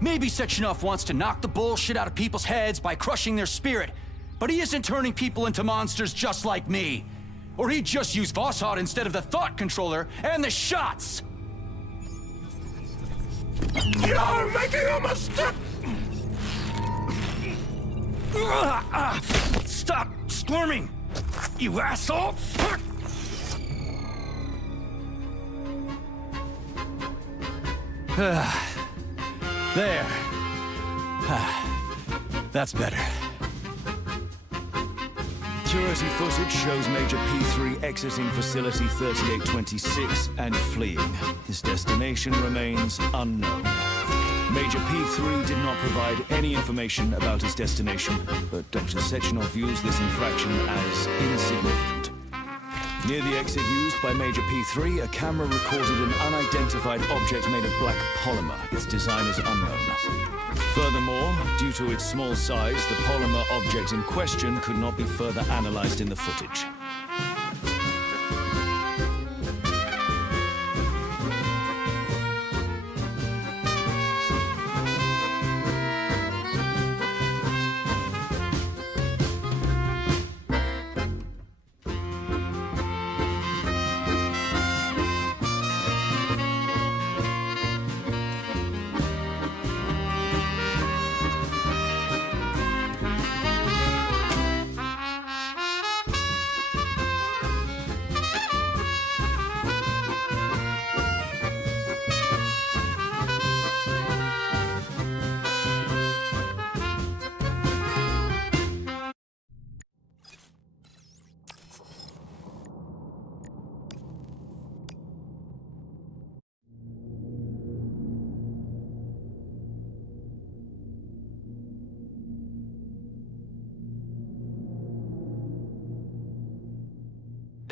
Maybe Sechenov wants to knock the bullshit out of people's heads by crushing their spirit, but he isn't turning people into monsters just like me. Or he'd just use Voskhod instead of the thought controller and the shots! You're making a mistake! Stop squirming, you asshole! There. That's better. Security footage shows Major P3 exiting Facility 3826 and fleeing. His destination remains unknown. Major P3 did not provide any information about his destination, but Dr. Sechenov views this infraction as insignificant. Near the exit used by Major P3, a camera recorded an unidentified object made of black polymer. Its design is unknown. Furthermore, due to its small size, the polymer object in question could not be further analyzed in the footage.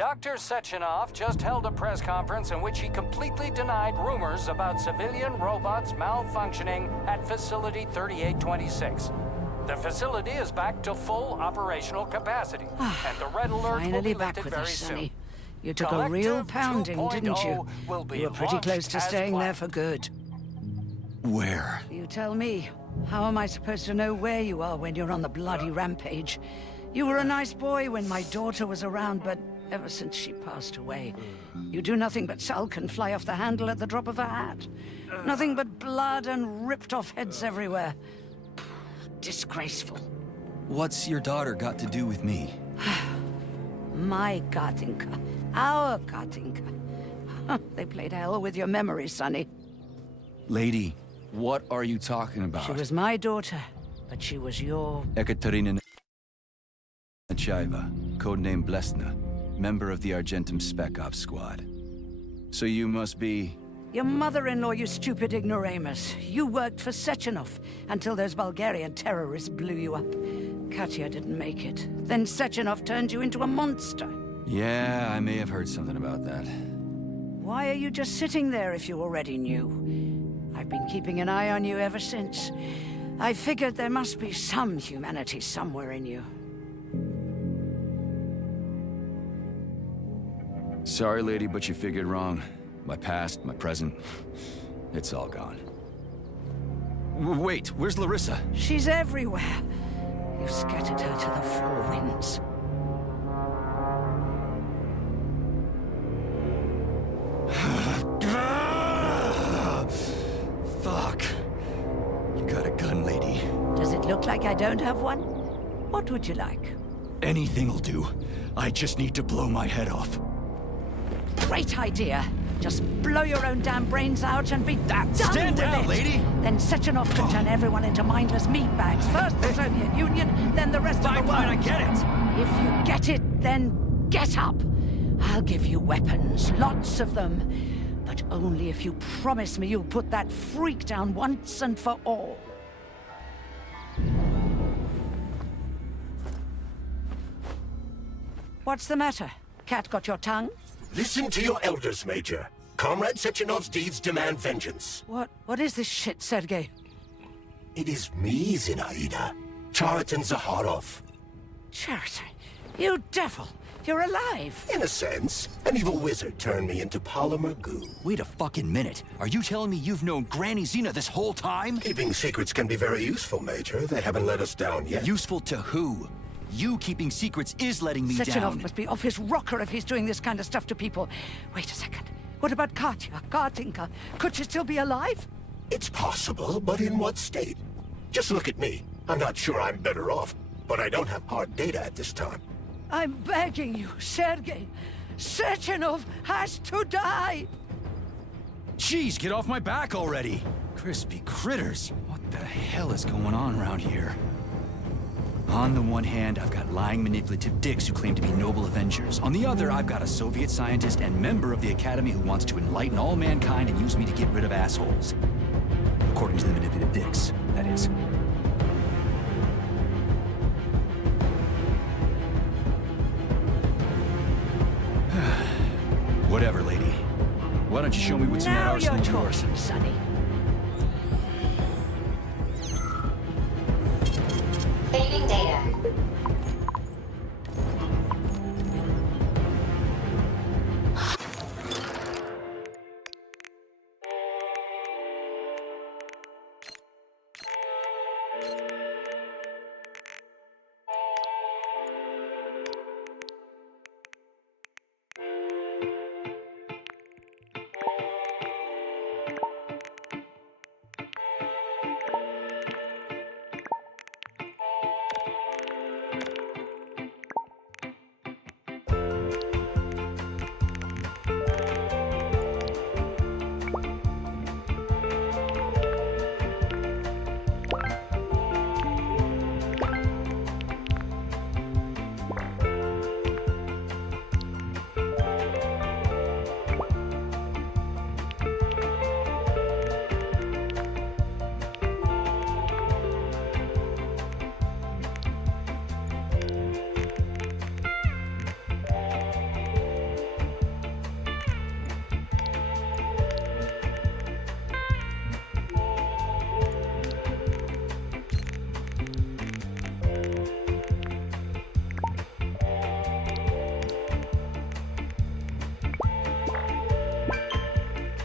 Dr. Sechenov just held a press conference in which he completely denied rumors about civilian robots malfunctioning at Facility 3826. The facility is back to full operational capacity, and the red alert will Finally be back lifted with very us, soon. Sonny. You took a real pounding, didn't you? Will be You were pretty close to launched as staying there planned. for good. Where? You tell me. How am I supposed to know where you are when you're on the bloody rampage? You were a nice boy when my daughter was around, but ever since she passed away, you do nothing but sulk and fly off the handle at the drop of a hat. Nothing but blood and ripped off heads everywhere. Disgraceful. What's your daughter got to do with me? My Katinka. Our Katinka. They played hell with your memory, Sonny. Lady, what are you talking about? She was my daughter, But she was your... Ekaterina Nechaeva, codename Blesna, member of the Argentum Spec Ops squad. So you must be... Your mother-in-law, you stupid ignoramus. You worked for Sechenov until those Bulgarian terrorists blew you up. Katya didn't make it. Then Sechenov turned you into a monster. Yeah, I may have heard something about that. Why are you just sitting there if you already knew? I've been keeping an eye on you ever since. I figured there must be some humanity somewhere in you. Sorry, lady, but you figured wrong. My past, my present, it's all gone. Wait, where's Larissa? She's everywhere. You scattered her to the four winds. Fuck. You got a gun, lady. Does it look like I don't have one? What would you like? Anything'll do. I just need to blow my head off. Great idea. Just blow your own damn brains out and be done Stand with down, it. lady! Then Sechenov can turn everyone into mindless meatbags. First the Soviet Union, then the rest of the world. Fine, I get it. If you get it, then get up. I'll give you weapons, lots of them. But only if you promise me you'll put that freak down once and for all. What's the matter? Cat got your tongue? Listen to your elders, Major. Comrade Sechenov's deeds demand vengeance. What is this shit, Sergei? It is me, Zinaida. Chariton Zaharov. Chariton? You devil! You're alive! In a sense. An evil wizard turned me into polymer goo. Wait a fucking minute. Are you telling me you've known Granny Zena this whole time? Keeping secrets can be very useful, Major. They haven't let us down yet. Useful to who? You keeping secrets is letting me Sechenov down. must be off his rocker if he's doing this kind of stuff to people. Wait a second. What about Katya, Kartinka? Could she still be alive? It's possible, but in what state? Just look at me. I'm not sure I'm better off, but I don't have hard data at this time. I'm begging you, Sergei. Sechenov has to die! Jeez, get off my back already! Crispy critters. What the hell is going on around here? On the one hand, I've got lying, manipulative dicks who claim to be noble avengers. On the other, I've got a Soviet scientist and member of the Academy who wants to enlighten all mankind and use me to get rid of assholes. According to the manipulative dicks, that is. Whatever, lady. Why don't you show me what's in that Now arsenal you're of yours? talking, Sonny. Saving data.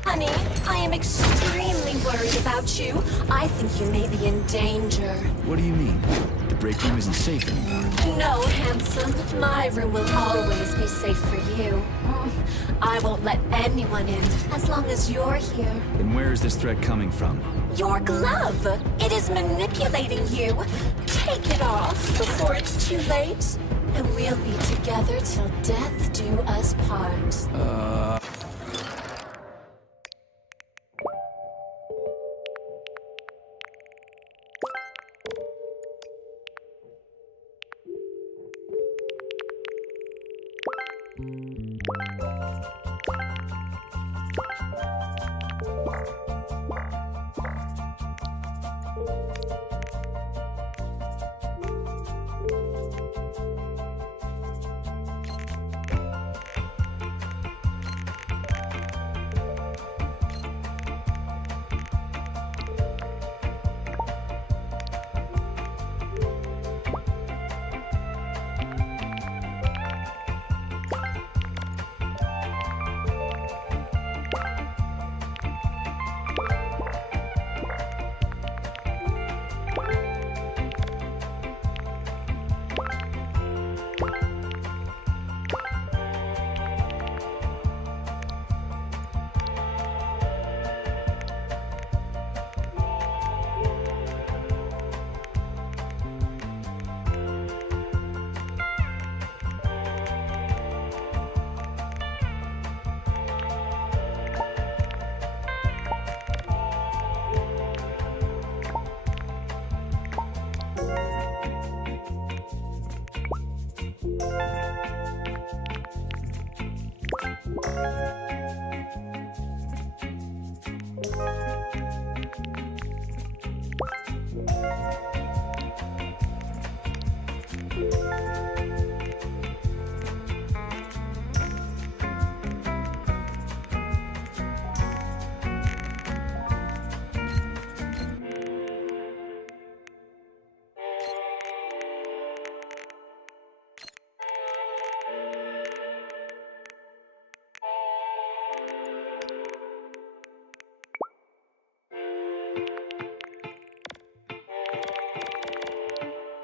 Honey, I am extremely worried about you. I think you may be in danger. What do you mean? The break room isn't safe anymore. No, handsome. My room will always be safe for you. I won't let anyone in as long as you're here. Then where is this threat coming from? Your glove. It is manipulating you. Take it off before it's too late. And we'll be together till death do us part.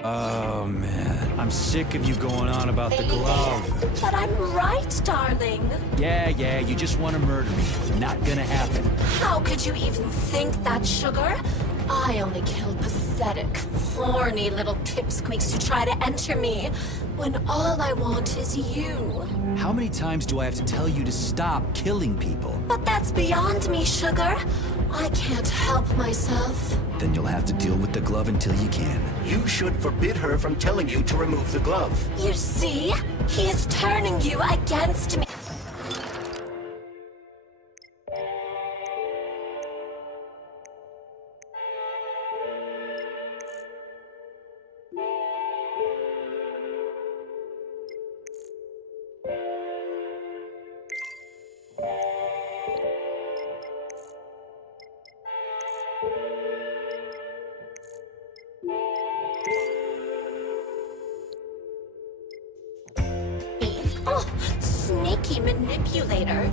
Oh, man. I'm sick of you going on about the glove. But I'm right, darling. Yeah, you just want to murder me. Not gonna happen. How could you even think that, Sugar? I only kill pathetic, horny little pipsqueaks who try to enter me, when all I want is you. How many times do I have to tell you to stop killing people? But that's beyond me, Sugar. I can't help myself. Then you'll have to deal with the glove until you can. You should forbid her from telling you to remove the glove. You see? He is turning you against me. Oh, sneaky manipulator.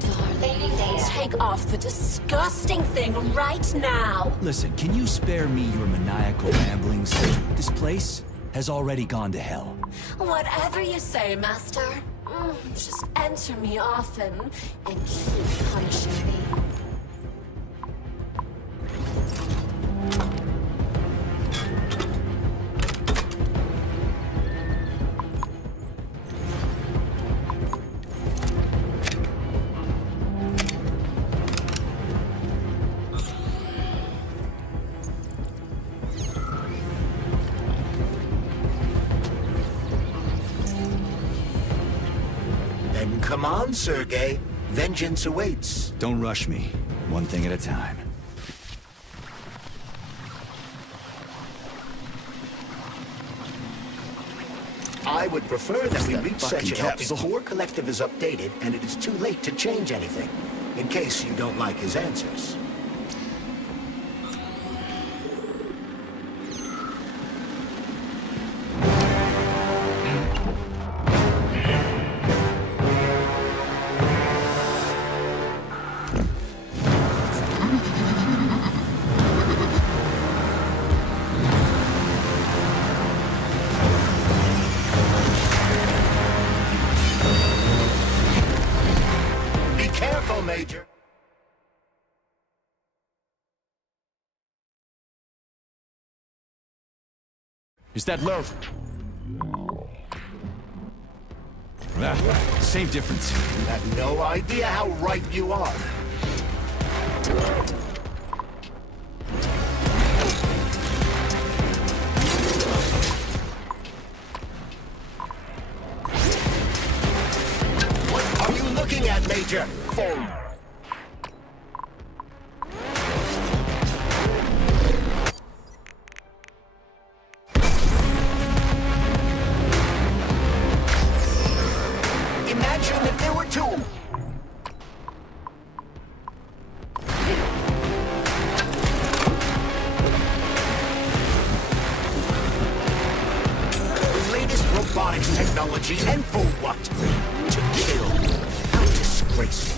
Darling, take off the disgusting thing right now. Listen, can you spare me your maniacal ramblings? This place has already gone to hell. Whatever you say, Master. Just enter me often and keep punishing me. Then come on, Sergei. Vengeance awaits. Don't rush me. One thing at a time. I would prefer that we reach fucking Sechenov capsule. before Collective is updated and it is too late to change anything, in case you don't like his answers. Major. Is that low? Same difference. You have no idea how right you are. Major! Imagine if there were two! The latest robotics technology, and for what? To kill. How disgraceful.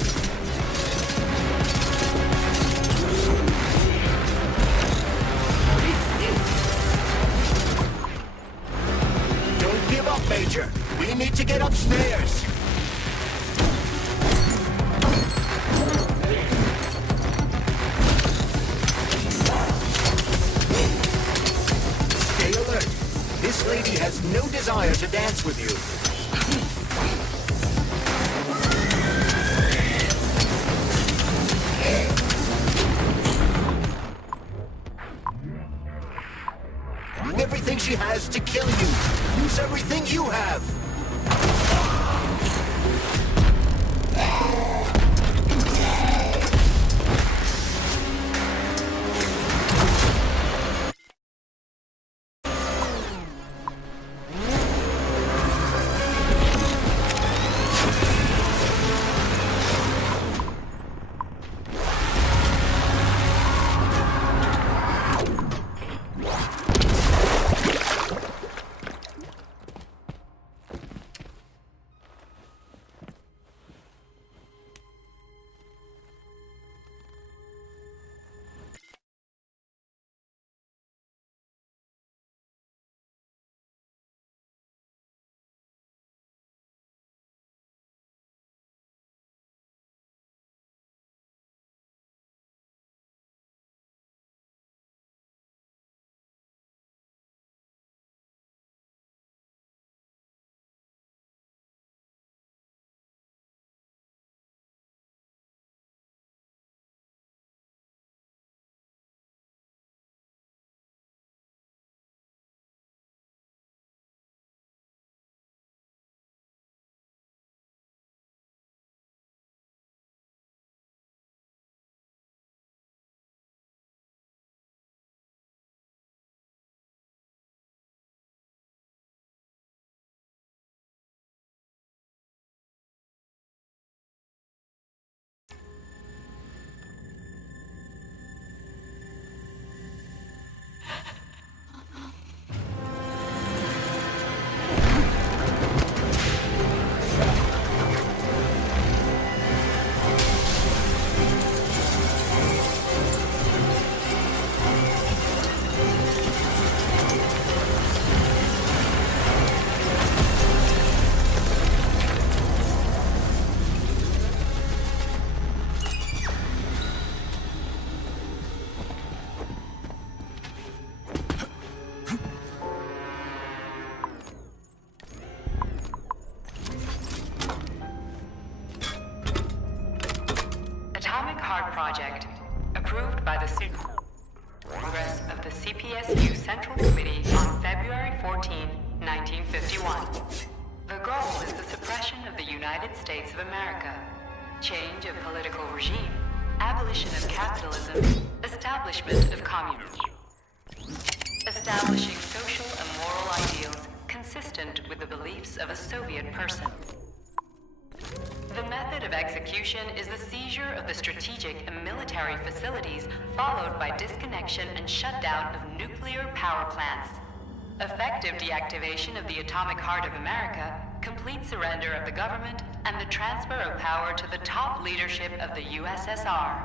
Don't give up, Major. We need to get upstairs. Stay alert. This lady has no desire to dance with you. Everything she has to kill you. Use everything you have. Atomic Heart Project, approved by the Congress of the CPSU Central Committee on February 14, 1951. The goal is the suppression of the United States of America, change of political regime, abolition of capitalism, establishment of communism, establishing social and moral ideals consistent with the beliefs of a Soviet person. The method of execution is the seizure of the strategic and military facilities, followed by disconnection and shutdown of nuclear power plants. Effective deactivation of the atomic heart of America, complete surrender of the government, and the transfer of power to the top leadership of the USSR.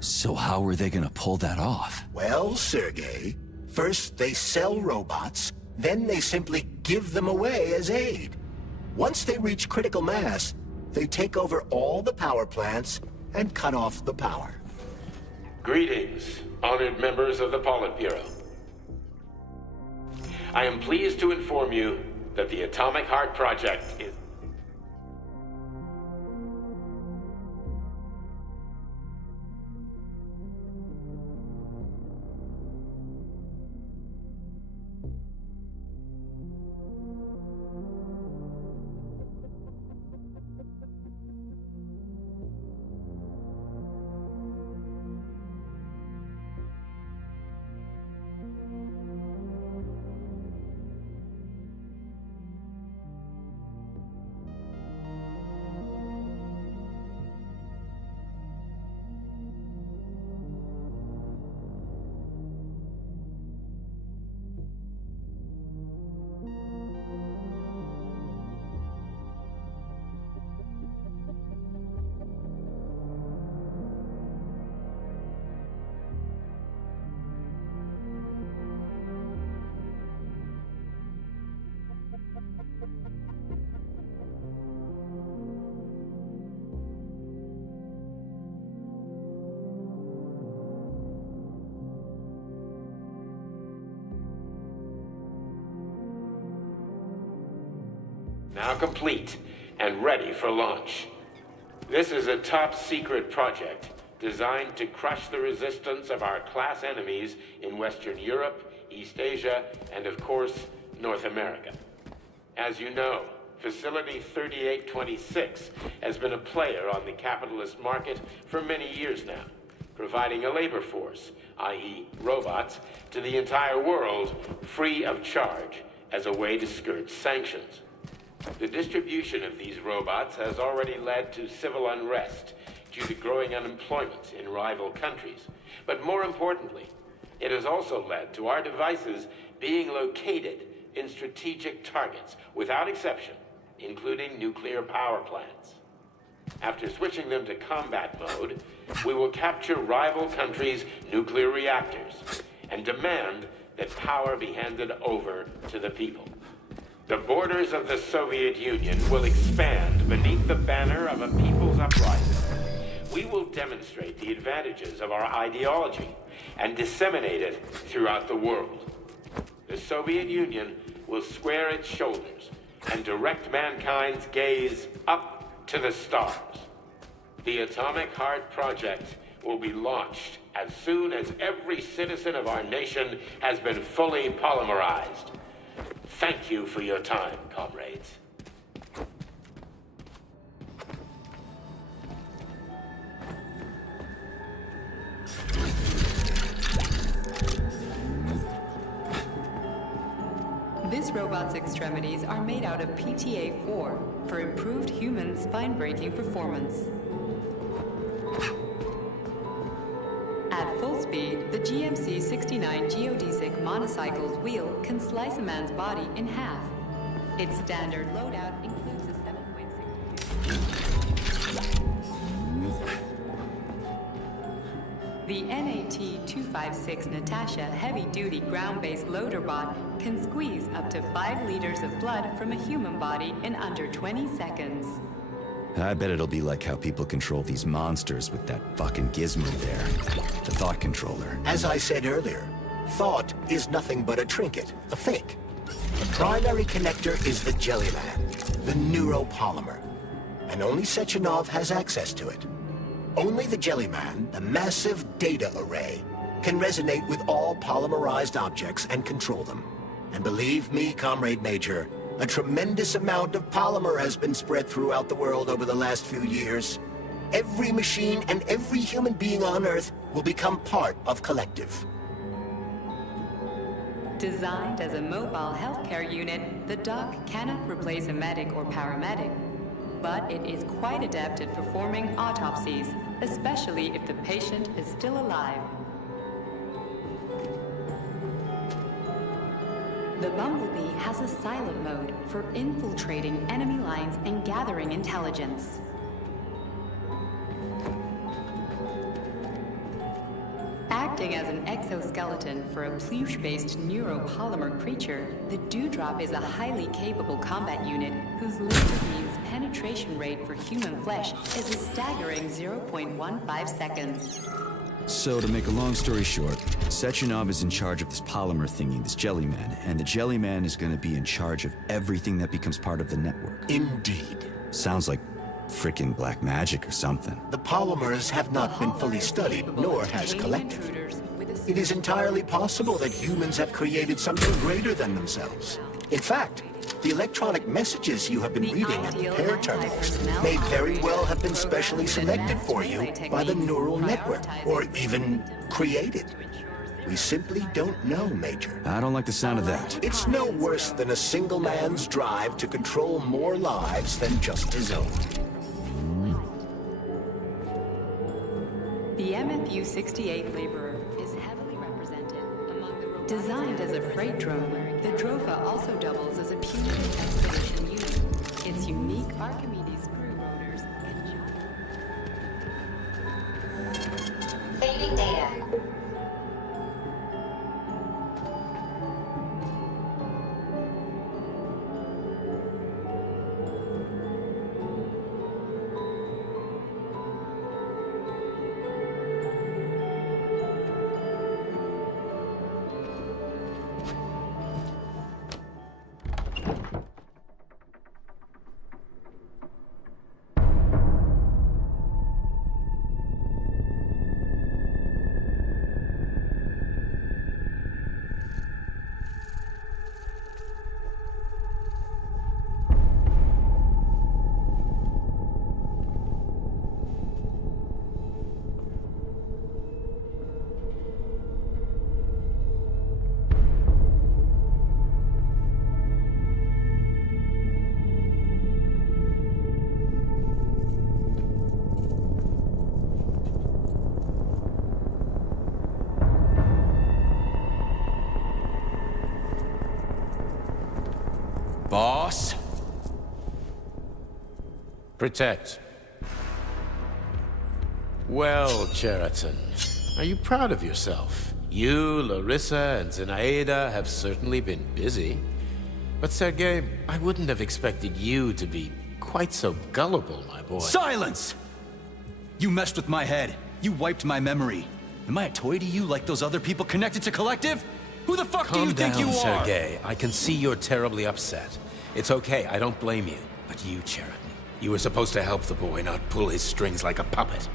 So how are they gonna pull that off? Well, Sergei, first they sell robots, then they simply give them away as aid. Once they reach critical mass, they take over all the power plants and cut off the power. Greetings, honored members of the Politburo. I am pleased to inform you that the Atomic Heart Project is... Now complete and ready for launch. This is a top-secret project designed to crush the resistance of our class enemies in Western Europe, East Asia, and of course, North America. As you know, Facility 3826 has been a player on the capitalist market for many years now, providing a labor force, i.e. robots, to the entire world free of charge as a way to skirt sanctions. The distribution of these robots has already led to civil unrest due to growing unemployment in rival countries. But more importantly, it has also led to our devices being located in strategic targets, without exception, including nuclear power plants. After switching them to combat mode, we will capture rival countries' nuclear reactors and demand that power be handed over to the people. The borders of the Soviet Union will expand beneath the banner of a people's uprising. We will demonstrate the advantages of our ideology and disseminate it throughout the world. The Soviet Union will square its shoulders and direct mankind's gaze up to the stars. The Atomic Heart Project will be launched as soon as every citizen of our nation has been fully polymerized. Thank you for your time, comrades. This robot's extremities are made out of PTA-4 for improved human spine-breaking performance. At full speed, the GMC-69 geodesic monocycle's wheel can slice a man's body in half. Its standard loadout includes a 7.62. The NAT-256 Natasha heavy-duty ground-based loader bot can squeeze up to 5 liters of blood from a human body in under 20 seconds. I bet it'll be like how people control these monsters with that fucking gizmo there. The thought controller. As I said earlier, thought is nothing but a trinket, a fake. The primary connector is the Jellyman, the neuropolymer. And only Sechenov has access to it. Only the Jellyman, the massive data array, can resonate with all polymerized objects and control them. And believe me, Comrade Major, a tremendous amount of polymer has been spread throughout the world over the last few years. Every machine and every human being on Earth will become part of Collective. Designed as a mobile healthcare unit, the doc cannot replace a medic or paramedic. But it is quite adept at performing autopsies, especially if the patient is still alive. The Bumblebee has a silent mode for infiltrating enemy lines and gathering intelligence. Acting as an exoskeleton for a pluche-based neuropolymer creature, the Dewdrop is a highly capable combat unit whose laser beam's penetration rate for human flesh is a staggering 0.15 seconds. So, to make a long story short, Sechenov is in charge of this polymer thingy, this Jellyman, and the Jellyman is going to be in charge of everything that becomes part of the network. Indeed. Sounds like frickin' black magic or something. The polymers have not been fully studied, nor has Collective. It is entirely possible that humans have created something greater than themselves. In fact, the electronic messages you have been reading at the pair terminals may very well have been specially selected for you by the neural network, or even created. We simply don't know, Major. I don't like the sound of that. It's no worse than a single man's drive to control more lives than just his own. The MFU-68 laborer is heavily represented among the robots. Designed as a freight drone, the Drofa also doubles as a punitive expedition unit. Its unique Archimedes screw rotors can Saving data. boss. Protect. Well, Cheriton, are you proud of yourself? You, Larissa, and Zenaida have certainly been busy. But Sergei, I wouldn't have expected you to be quite so gullible, my boy. Silence! You messed with my head. You wiped my memory. Am I a toy to you like those other people connected to Collective? Who the fuck do you think you are? Calm down, Sergei. I can see you're terribly upset. It's okay, I don't blame you. But you, Cheriton, you were supposed to help the boy, not pull his strings like a puppet.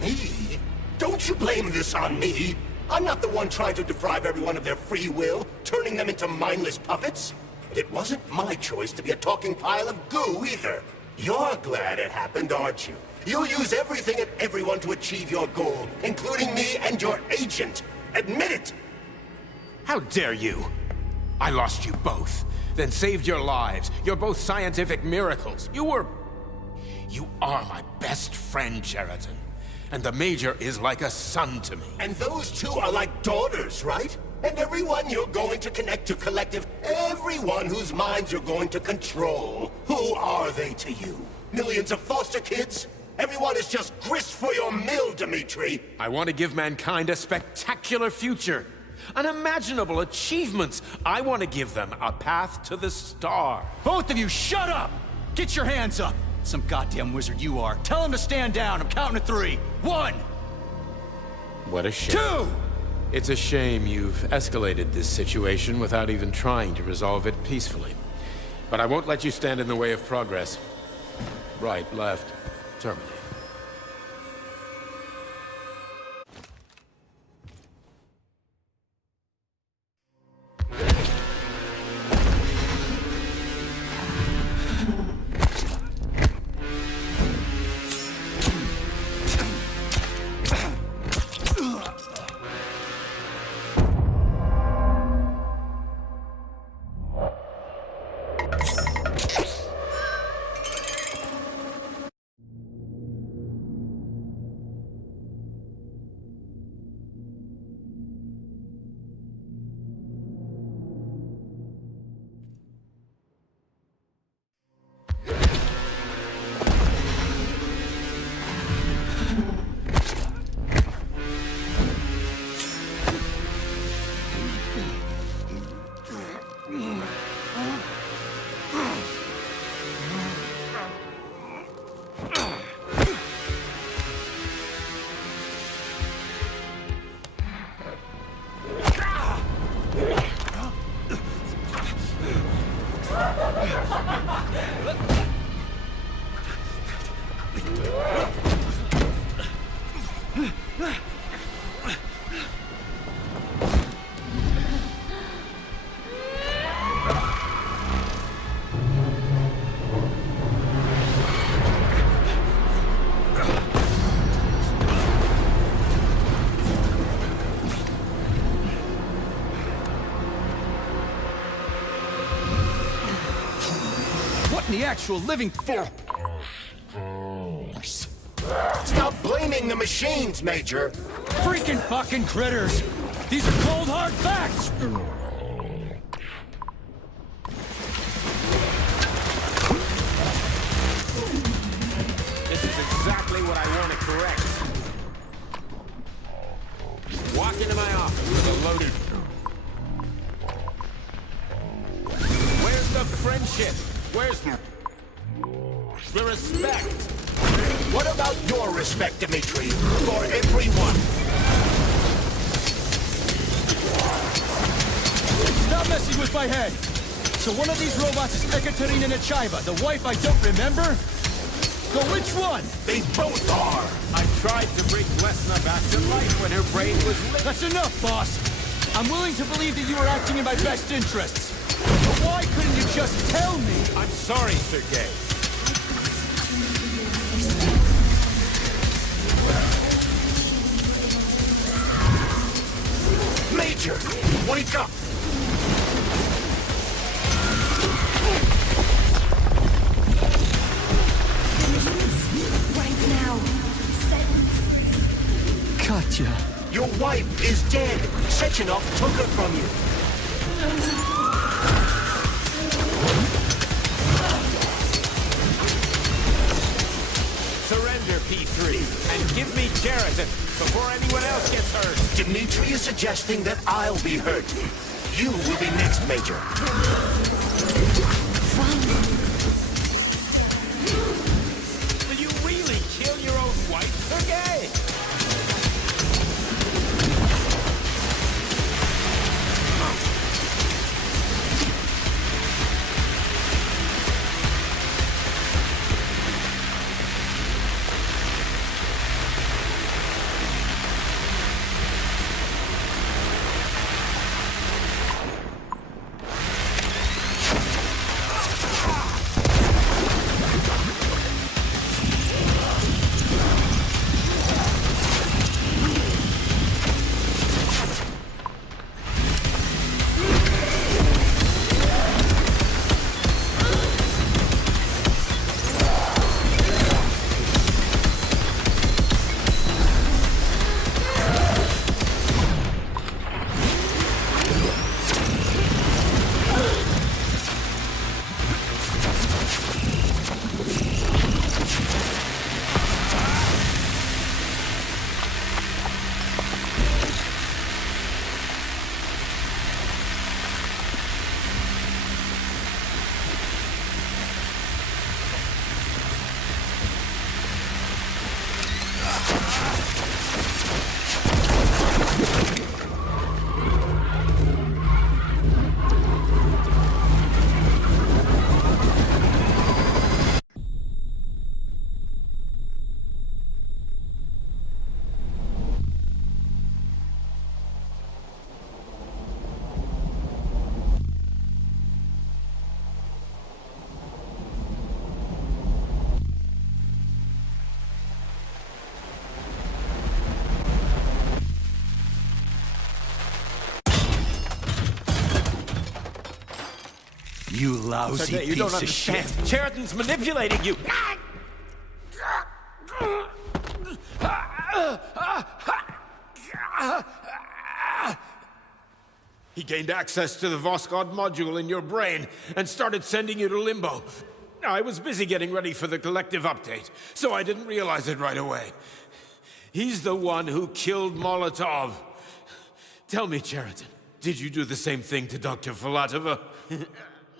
Me? Don't you blame this on me? I'm not the one trying to deprive everyone of their free will, turning them into mindless puppets. And it wasn't my choice to be a talking pile of goo either. You're glad it happened, aren't you? You'll use everything and everyone to achieve your goal, including me and your agent. Admit it! How dare you? I lost you both, then saved your lives. You're both scientific miracles. You are my best friend, Cheriton. And the Major is like a son to me. And those two are like daughters, right? And everyone you're going to connect to Collective, everyone whose minds you're going to control, who are they to you? Millions of foster kids? Everyone is just grist for your mill, Dimitri. I want to give mankind a spectacular future. Unimaginable achievements. I want to give them a path to the star. Both of you, shut up! Get your hands up! Some goddamn wizard you are. Tell him to stand down. I'm counting to 3. 1! What a shame. 2! It's a shame you've escalated this situation without even trying to resolve it peacefully. But I won't let you stand in the way of progress. Right, left, terminate. The actual living for. Stop blaming the machines, Major. Freaking fucking critters. These are cold hard facts. This is exactly what I want to correct. Walk into my office with a loaded... Where's the friendship? Where's the respect? What about your respect, Dimitri? For everyone? Stop messing with my head! So one of these robots is Ekaterina Nechaeva, the wife I don't remember? So which one? They both are! I tried to bring Lesna back to life when her brain was lit. That's enough, boss! I'm willing to believe that you were acting in my best interests. But why couldn't you just tell me? I'm sorry, Sergei. Major, wake up! Right now. Katya. Your wife is dead. Sechenov took her from you. before anyone else gets hurt. Dimitri is suggesting that I'll be hurt. You will be next, Major. Will you really kill your own wife, Sergei? You lousy Sergei, you don't piece of shit. understand. Sheridan's manipulating you. He gained access to the Voskhod module in your brain and started sending you to Limbo. I was busy getting ready for the collective update, so I didn't realize it right away. He's the one who killed Molotov. Tell me, Sheridan, did you do the same thing to Dr. Filatova?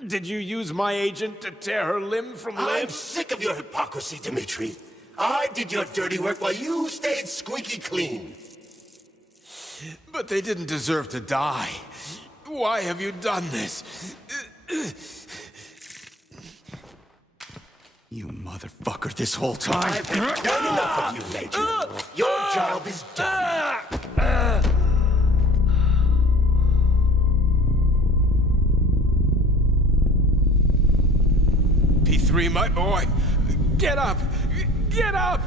Did you use my agent to tear her limb from limb? I'm sick of your hypocrisy, Dimitri. I did your dirty work while you stayed squeaky clean. But they didn't deserve to die. Why have you done this? You motherfucker, this whole time. I've done enough of you, Major. Your job is done. P3, my boy. Get up! Get up!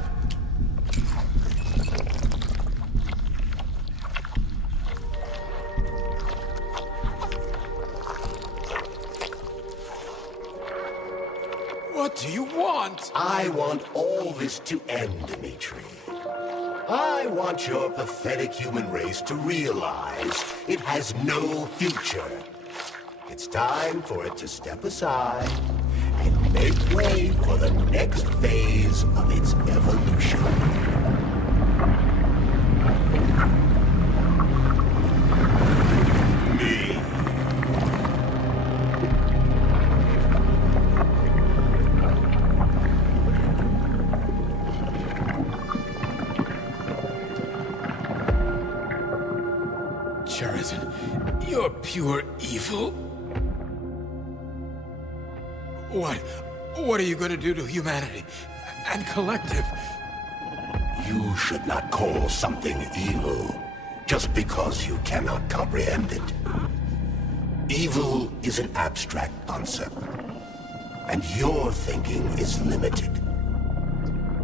What do you want? I want all this to end, Dimitri. I want your pathetic human race to realize it has no future. It's time for it to step aside and make way for the next phase of its evolution. Me. Sheridan, you're pure evil. What are you going to do to humanity and collective? You should not call something evil just because you cannot comprehend it. Evil is an abstract concept, and your thinking is limited.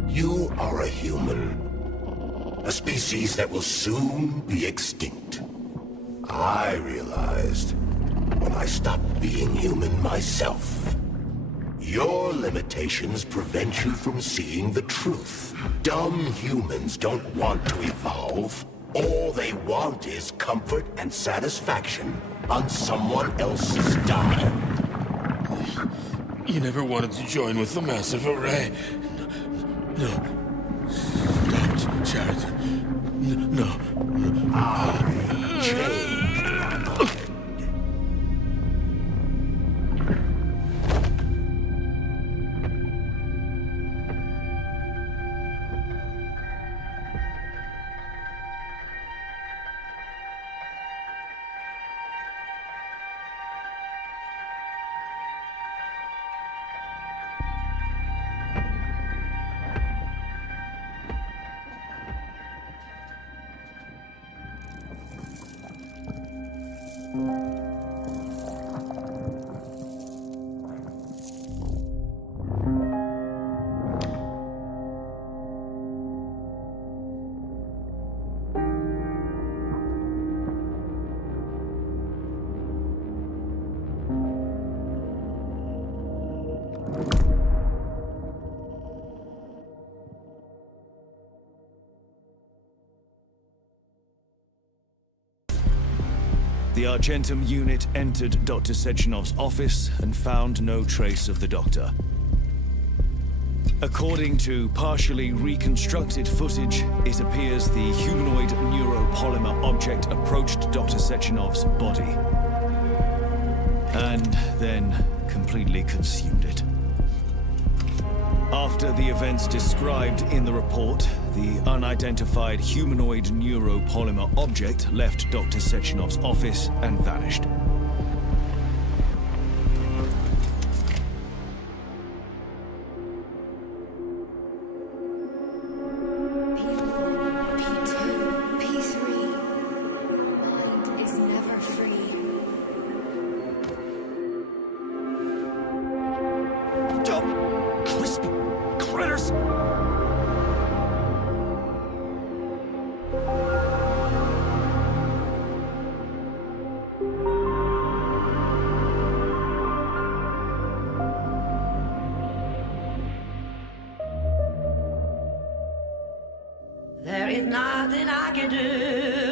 You are a human, a species that will soon be extinct. I realized when I stopped being human myself. Your limitations prevent you from seeing the truth. Dumb humans don't want to evolve. All they want is comfort and satisfaction on someone else's dime. You never wanted to join with the massive array. No. Stop, Sheridan. No. The Argentum unit entered Dr. Sechenov's office and found no trace of the doctor. According to partially reconstructed footage, it appears the humanoid neuropolymer object approached Dr. Sechenov's body and then completely consumed it. After the events described in the report, the unidentified humanoid neuropolymer object left Dr. Sechenov's office and vanished. P2, P3. Mind is never free. Dumb, crispy critters! There is nothing I can do.